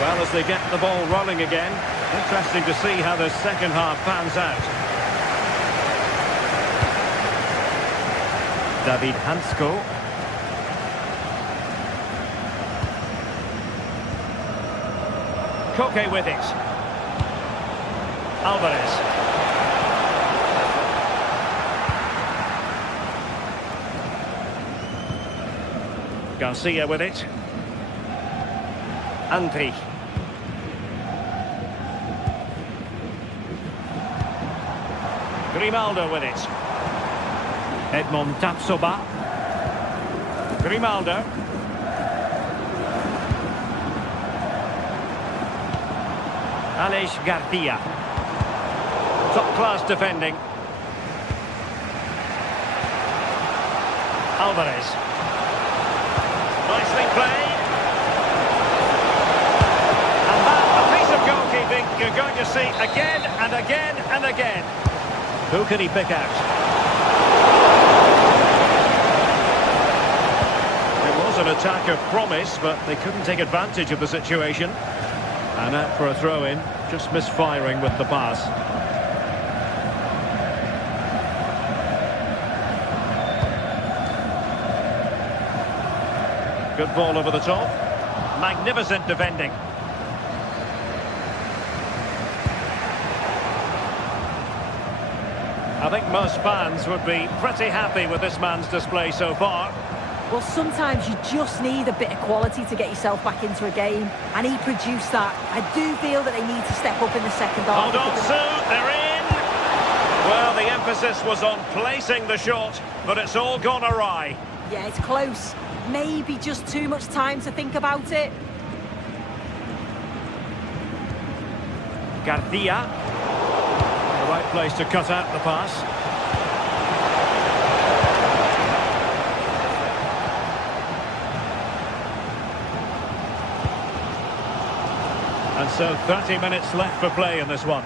Well, as they get the ball rolling again, interesting to see how the second half pans out. David Hansko. Koke with it. Alvarez. Garcia with it. Andri. Grimaldo with it. Edmond Tapsoba. Grimaldo. Aleix Garcia. Top-class defending. Alvarez. Nicely played. And that, a piece of goalkeeping you're going to see again and again and again. Who can he pick out? It was an attack of promise, but they couldn't take advantage of the situation. And out for a throw-in, just misfiring with the pass. Good ball over the top. Magnificent defending. I think most fans would be pretty happy with this man's display so far. Well, sometimes you just need a bit of quality to get yourself back into a game, and he produced that. I do feel that they need to step up in the second half. Hold on, Sue, they're in! Well, the emphasis was on placing the shot, but it's all gone awry. Yeah, it's close. Maybe just too much time to think about it. Garcia. The right place to cut out the pass. And so 30 minutes left for play in this one.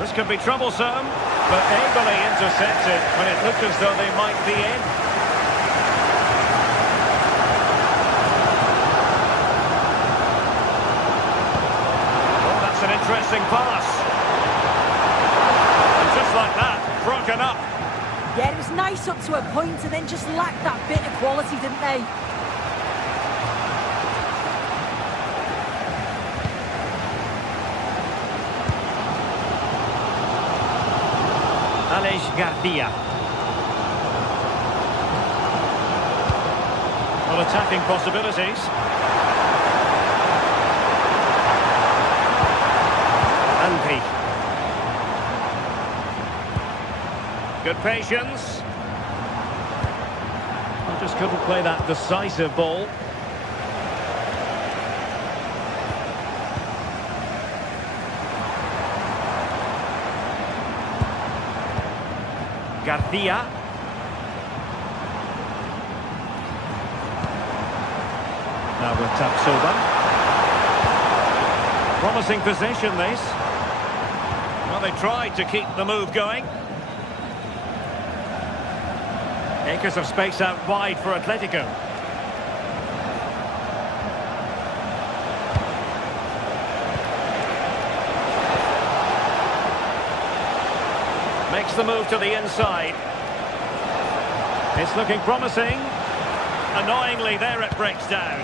This could be troublesome, but ably intercepted when it looked as though they might be in. Oh, that's an interesting pass. And just like that, broken up. Yeah, it was nice up to a point and then just lacked that bit of quality, didn't they? Aleix Garcia. Well, attacking possibilities. Andri. Good patience. I just couldn't play that decisive ball. Garcia. Now with Tapsoba. Promising position, this. Well, they tried to keep the move going. Acres of space out wide for Atletico. Makes the move to the inside. It's looking promising. Annoyingly, there it breaks down.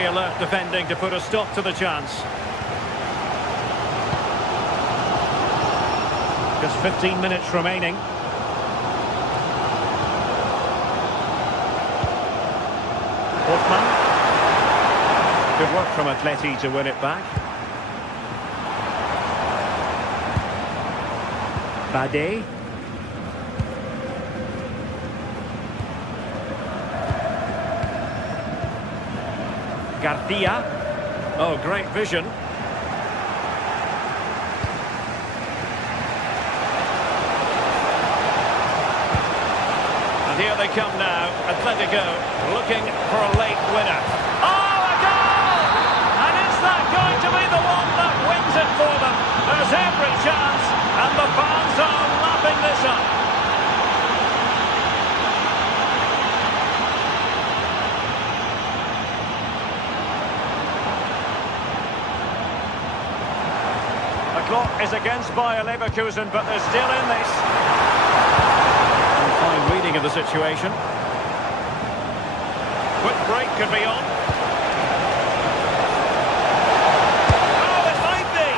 Very alert defending to put a stop to the chance. Just 15 minutes remaining. Hoffman. Good work from Atleti to win it back. Bade. Garcia. Oh, great vision. And here they come now. Atletico looking for a late winner. Oh, a goal! And is that going to be the one that wins it for them? There's every chance, and the fans are lapping this up. The clock is against Bayer Leverkusen, but they're still in this. And fine reading of the situation. Quick break could be on. Oh, it might be.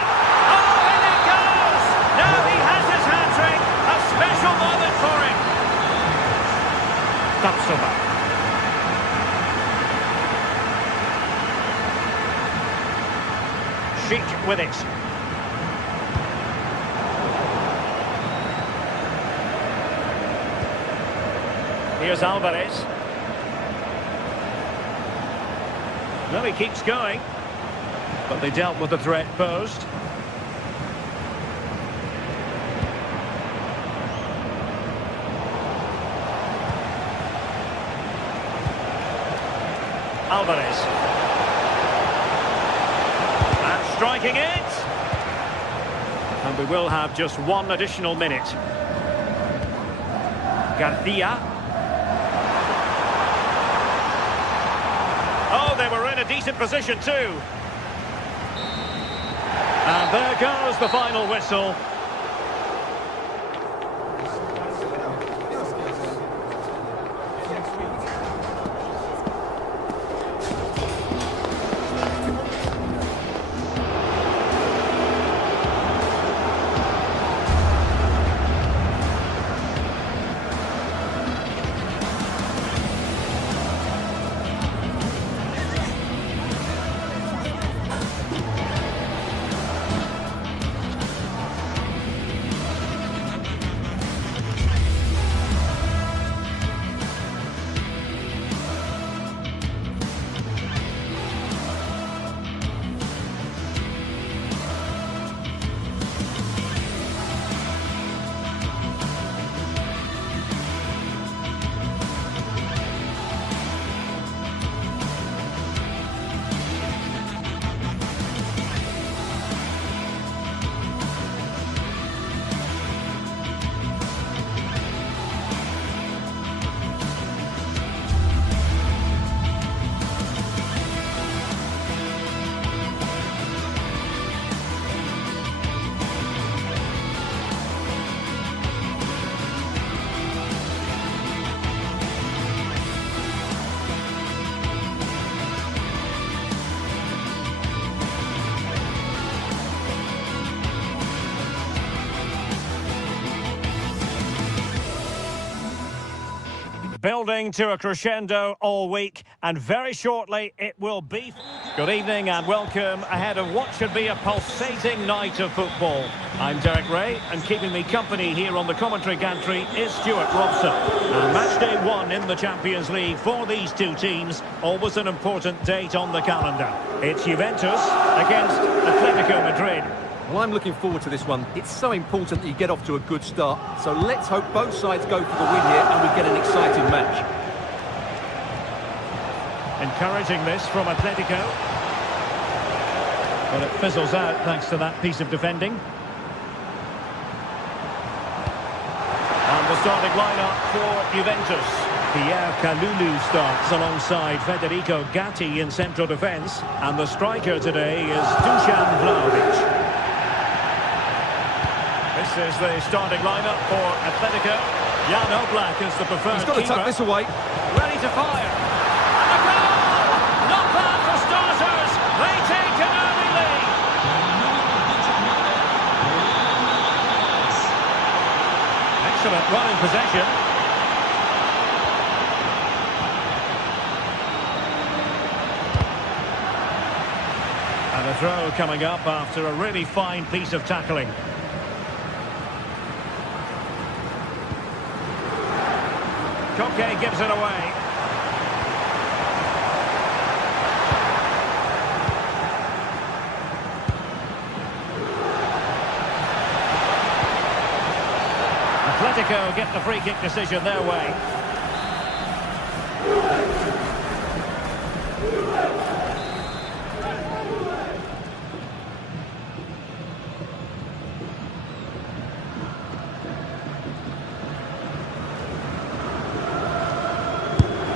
Oh, in it goes! Now he has his hat-trick. A special moment for him. Tapsoba. Sheik with it. Here's Alvarez. No, he keeps going. But they dealt with the threat posed. Alvarez. And striking it. And we will have just one additional minute. Garcia. Oh, they were in a decent position too. And there goes the final whistle. Building to a crescendo all week, and very shortly it will be. Good evening and welcome ahead of what should be a pulsating night of football. I'm Derek Ray, and keeping me company here on the commentary gantry is Stuart Robson. And match day 1 in the Champions League for these two teams, always an important date on the calendar. It's Juventus against Atletico Madrid. Well, I'm looking forward to this one. It's so important that you get off to a good start. So let's hope both sides go for the win here and we get an exciting match. Encouraging this from Atletico. But it fizzles out thanks to that piece of defending. And the starting lineup for Juventus. Pierre Kalulu starts alongside Federico Gatti in central defence. And the striker today is Dusan Vlahovic. This is the starting lineup for Atletico. Jan Oblak is the preferred keeper. He's got to tuck this away. Ready to fire. And a goal! Not bad for start. possession. And a throw coming up after a really fine piece of tackling. Koke gives it away. Atletico get the free kick decision their way.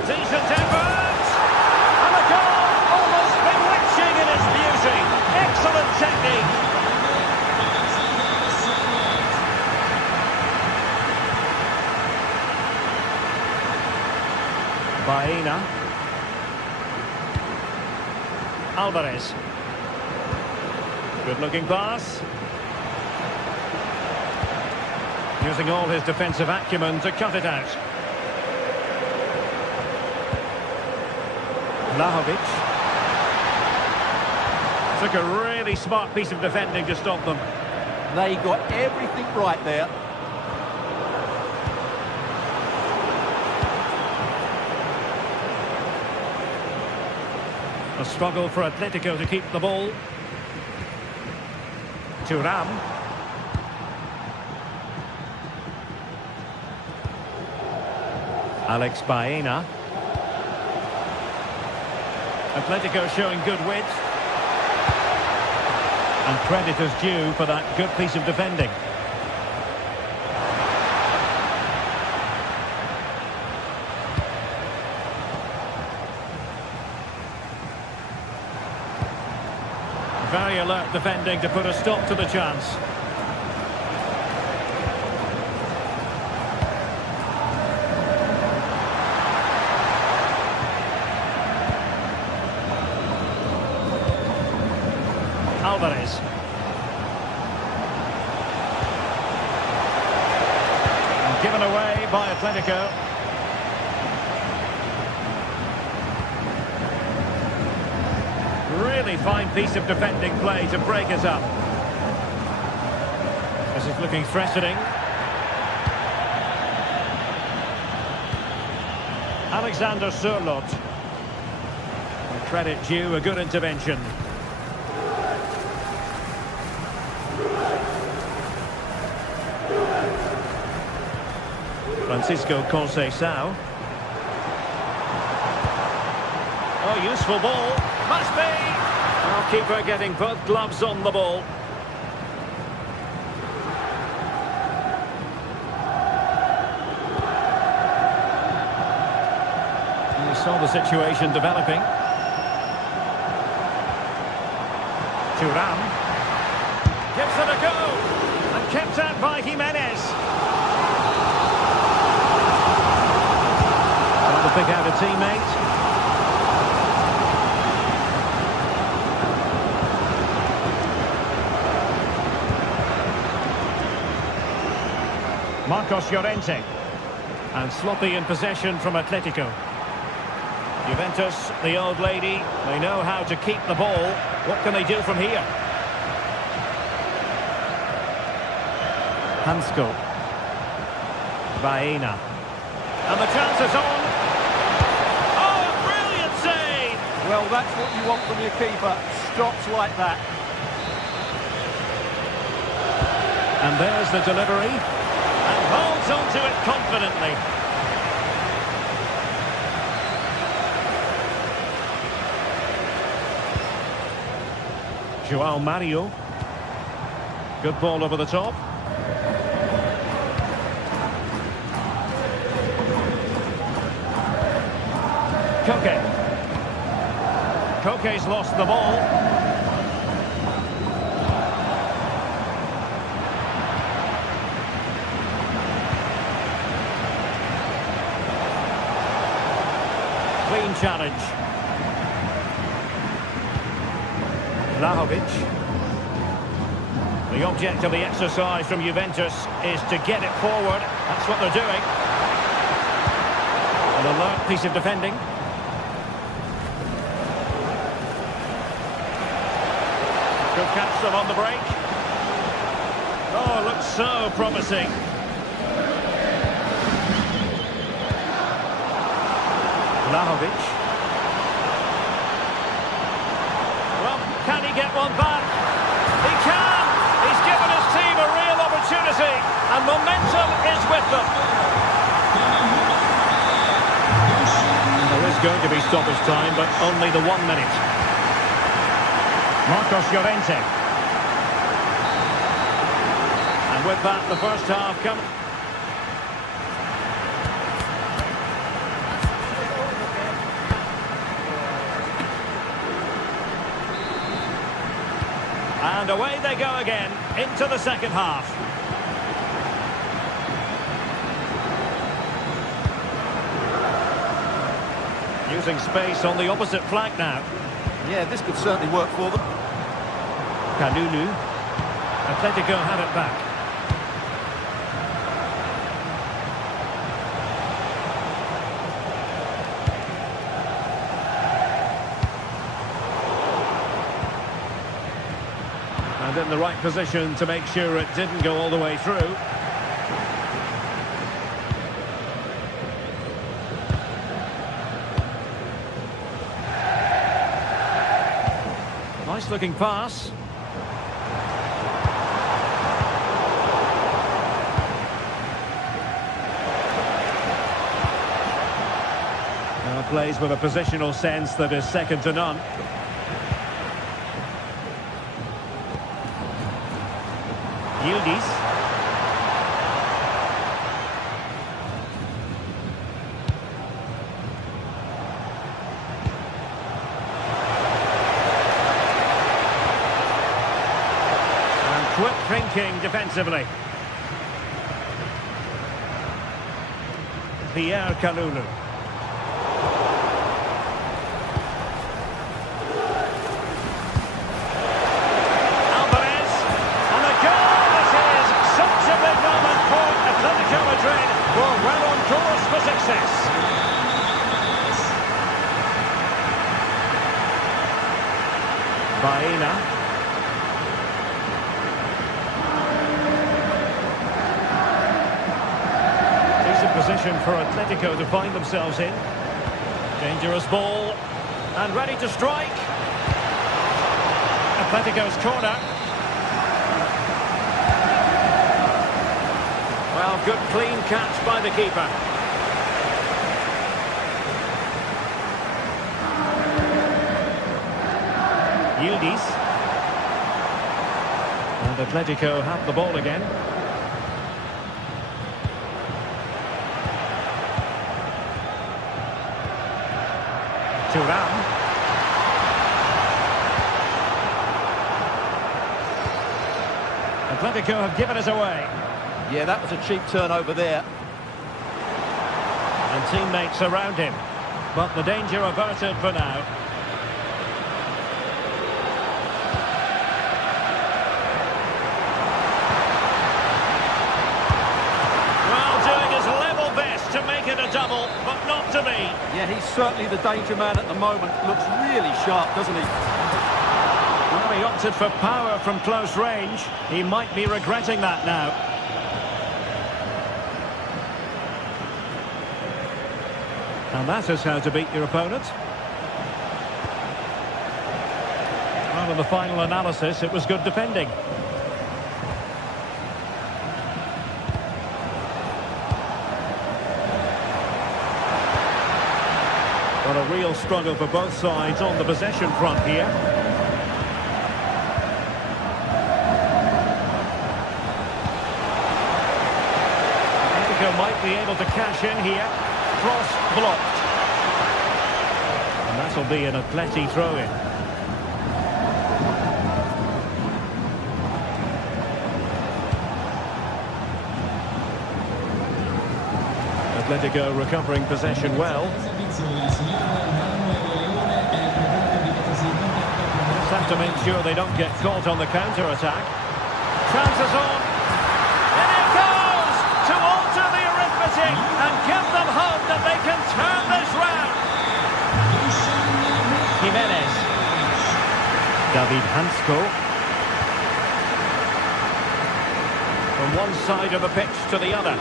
Decent effort! And a goal! Almost bewitching in its beauty. Excellent technique. Baena. Alvarez. Good looking pass. Using all his defensive acumen to cut it out. Vlahovic. Took a really smart piece of defending to stop them. They got everything right there. A struggle for Atletico to keep the ball. Thuram. Alex Baena. Atletico showing good wit. And credit is due for that good piece of defending. Very alert defending to put a stop to the chance. Alvarez. And given away by Atletico. Really fine piece of defending play to break it up. This is looking threatening. Alexander Sørloth. Credit due, a good intervention. Francisco Conceição. Oh, useful ball. Must be! Our keeper getting both gloves on the ball. And we saw the situation developing. Thuram. Gives it a go. And kept out by Jimenez. Trying to pick out a teammate. Marcos Llorente. And sloppy in possession from Atletico. Juventus, the old lady, they know how to keep the ball. What can they do from here? Hansko. Baena. And the chance is on. Oh, brilliant save! Well, that's what you want from your keeper. Stops like that. And there's the delivery. And holds on to it confidently. João Mario. Good ball over the top. Koke. Koke's lost the ball. Clean challenge. Vlahovic. The object of the exercise from Juventus is to get it forward. That's what they're doing. An alert piece of defending. Could catch them on the break. Oh, looks so promising. Vlahovic. Well, can he get one back? He can! He's given his team a real opportunity, and momentum is with them. There is going to be stoppage time, but only the 1 minute. Marcos Llorente. And with that, the first half comes. And away they go again, into the second half. Using space on the opposite flank now. Yeah, this could certainly work for them. Kalulu. Atletico have it back. And in the right position to make sure it didn't go all the way through. Nice looking pass. Now plays with a positional sense that is second to none. Yildiz. And quick thinking defensively. Pierre Kalulu. Baena. Decent position for Atletico to find themselves in. Dangerous ball. And ready to strike. Atletico's corner. Well, good clean catch by the keeper. Yildiz. And Atletico have the ball again. Thuram. Atletico have given us away. Yeah, that was a cheap turnover there. And teammates around him. But the danger averted for now. To make it a double, but not to be. Yeah, he's certainly the danger man at the moment. Looks really sharp, doesn't he? Well, he opted for power from close range. He might be regretting that now. And that is how to beat your opponent. Well, in the final analysis, it was good defending. Well, a real struggle for both sides on the possession front here. Atletico might be able to cash in here. Cross blocked. And that'll be an Atleti throw-in. Atletico recovering possession well. Just have to make sure they don't get caught on the counter-attack. Chances on. And it goes to alter the arithmetic and give them hope that that they can turn this round. Jimenez. David Hansko. From one side of the pitch to the other.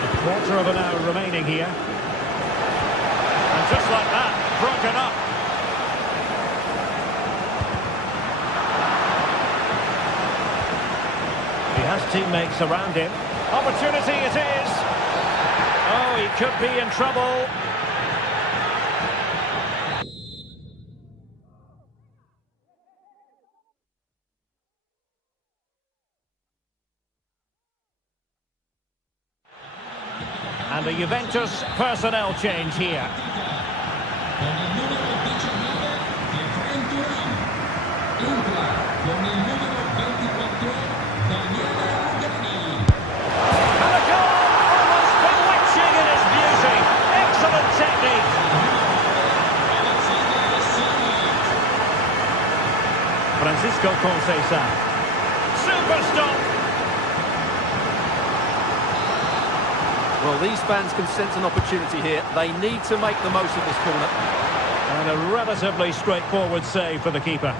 A quarter of an hour remaining here. And just like that, broken up. He has teammates around him. Opportunity it is. Oh, he could be in trouble. And a Juventus personnel change here. Con il numero 19, entra con il numero 24, Daniele Rugani. And a goal! Almost bewitching in its beauty. Excellent technique. Francisco Conceição. Super stop. Well, these fans can sense an opportunity here. They need to make the most of this corner. And a relatively straightforward save for the keeper.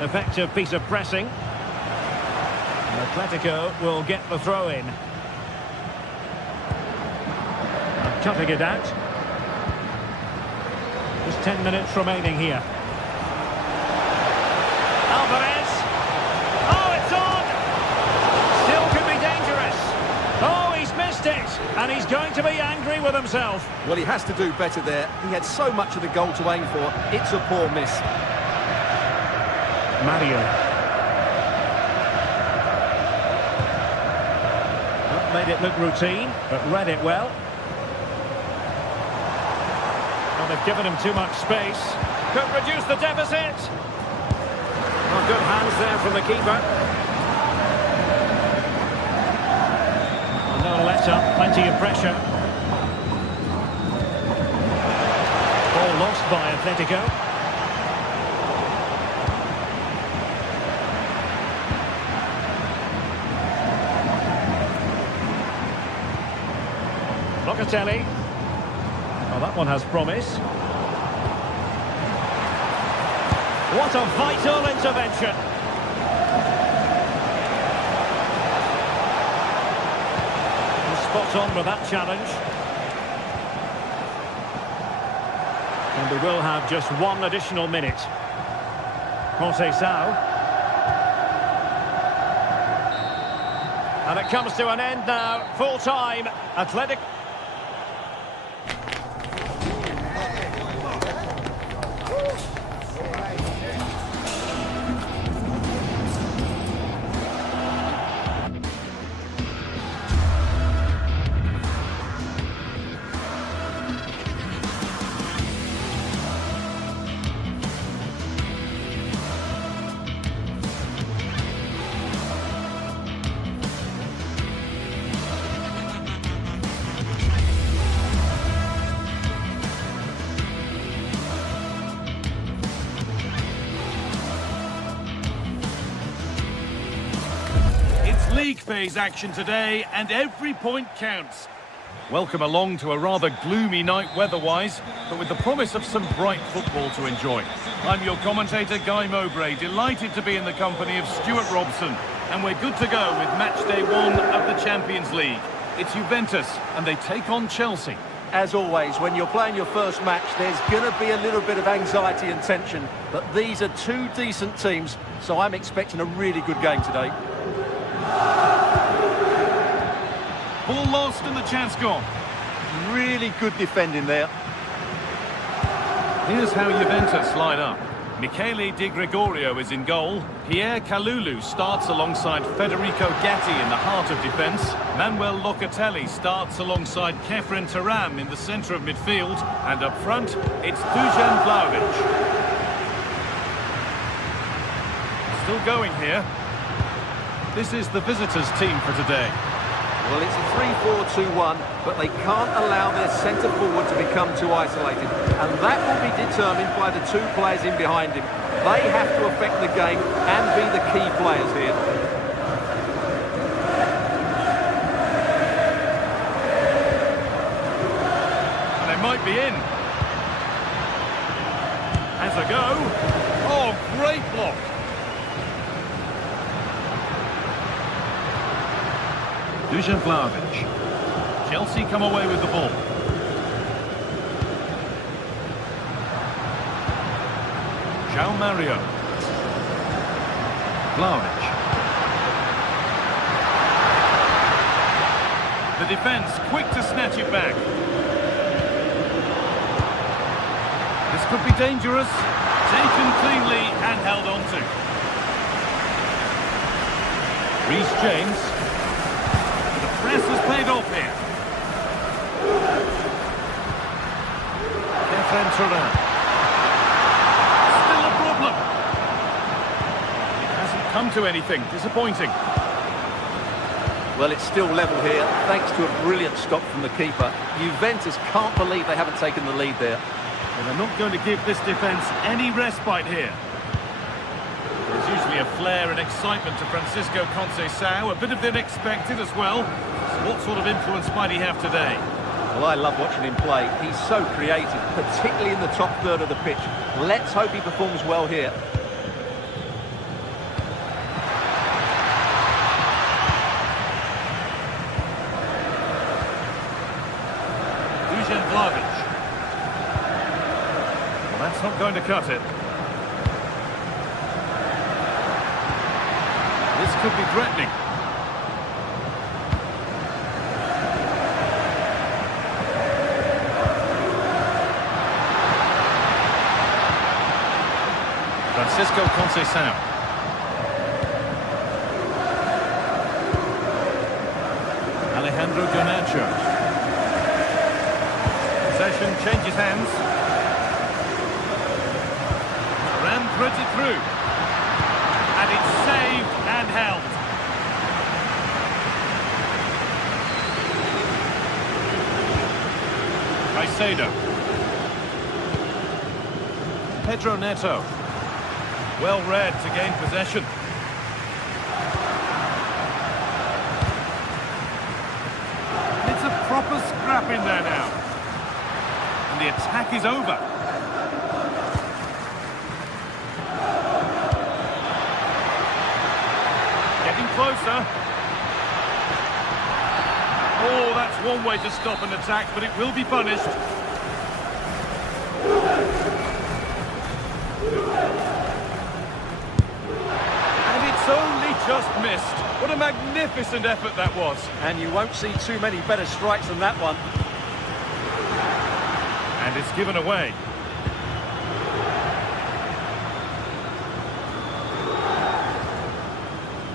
Effective piece of pressing. And Atletico will get the throw in. And cutting it out. Just 10 minutes remaining here. Alvarez. Oh, it's on! Still could be dangerous. Oh, he's missed it. And he's going to be angry with himself. Well, he has to do better there. He had so much of the goal to aim for. It's a poor miss. Mario. Not made it look routine, but read it well. Well, they've given him too much space. Could reduce the deficit. Well, good hands there from the keeper. Well, no let-up, plenty of pressure. Ball lost by Atletico. Locatelli. Oh, that one has promise. What a vital intervention. Spot on with that challenge. And we will have just one additional minute. Conceição. And it comes to an end now. Full time. Athletic. League phase action today, and every point counts. Welcome along to a rather gloomy night weather-wise, but with the promise of some bright football to enjoy. I'm your commentator, Guy Mowbray, delighted to be in the company of Stuart Robson, and we're good to go with match day 1 of the Champions League. It's Juventus, and they take on Chelsea. As always, when you're playing your first match, there's going to be a little bit of anxiety and tension, but these are two decent teams, so I'm expecting a really good game today. Ball lost and the chance gone. Really good defending there. Here's how Juventus line up. Michele Di Gregorio is in goal. Pierre Kalulu starts alongside Federico Gatti in the heart of defence. Manuel Locatelli starts alongside Kefren Turam in the centre of midfield. And up front, it's Dusan Vlahovic. Still going here. This is the visitors' team for today. Well, it's a 3-4-2-1, but they can't allow their centre-forward to become too isolated. And that will be determined by the two players in behind him. They have to affect the game and be the key players here. might be in. Has a go. Oh, great block. Dusan Vlahovic. Chelsea come away with the ball. João Mario. Vlahovic. The defence quick to snatch it back. This could be dangerous. Taken cleanly and held on to. Reece James. The press has paid off here. Kefren Turan. Still a problem. It hasn't come to anything. Disappointing. Well, it's still level here, thanks to a brilliant stop from the keeper. Juventus can't believe they haven't taken the lead there. And they're not going to give this defence any respite here. There's usually a flair and excitement to Francisco Conceição, a bit of the unexpected as well. So what sort of influence might he have today? Well, I love watching him play. He's so creative, particularly in the top third of the pitch. Let's hope he performs well here. Dusan Vlahovic. Well, that's not going to cut it. This could be threatening. Francisco Conceição. Alejandro Garnacho. Possession changes hands. Ran threads it through. And it's saved and held. Caicedo. Pedro Neto. Well read to gain possession. It's a proper scrap in there now. And the attack is over. Getting closer. Oh, that's one way to stop an attack, but it will be punished. Only just missed. What a magnificent effort that was. And you won't see too many better strikes than that one. And it's given away.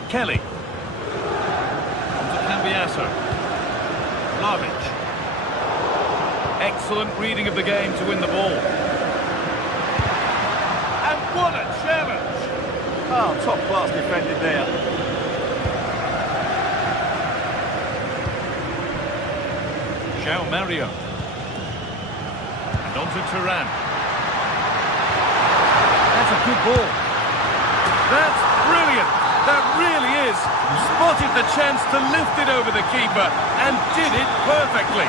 Kelly. On to Cambiasso. Vlahovic. Excellent reading of the game to win the ball. And what a challenge! Oh, top-class defended there. João Mario. And on to Turan. That's a good ball. That's brilliant. That really is. Spotted the chance to lift it over the keeper and did it perfectly.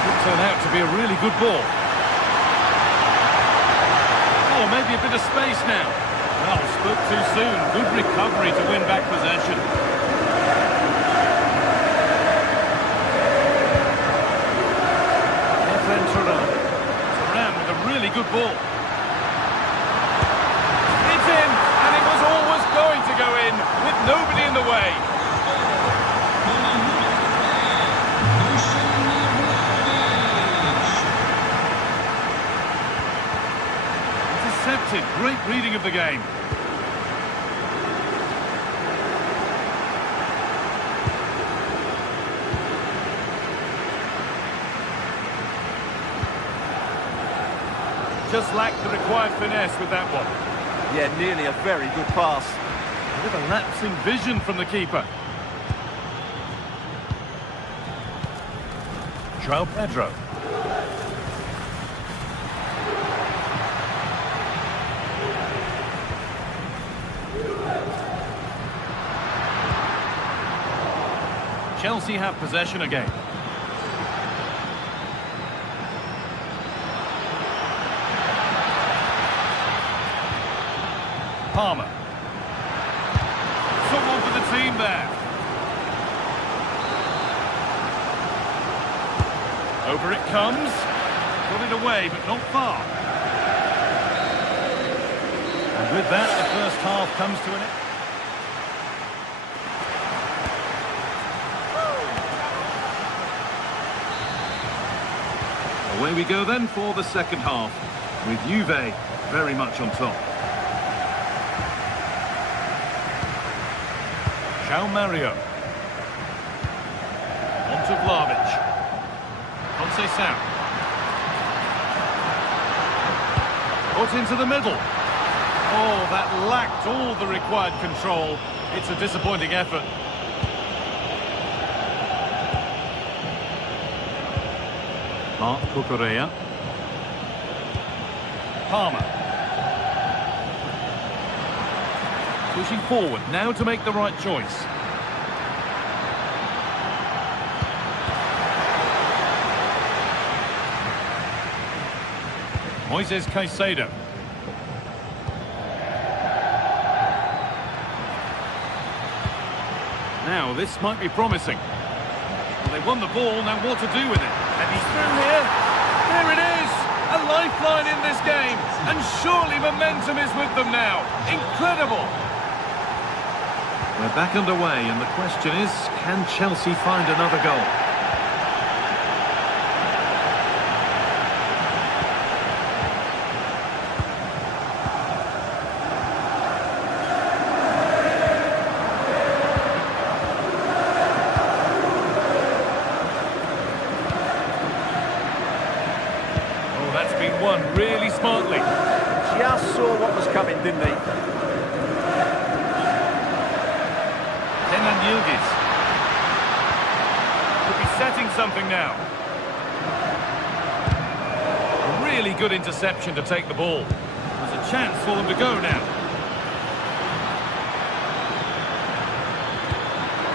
Could turn out to be a really good ball. Oh, maybe a bit of space now. Well, spoke too soon. Good recovery to win back possession. Kefren Turan. Turan with a really good ball. It's in, and it was always going to go in, with nobody in the way. Intercepted. Great reading of the game. Just lacked the required finesse with that one. Yeah, nearly a very good pass. A bit of lapsing vision from the keeper. João Pedro. Chelsea have possession again. Palmer. Someone for the team there. Over it comes. Got it away, but not far. And with that, the first half comes to an end. Away we go then for the second half, with Juve very much on top. João Mario. On to Vlahovic. Conceição. Put into the middle. Oh, that lacked all the required control. It's a disappointing effort. Marc Cucurella. Palmer. Pushing forward, now to make the right choice. Moises Caicedo. Now, this might be promising. Well, they won the ball, now what to do with it? And he's through here. There it is! A lifeline in this game. And surely momentum is with them now. Incredible! We're back underway, and the question is, can Chelsea find another goal? Oh, that's been won really smartly. Just saw what was coming, didn't he? Yildiz. Could be setting something now. A really good interception to take the ball. There's a chance for them to go now.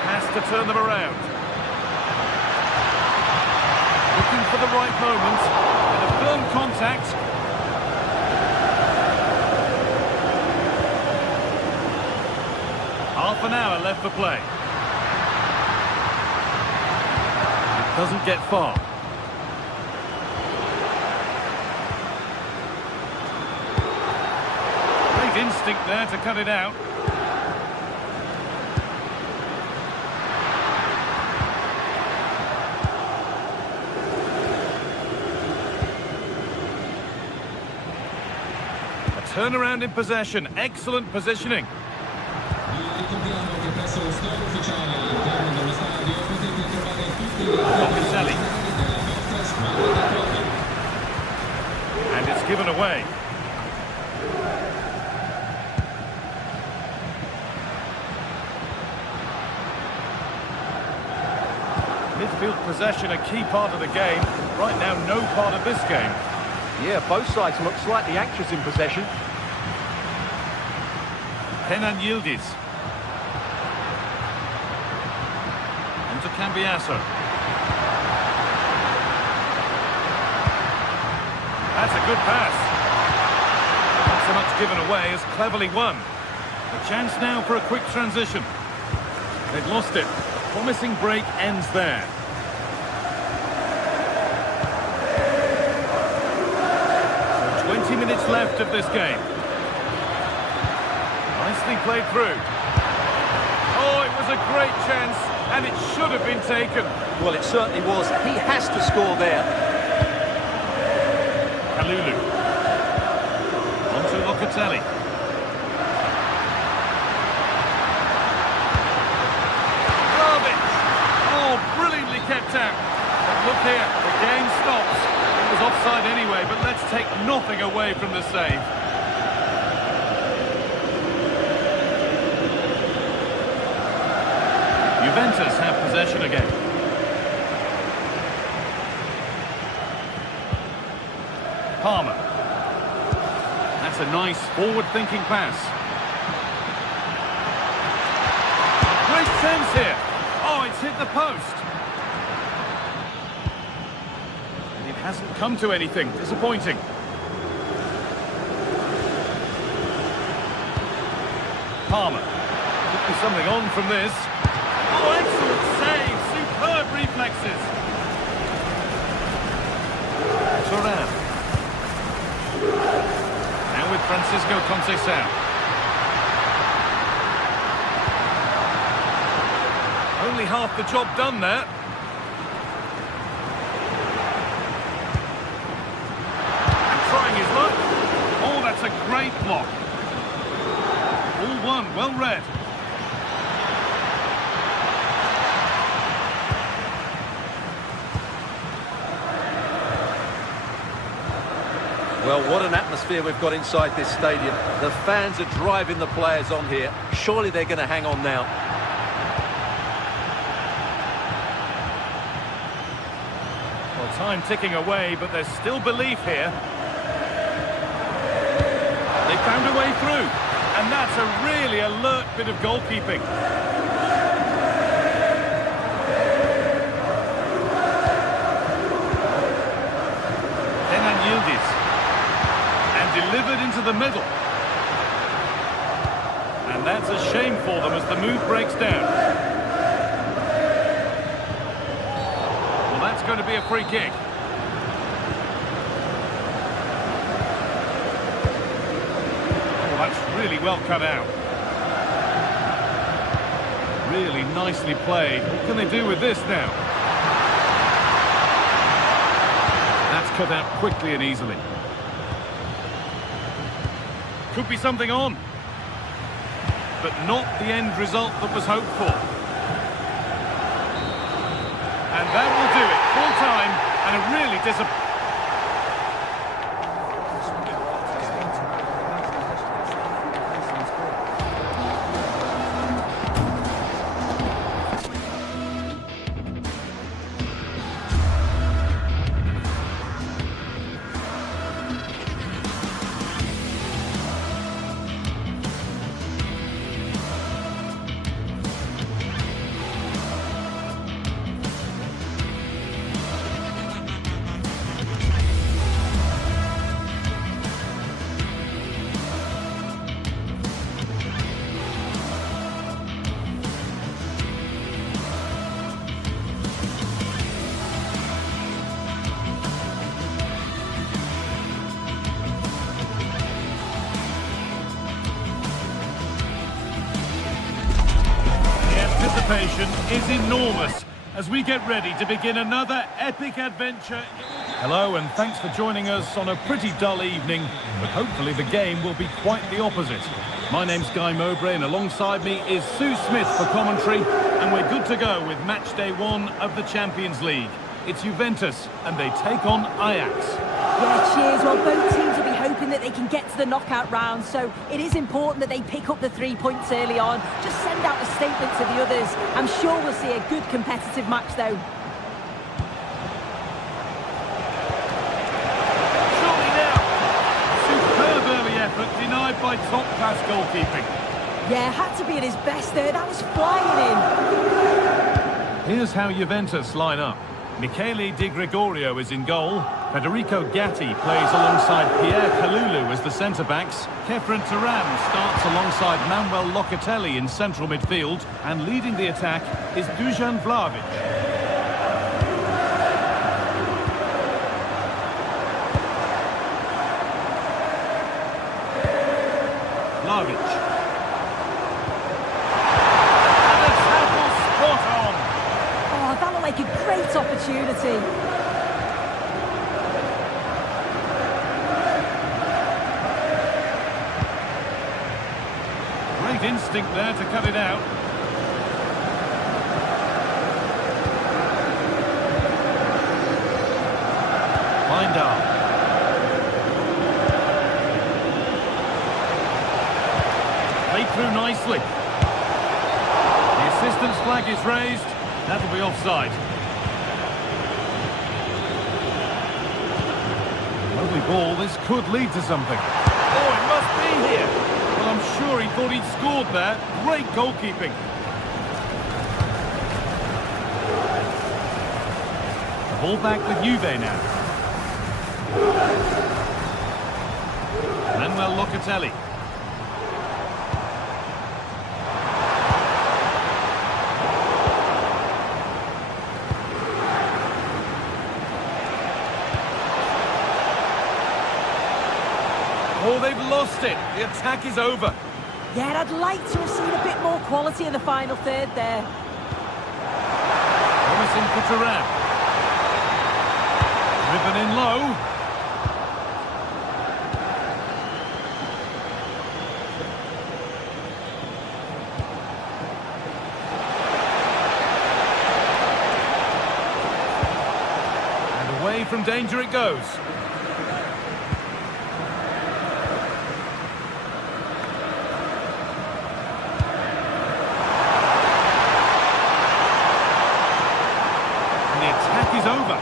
Has to turn them around. Looking for the right moment. And a firm contact. Half an hour left for play. Doesn't get far. Great instinct there to cut it out. A turnaround in possession. Excellent positioning. Locatelli. And it's given away. Midfield possession, a key part of the game. Right now, no part of this game. Yeah, both sides look slightly anxious in possession. Kenan Yildiz. On to Cambiasso. That's a good pass. Not so much given away as cleverly won. A chance now for a quick transition. They've lost it. A promising break ends there. So 20 minutes left of this game. Nicely played through. Oh, it was a great chance, and it should have been taken. Well, it certainly was. He has to score there. Kalulu. On to Locatelli. Vlahovic. Oh, brilliantly kept out. But look here, the game stops. It was offside anyway, but let's take nothing away from the save. Juventus have possession again. Palmer. That's a nice forward-thinking pass. Great chance here. Oh, it's hit the post. It hasn't come to anything. Disappointing. Palmer. Could be something on from this. Oh, excellent save. Superb reflexes. Turan. Now with Francisco Conceição. Only half the job done there. And trying his luck. Oh, that's a great block. All one, well read. Well, what an atmosphere we've got inside this stadium. The fans are driving the players on here. Surely they're going to hang on now. Well, time ticking away, but there's still belief here. They found a way through, and that's a really alert bit of goalkeeping. Kenan Yildiz. Delivered into the middle. And that's a shame for them as the move breaks down. Well, that's going to be a free kick. Oh, that's really well cut out. Really nicely played. What can they do with this now? That's cut out quickly and easily. Could be something on, but not the end result that was hoped for. And that will do it. Full time and a really disappointing. Anticipation is enormous as we get ready to begin another epic adventure. Hello and thanks for joining us on a pretty dull evening, but hopefully the game will be quite the opposite. My name's Guy Mowbray and alongside me is Sue Smith for commentary, and we're good to go with match day 1 of the Champions League. It's Juventus and they take on Ajax. Yeah, cheers. Well, both teams will be hoping that they can get to the knockout round, so it is important that they pick up the 3 points early on. Just send out a statement to the others. I'm sure we'll see a good competitive match, though. Surely now. Superb early effort, denied by top-class goalkeeping. Yeah, had to be at his best there. That was flying in. Here's how Juventus line up. Michele Di Gregorio is in goal. Federico Gatti plays alongside Pierre Kalulu as the centre-backs. Kefren Turan starts alongside Manuel Locatelli in central midfield. And leading the attack is Dusan Vlahovic. Vlahovic. And a tackle spot on. Oh, that looked like a great opportunity. Instinct there to cut it out. Wijndal. Played through nicely. The assistant's flag is raised. That'll be offside. Lovely ball. This could lead to something. Oh, it must be here. Well, I'm sure he thought he'd scored there. Great goalkeeping. Ball back with Juve now. Manuel Locatelli. Oh, they've lost it. The attack is over. Yeah, I'd like to have seen a bit more quality in the final third there. Promising for Turan. Driven in low. And away from danger it goes. Is over.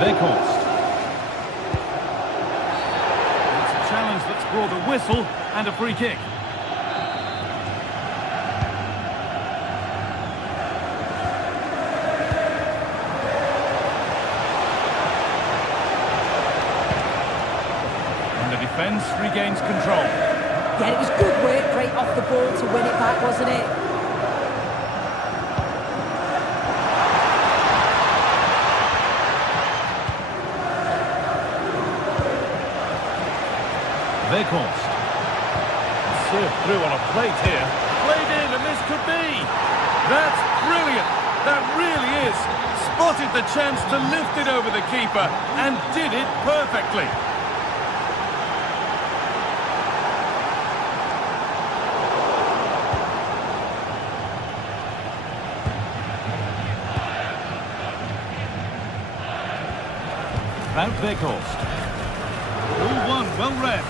Weghorst. It's a challenge that's brought a whistle and a free kick. And the defence regains control. Yeah, it was good work right off the ball to win it back, wasn't it? Weghorst. Served through on a plate here. Played in, and this could be. That's brilliant. That really is. Spotted the chance to lift it over the keeper and did it perfectly. Wout Weghorst. All one, well read.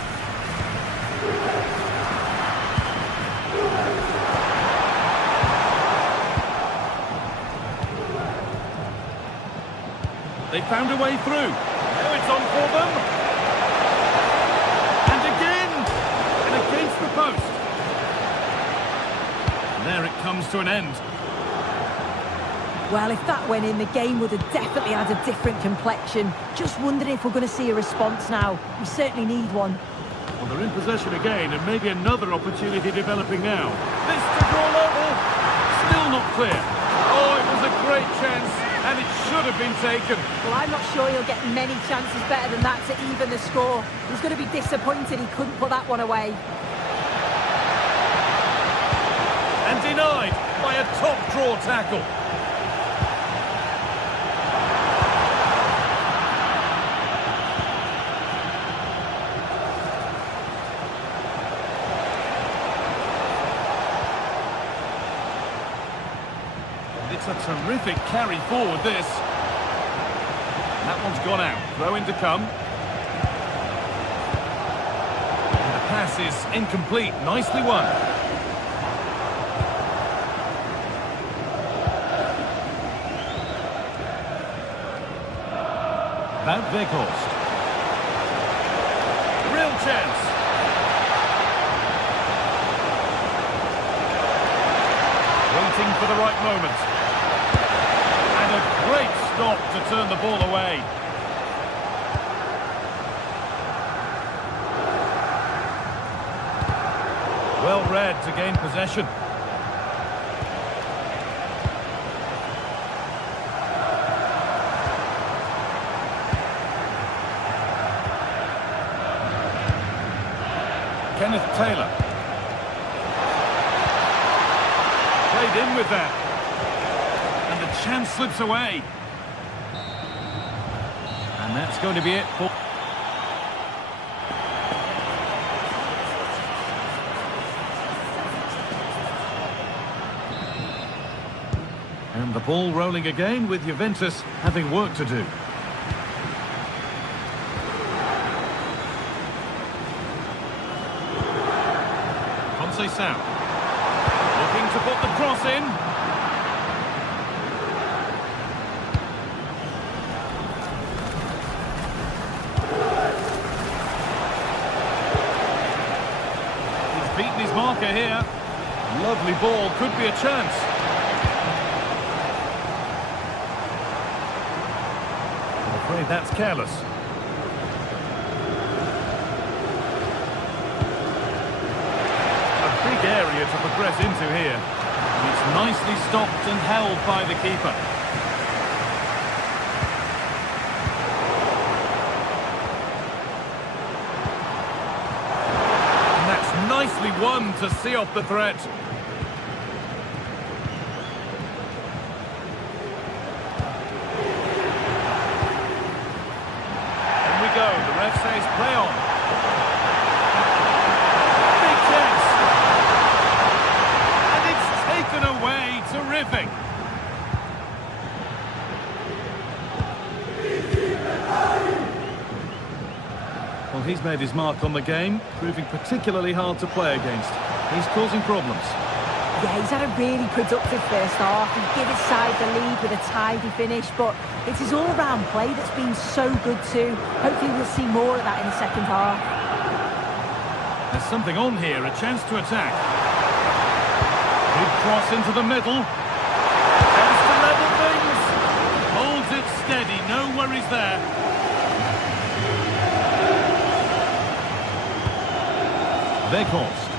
They found a way through. Now it's on for them. And again! And against the post. And there it comes to an end. Well, if that went in, the game would have definitely had a different complexion. Just wondering if we're going to see a response now. We certainly need one. Well, they're in possession again, and maybe another opportunity developing now. This to draw level. Still not clear. Oh, it was a great chance, and it should have been taken. Well, I'm not sure he'll get many chances better than that to even the score. He's going to be disappointed he couldn't put that one away. And denied by a top-draw tackle. It's a terrific carry forward, this. And that one's gone out. Throw in to come. And the pass is incomplete. Nicely won. Wout Weghorst. Real chance. Waiting for the right moment. And a great stop to turn the ball away. Well read to gain possession. Kenneth Taylor. Played in with that. And the chance slips away. And that's going to be it for... And the ball rolling again with Juventus having work to do. Conceição. Looking to put the cross in. He's beaten his marker here. Lovely ball, could be a chance. Okay, that's careless. A big area to progress into here. And it's nicely stopped and held by the keeper. And that's nicely won to see off the threat. Go. The ref says play on. Big chance. And it's taken away. Terrific. Well, he's made his mark on the game, proving particularly hard to play against. He's causing problems. Yeah, he's had a really productive first half. He gave his side the lead with a tidy finish, but it's his all-round play that's been so good too. Hopefully we'll see more of that in the second half. There's something on here, a chance to attack. Big cross into the middle. Chance to level things. Holds it steady, no worries there. Weghorst.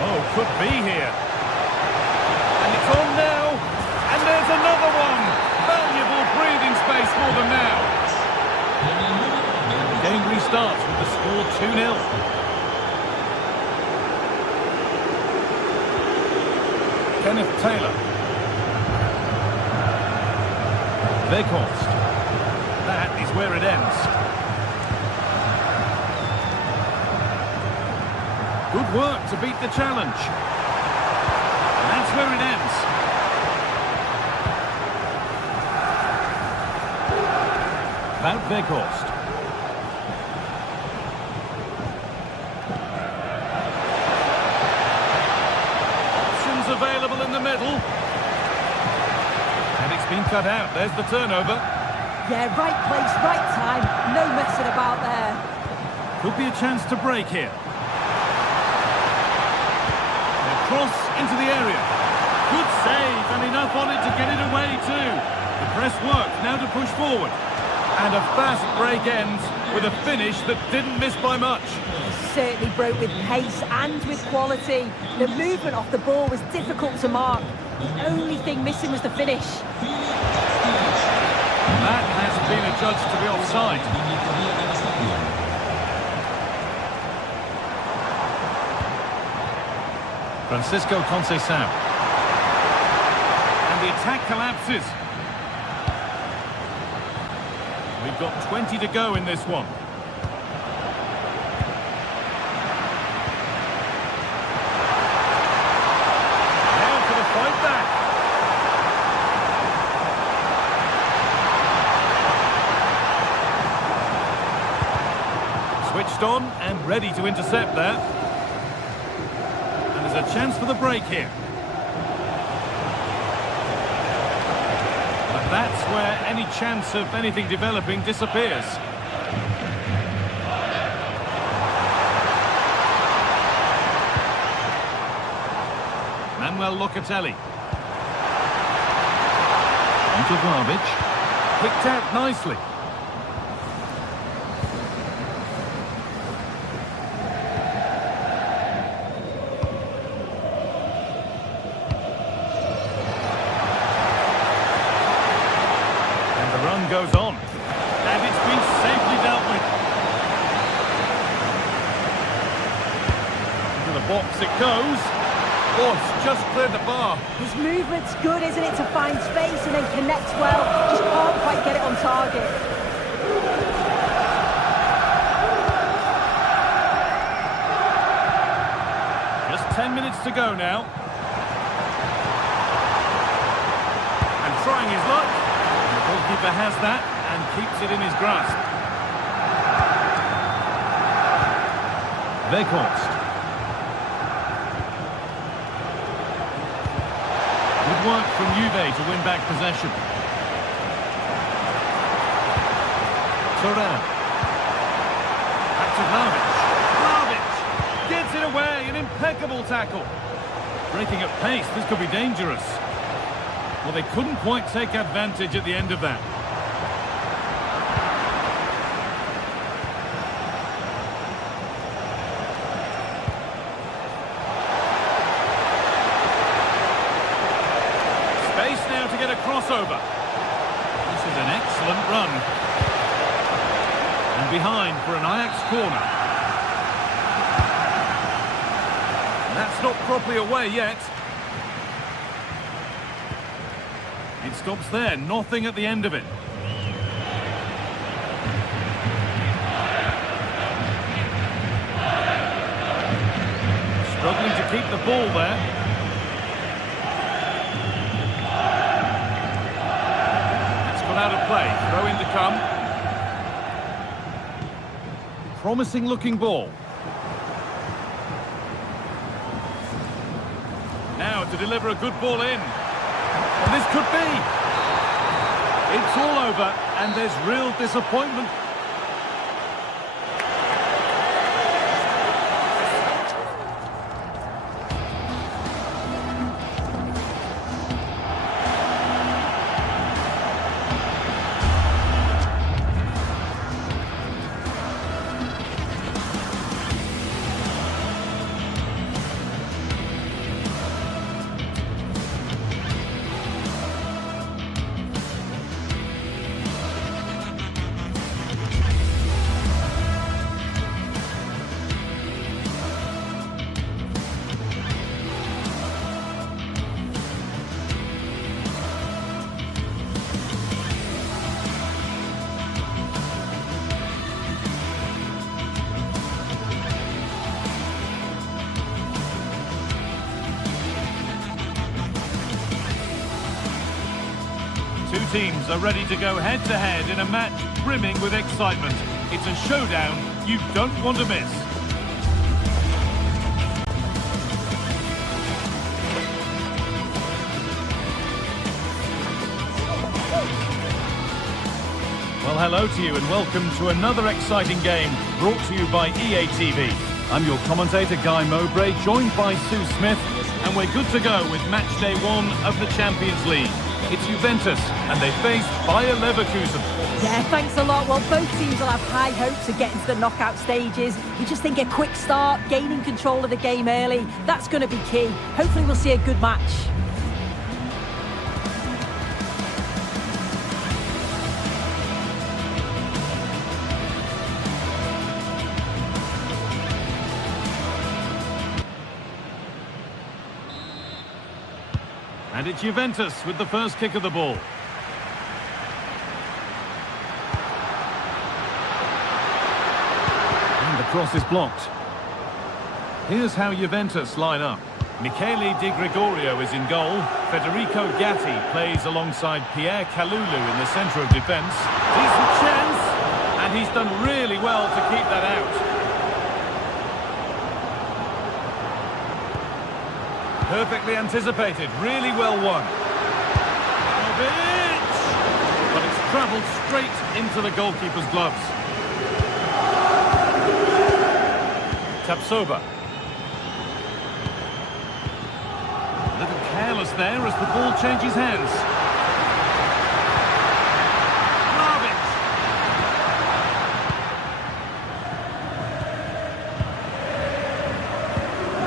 Oh, could be here. And it's on now. And there's another one. Valuable breathing space for them now. And the game restarts with the score 2-0. Kenneth Taylor. Weghorst. That is where it ends. Good work to beat the challenge. And that's where it ends. Wout Weghorst. Options available in the middle. And it's been cut out. There's the turnover. Yeah, right place, right time. No messing about there. Could be a chance to break here. Cross into the area. Good save and enough on it to get it away too. The press worked, now to push forward. And a fast break ends with a finish that didn't miss by much. He certainly broke with pace and with quality. The movement off the ball was difficult to mark. The only thing missing was the finish. That has been adjudged to be offside. Francisco Conceição. And the attack collapses. We've got 20 to go in this one. Now for the fight back. Switched on and ready to intercept there. There's a chance for the break here. But that's where any chance of anything developing disappears. Manuel Locatelli. Onto Vlahovic. Picked out nicely. Goes on, and it's been safely dealt with. Into the box it goes. Oh, it's just cleared the bar. His movement's good, isn't it, to find space and then connects well. Just can't quite get it on target. Just 10 minutes to go now. And trying his luck. The goalkeeper has that and keeps it in his grasp. Weghorst. Good work from Juve to win back possession. Turan. Back to Vlahovic. Vlahovic gets it away, an impeccable tackle. Breaking at pace, this could be dangerous. Well, they couldn't quite take advantage at the end of that. crossover. This is an excellent run. And behind for an Ajax corner. That's not properly away yet. It stops there, nothing at the end of it. Struggling to keep the ball there. It's gone out of play, throw in to come. Promising looking ball. Now to deliver a good ball in. And this could be. It's all over, and there's real disappointment. Two teams are ready to go head-to-head in a match brimming with excitement. It's a showdown you don't want to miss. Well, hello to you and welcome to another exciting game brought to you by EA TV. I'm your commentator, Guy Mowbray, joined by Sue Smith, and we're good to go with match day 1 of the Champions League. It's Juventus, and they face Bayer Leverkusen. Yeah, thanks a lot. Well, both teams will have high hopes of getting to the knockout stages. You just think a quick start, gaining control of the game early, that's going to be key. Hopefully we'll see a good match. And it's Juventus with the first kick of the ball. And the cross is blocked. Here's how Juventus line up. Michele Di Gregorio is in goal. Federico Gatti plays alongside Pierre Kalulu in the centre of defence. Decent chance, and he's done really well to keep that out. Perfectly anticipated, really well won. But it's travelled straight into the goalkeeper's gloves. Tapsoba. A little careless there as the ball changes hands.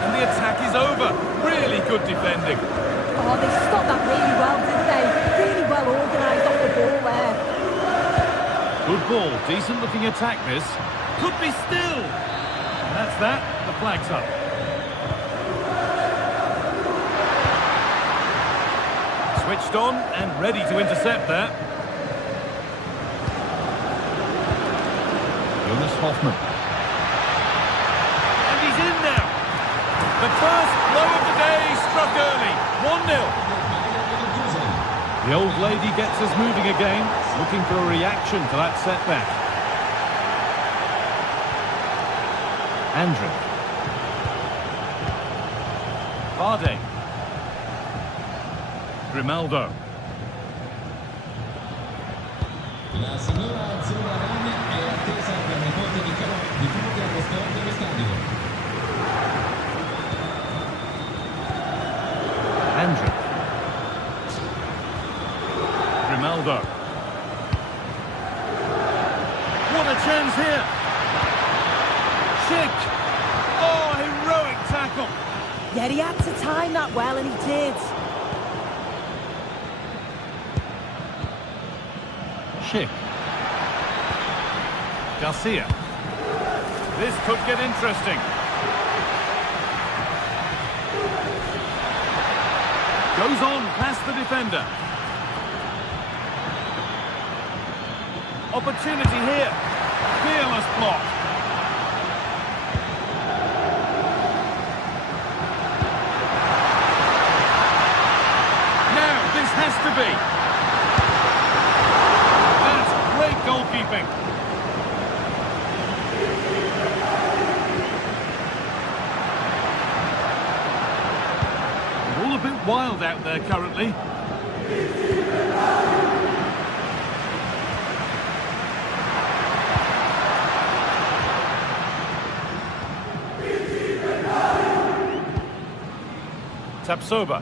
And the attack is over. Really good defending. Oh, they stopped that really well, didn't they? Really well organised off the ball there. Good ball, decent looking attack this. Could be still. And that's that, the flag's up. Switched on and ready to intercept there. Jonas Hoffmann. And he's in now. The first blow of the day struck early. 1-0. The old lady gets us moving again, looking for a reaction to that setback. Andrew. Vardy. Grimaldo. La signora Azzurra Rame è attesa per le porte di chiude allo sport dello stadio. Andrew. Grimaldo. What a chance here. Schick. Oh, heroic tackle. Yeah, he had to time that well, and he did. Schick. Garcia. This could get interesting. Goes on past the defender. Opportunity here. Fearless block. Now this has to be. That's great goalkeeping. All a bit wild out there currently. Tapsoba.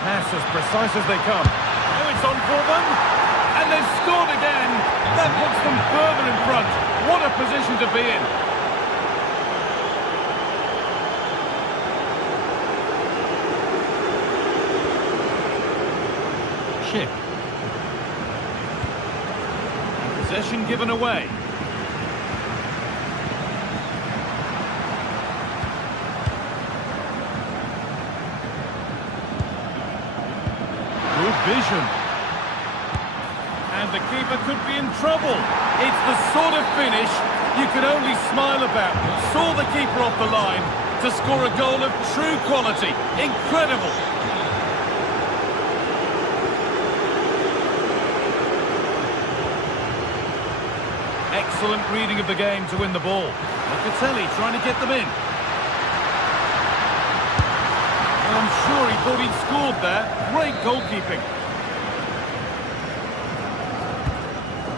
Pass as precise as they come. Oh, it's on for them. And they've scored again. That puts them further in front. What a position to be in. Schick. Possession given away. Good vision. And the keeper could be in trouble. It's the sort of finish you could only smile about. Saw the keeper off the line to score a goal of true quality. Incredible. Excellent reading of the game to win the ball. Locatelli trying to get them in. Well, I'm sure he thought he'd scored there. Great goalkeeping.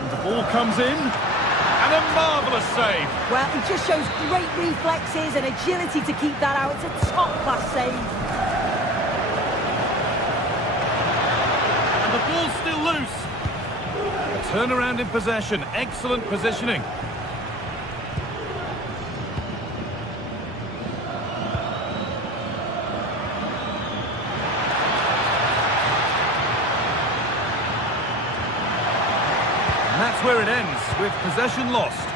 And the ball comes in. And a marvellous save. Well, he just shows great reflexes and agility to keep that out. It's a top-class save. And the ball's still loose. Turnaround in possession. Excellent positioning. And that's where it ends, with possession lost.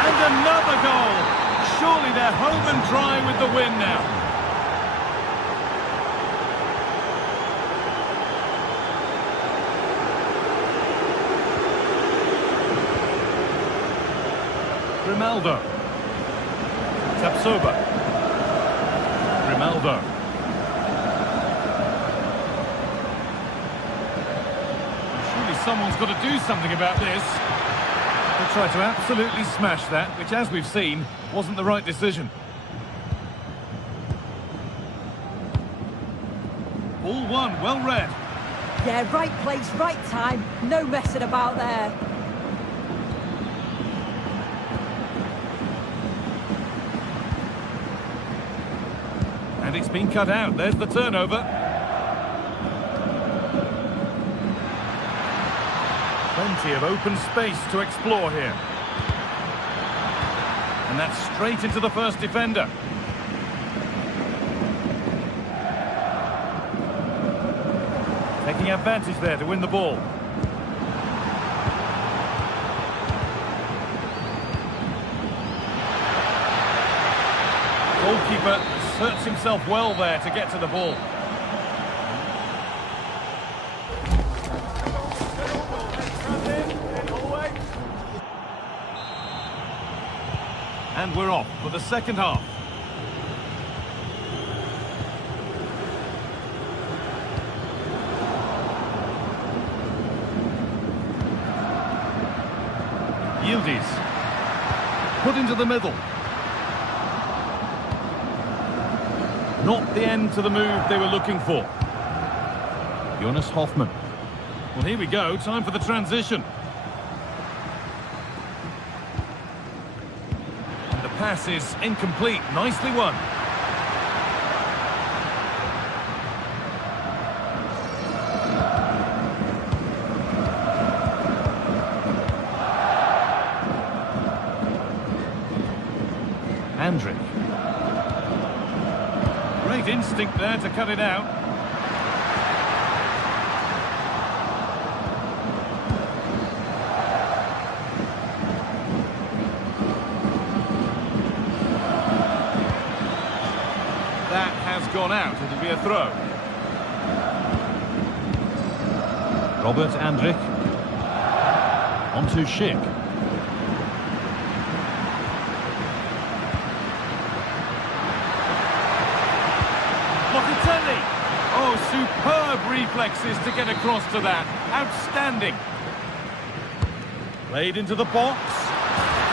And another goal. Surely they're home and dry with the win now. Grimaldo. Tapsoba. Grimaldo. Surely someone's got to do something about this. They tried to absolutely smash that, which, as we've seen, wasn't the right decision. Ball one, well read. Yeah, right place, right time. No messing about there. And it's been cut out. There's the turnover. Plenty of open space to explore here. And that's straight into the first defender. Taking advantage there to win the ball. Goalkeeper asserts himself well there to get to the ball. And we're off for the second half. Yildiz. Put into the middle. Not the end to the move they were looking for. Jonas Hoffmann. Well, here we go. Time for the transition. And the pass is incomplete. Nicely won. Great instinct there to cut it out. That has gone out. It'll be a throw. Robert Andrich. On to Schick. Locatelli. Oh, superb reflexes to get across to that. Outstanding. Played into the box.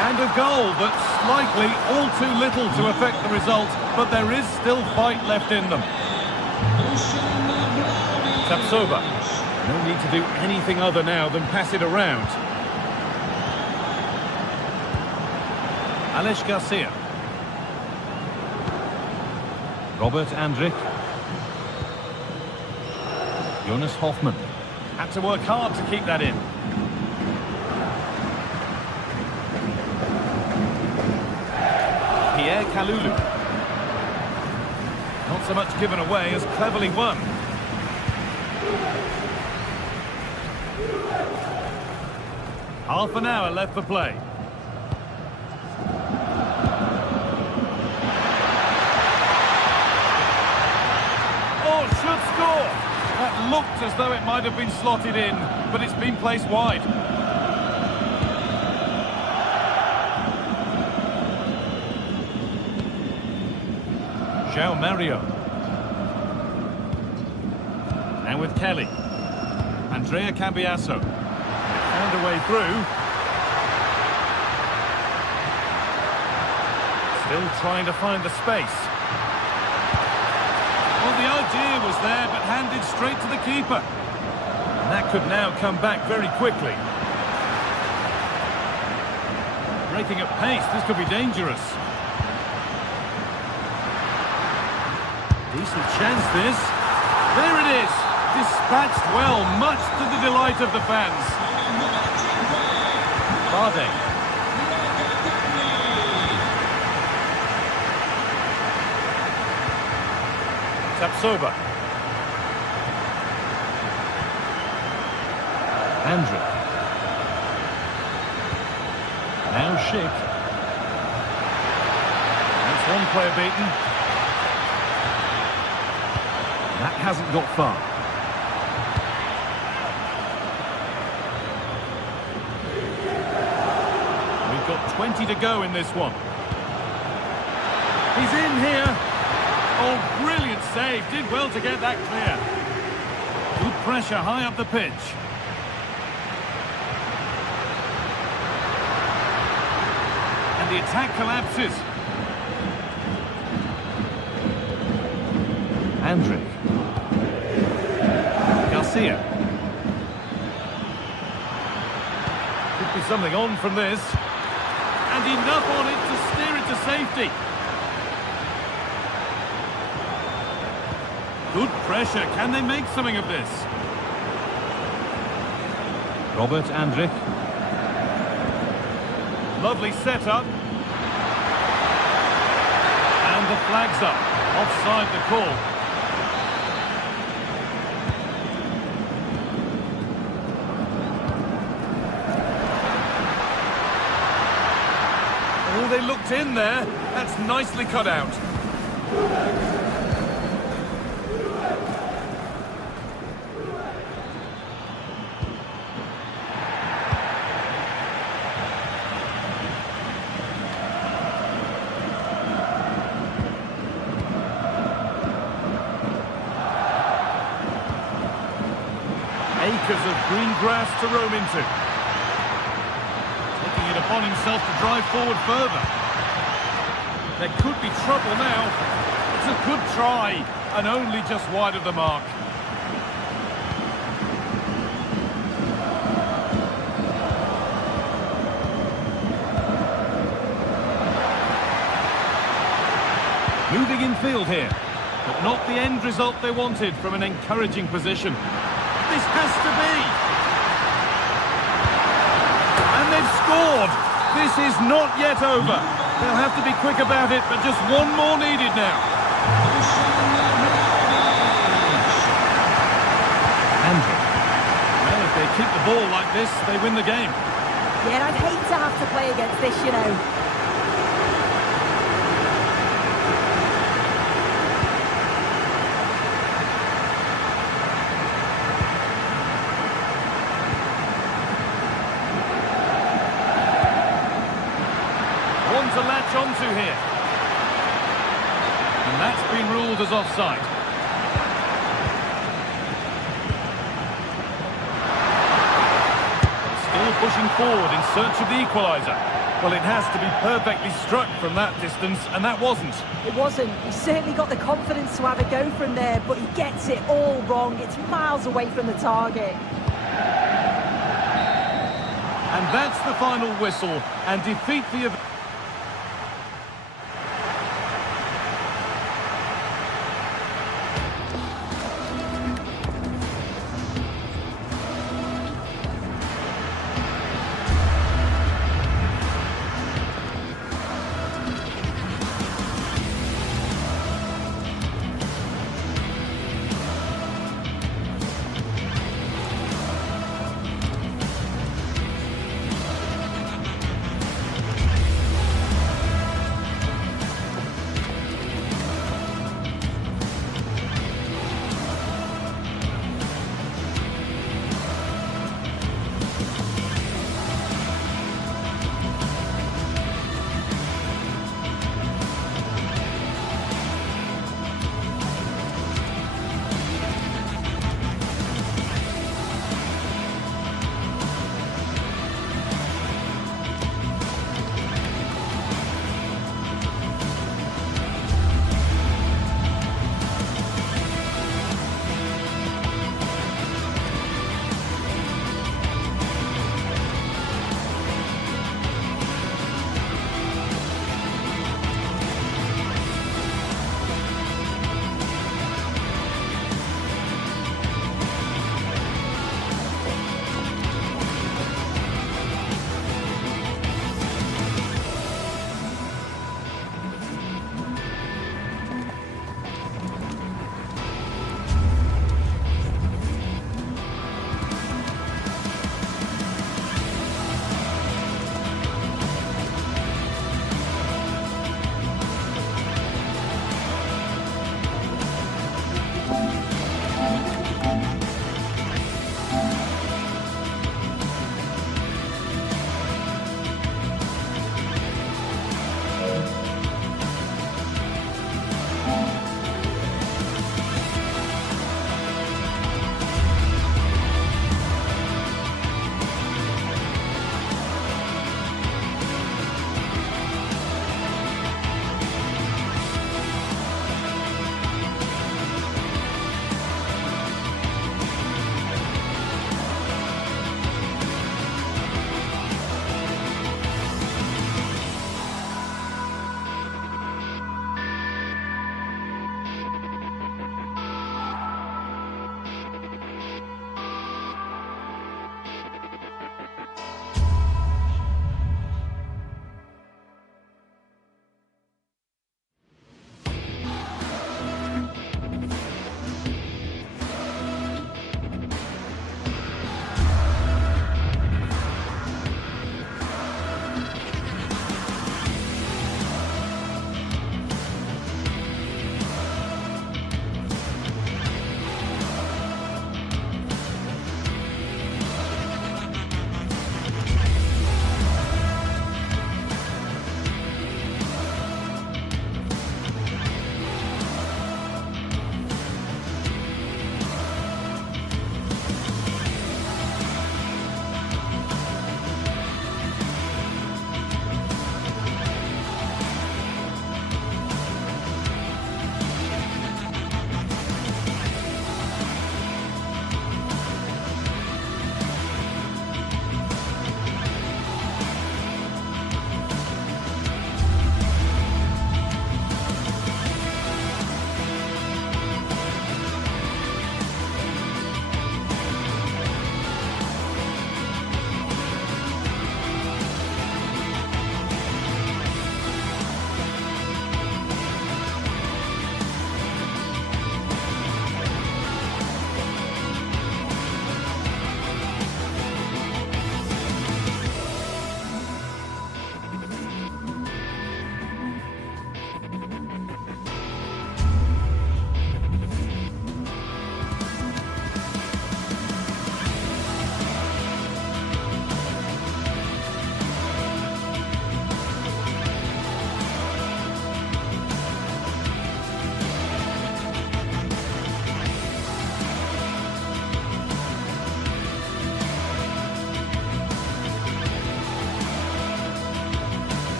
And a goal that's likely all too little to affect the result, but there is still fight left in them. Tapsoba. No need to do anything other now than pass it around. Alex Garcia. Robert Andrich. Jonas Hoffmann. Had to work hard to keep that in. Pierre Kalulu. Not so much given away as cleverly won. Half an hour left for play. Oh, should score! That looked as though it might have been slotted in, but it's been placed wide. João Mario. And with Kelly. Andrea Cambiasso. Found a way through. Still trying to find the space. Well, the idea was there, but handed straight to the keeper. And that could now come back very quickly. Breaking at pace, this could be dangerous. Decent chance, this. There it is. Dispatched well, much to the delight of the fans. Barde. Tapsoba. Andrew. Now Schick. That's one player beaten. That hasn't got far. We've got 20 to go in this one. He's in here. Oh, brilliant save. Did well to get that clear. Good pressure high up the pitch. And the attack collapses. Andrich. Garcia. Could be something on from this. And enough on it to steer it to safety. Good pressure. Can they make something of this? Robert Andrich. Lovely setup. And the flag's up. Offside the call. Oh, they looked in there. That's nicely cut out. Acres of green grass to roam into. Taking it upon himself to drive forward further. There could be trouble now. It's a good try, and only just wide of the mark. Moving in field here, but not the end result they wanted from an encouraging position. This has to be. And they've scored. This is not yet over. They'll have to be quick about it, but just one more needed now. ball like this, they win the game. Yeah, I'd hate to have to play against this, you know. One to latch onto here. And that's been ruled as offside. Still pushing forward in search of the equaliser. Well, it has to be perfectly struck from that distance, and that wasn't. It wasn't. He's certainly got the confidence to have a go from there, but he gets it all wrong. It's miles away from the target. And that's the final whistle, and defeat the event.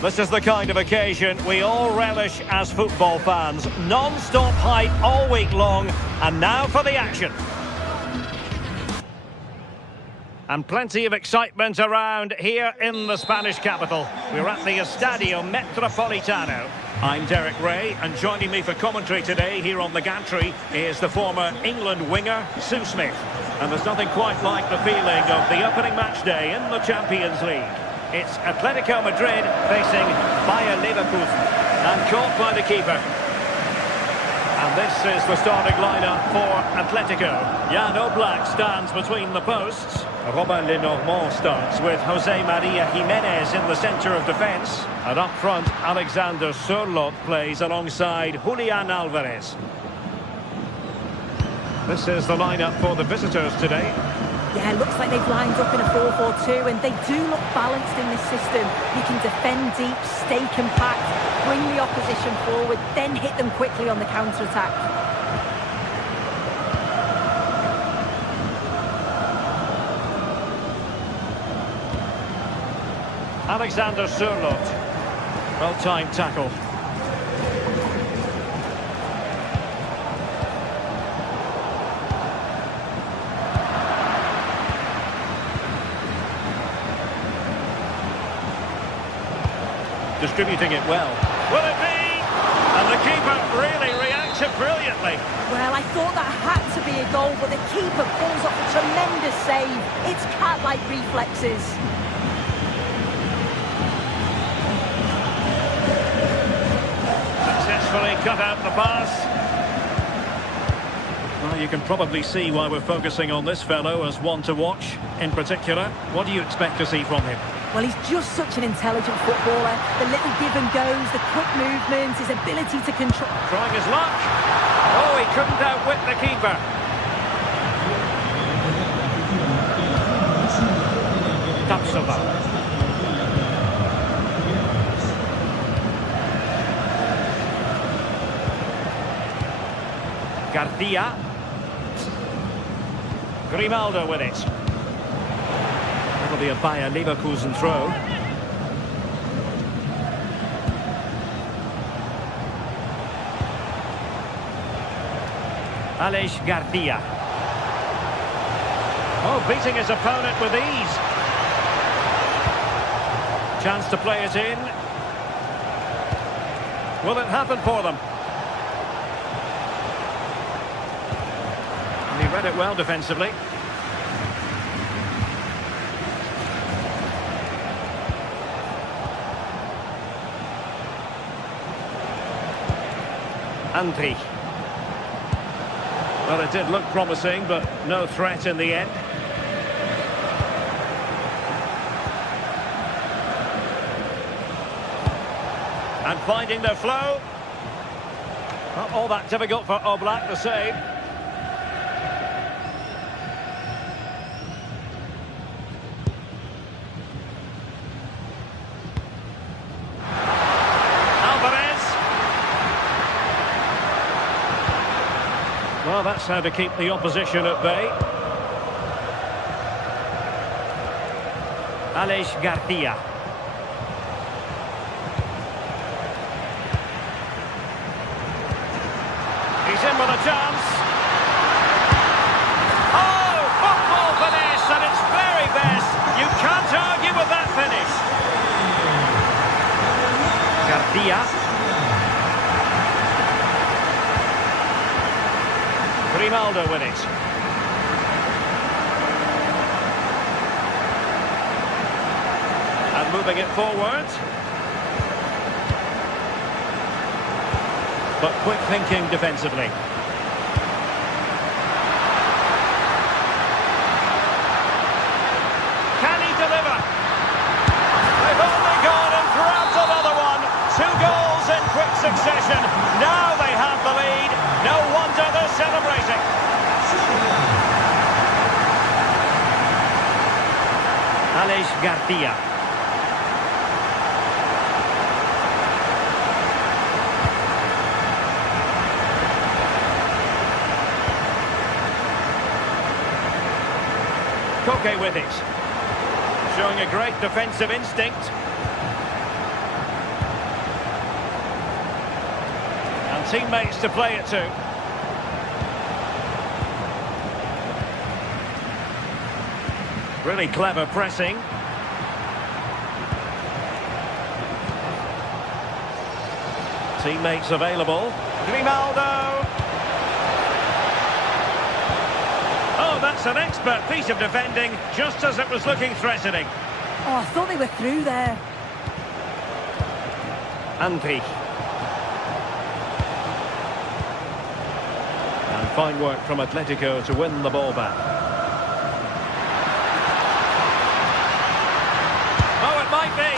This is the kind of occasion we all relish as football fans. Non-stop hype all week long, and now for the action. And plenty of excitement around here in the Spanish capital. We're at the Estadio Metropolitano. I'm Derek Ray, and joining me for commentary today here on the gantry is the former England winger, Sue Smith. And there's nothing quite like the feeling of the opening match day in the Champions League. It's Atletico Madrid facing Bayer Leverkusen, and caught by the keeper. And this is the starting lineup for Atletico. Jan Oblak stands between the posts. Robin Lenormand starts with Jose Maria Jimenez in the centre of defence. And up front, Alexander Sørloth plays alongside Julian Alvarez. This is the lineup for the visitors today. Yeah, looks like they've lined up in a 4-4-2, and they do look balanced in this system. You can defend deep, stay compact, bring the opposition forward, then hit them quickly on the counter-attack. Alexander Sørloth. Well-timed tackle. Distributing it well. Will it be? And the keeper really reacted brilliantly. Well, I thought that had to be a goal, but the keeper pulls off a tremendous save. It's cat-like reflexes. Successfully cut out the pass. Well, you can probably see why we're focusing on this fellow as one to watch. In particular, what do you expect to see from him? Well, he's just such an intelligent footballer. The little give and goes, the quick movements, his ability to control. Trying his luck. Oh, he couldn't outwit the keeper. Tapsoba. Garcia. Grimaldo with it. That'll be a Bayer Leverkusen throw. Aleix Garcia. Oh, beating his opponent with ease. Chance to play it in. Will it happen for them? And he read it well defensively. Andri. Well, it did look promising, but no threat in the end. And finding their flow. Not all that difficult for Oblak to save. Well, that's how to keep the opposition at bay. Aleix Garcia. He's in with a chance. Oh, football finish, and it's very best. You can't argue with that finish. Garcia. Grimaldo with it. And moving it forward. But quick thinking defensively. Can he deliver? They've only gone and grabbed another one. 2 goals in quick succession. Now they have the lead. No wonder they're celebrating. Aleix Garcia. Koke with it. Showing a great defensive instinct. teammates to play it to. Really clever pressing. Teammates available. Grimaldo. Oh, that's an expert piece of defending, just as it was looking threatening. Oh, I thought they were through there. Anpi. And fine work from Atletico to win the ball back. Oh, it might be.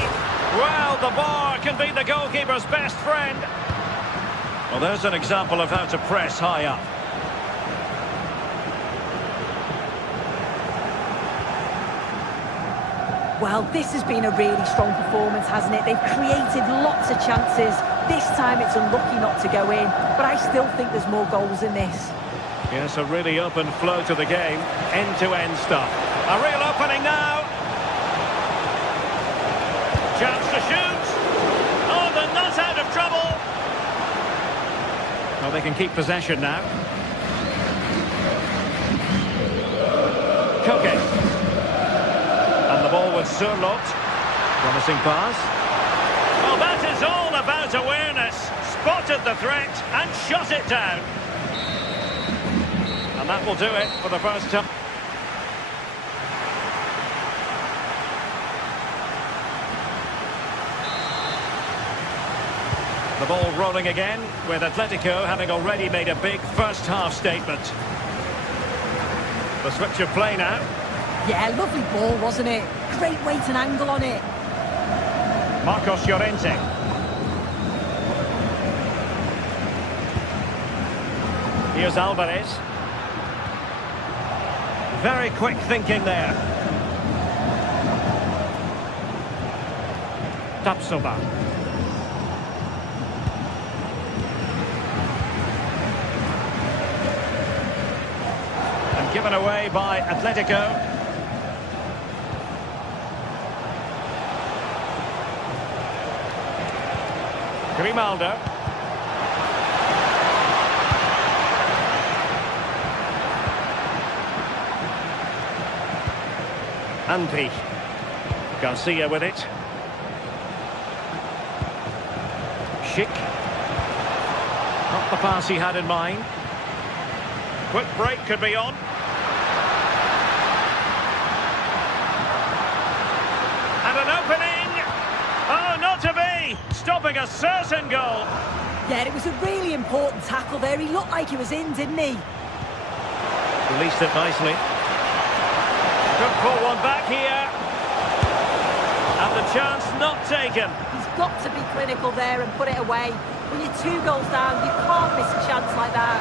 Well, the bar can be the goalkeeper's best friend. Well, there's an example of how to press high up. Well, this has been a really strong performance, hasn't it? They've created lots of chances. This time it's unlucky not to go in, but I still think there's more goals in this. Yes, a really open flow to the game. End-to-end stuff. A real opening now. Chance to shoot. Oh, they're not out of trouble. Well, they can keep possession now. Koke. And the ball with Surlot. Promising pass. Well, that is all about awareness. Spotted the threat and shot it down. And that will do it for the first time. The ball rolling again, with Atletico having already made a big first-half statement. The switch of play now. Yeah, lovely ball, wasn't it? Great weight and angle on it. Marcos Llorente. Here's Alvarez. Very quick thinking there. Tapsoba. And given away by Atletico. Grimaldo. Anpi. Garcia with it. Schick. Not the pass he had in mind. Quick break could be on. And an opening. Oh, not to be. Stopping a certain goal. Yeah, it was a really important tackle there. He looked like he was in, didn't he? Released it nicely. Could pull one back here. And the chance not taken. He's got to be clinical there and put it away. When you're 2 goals down, you can't miss a chance like that.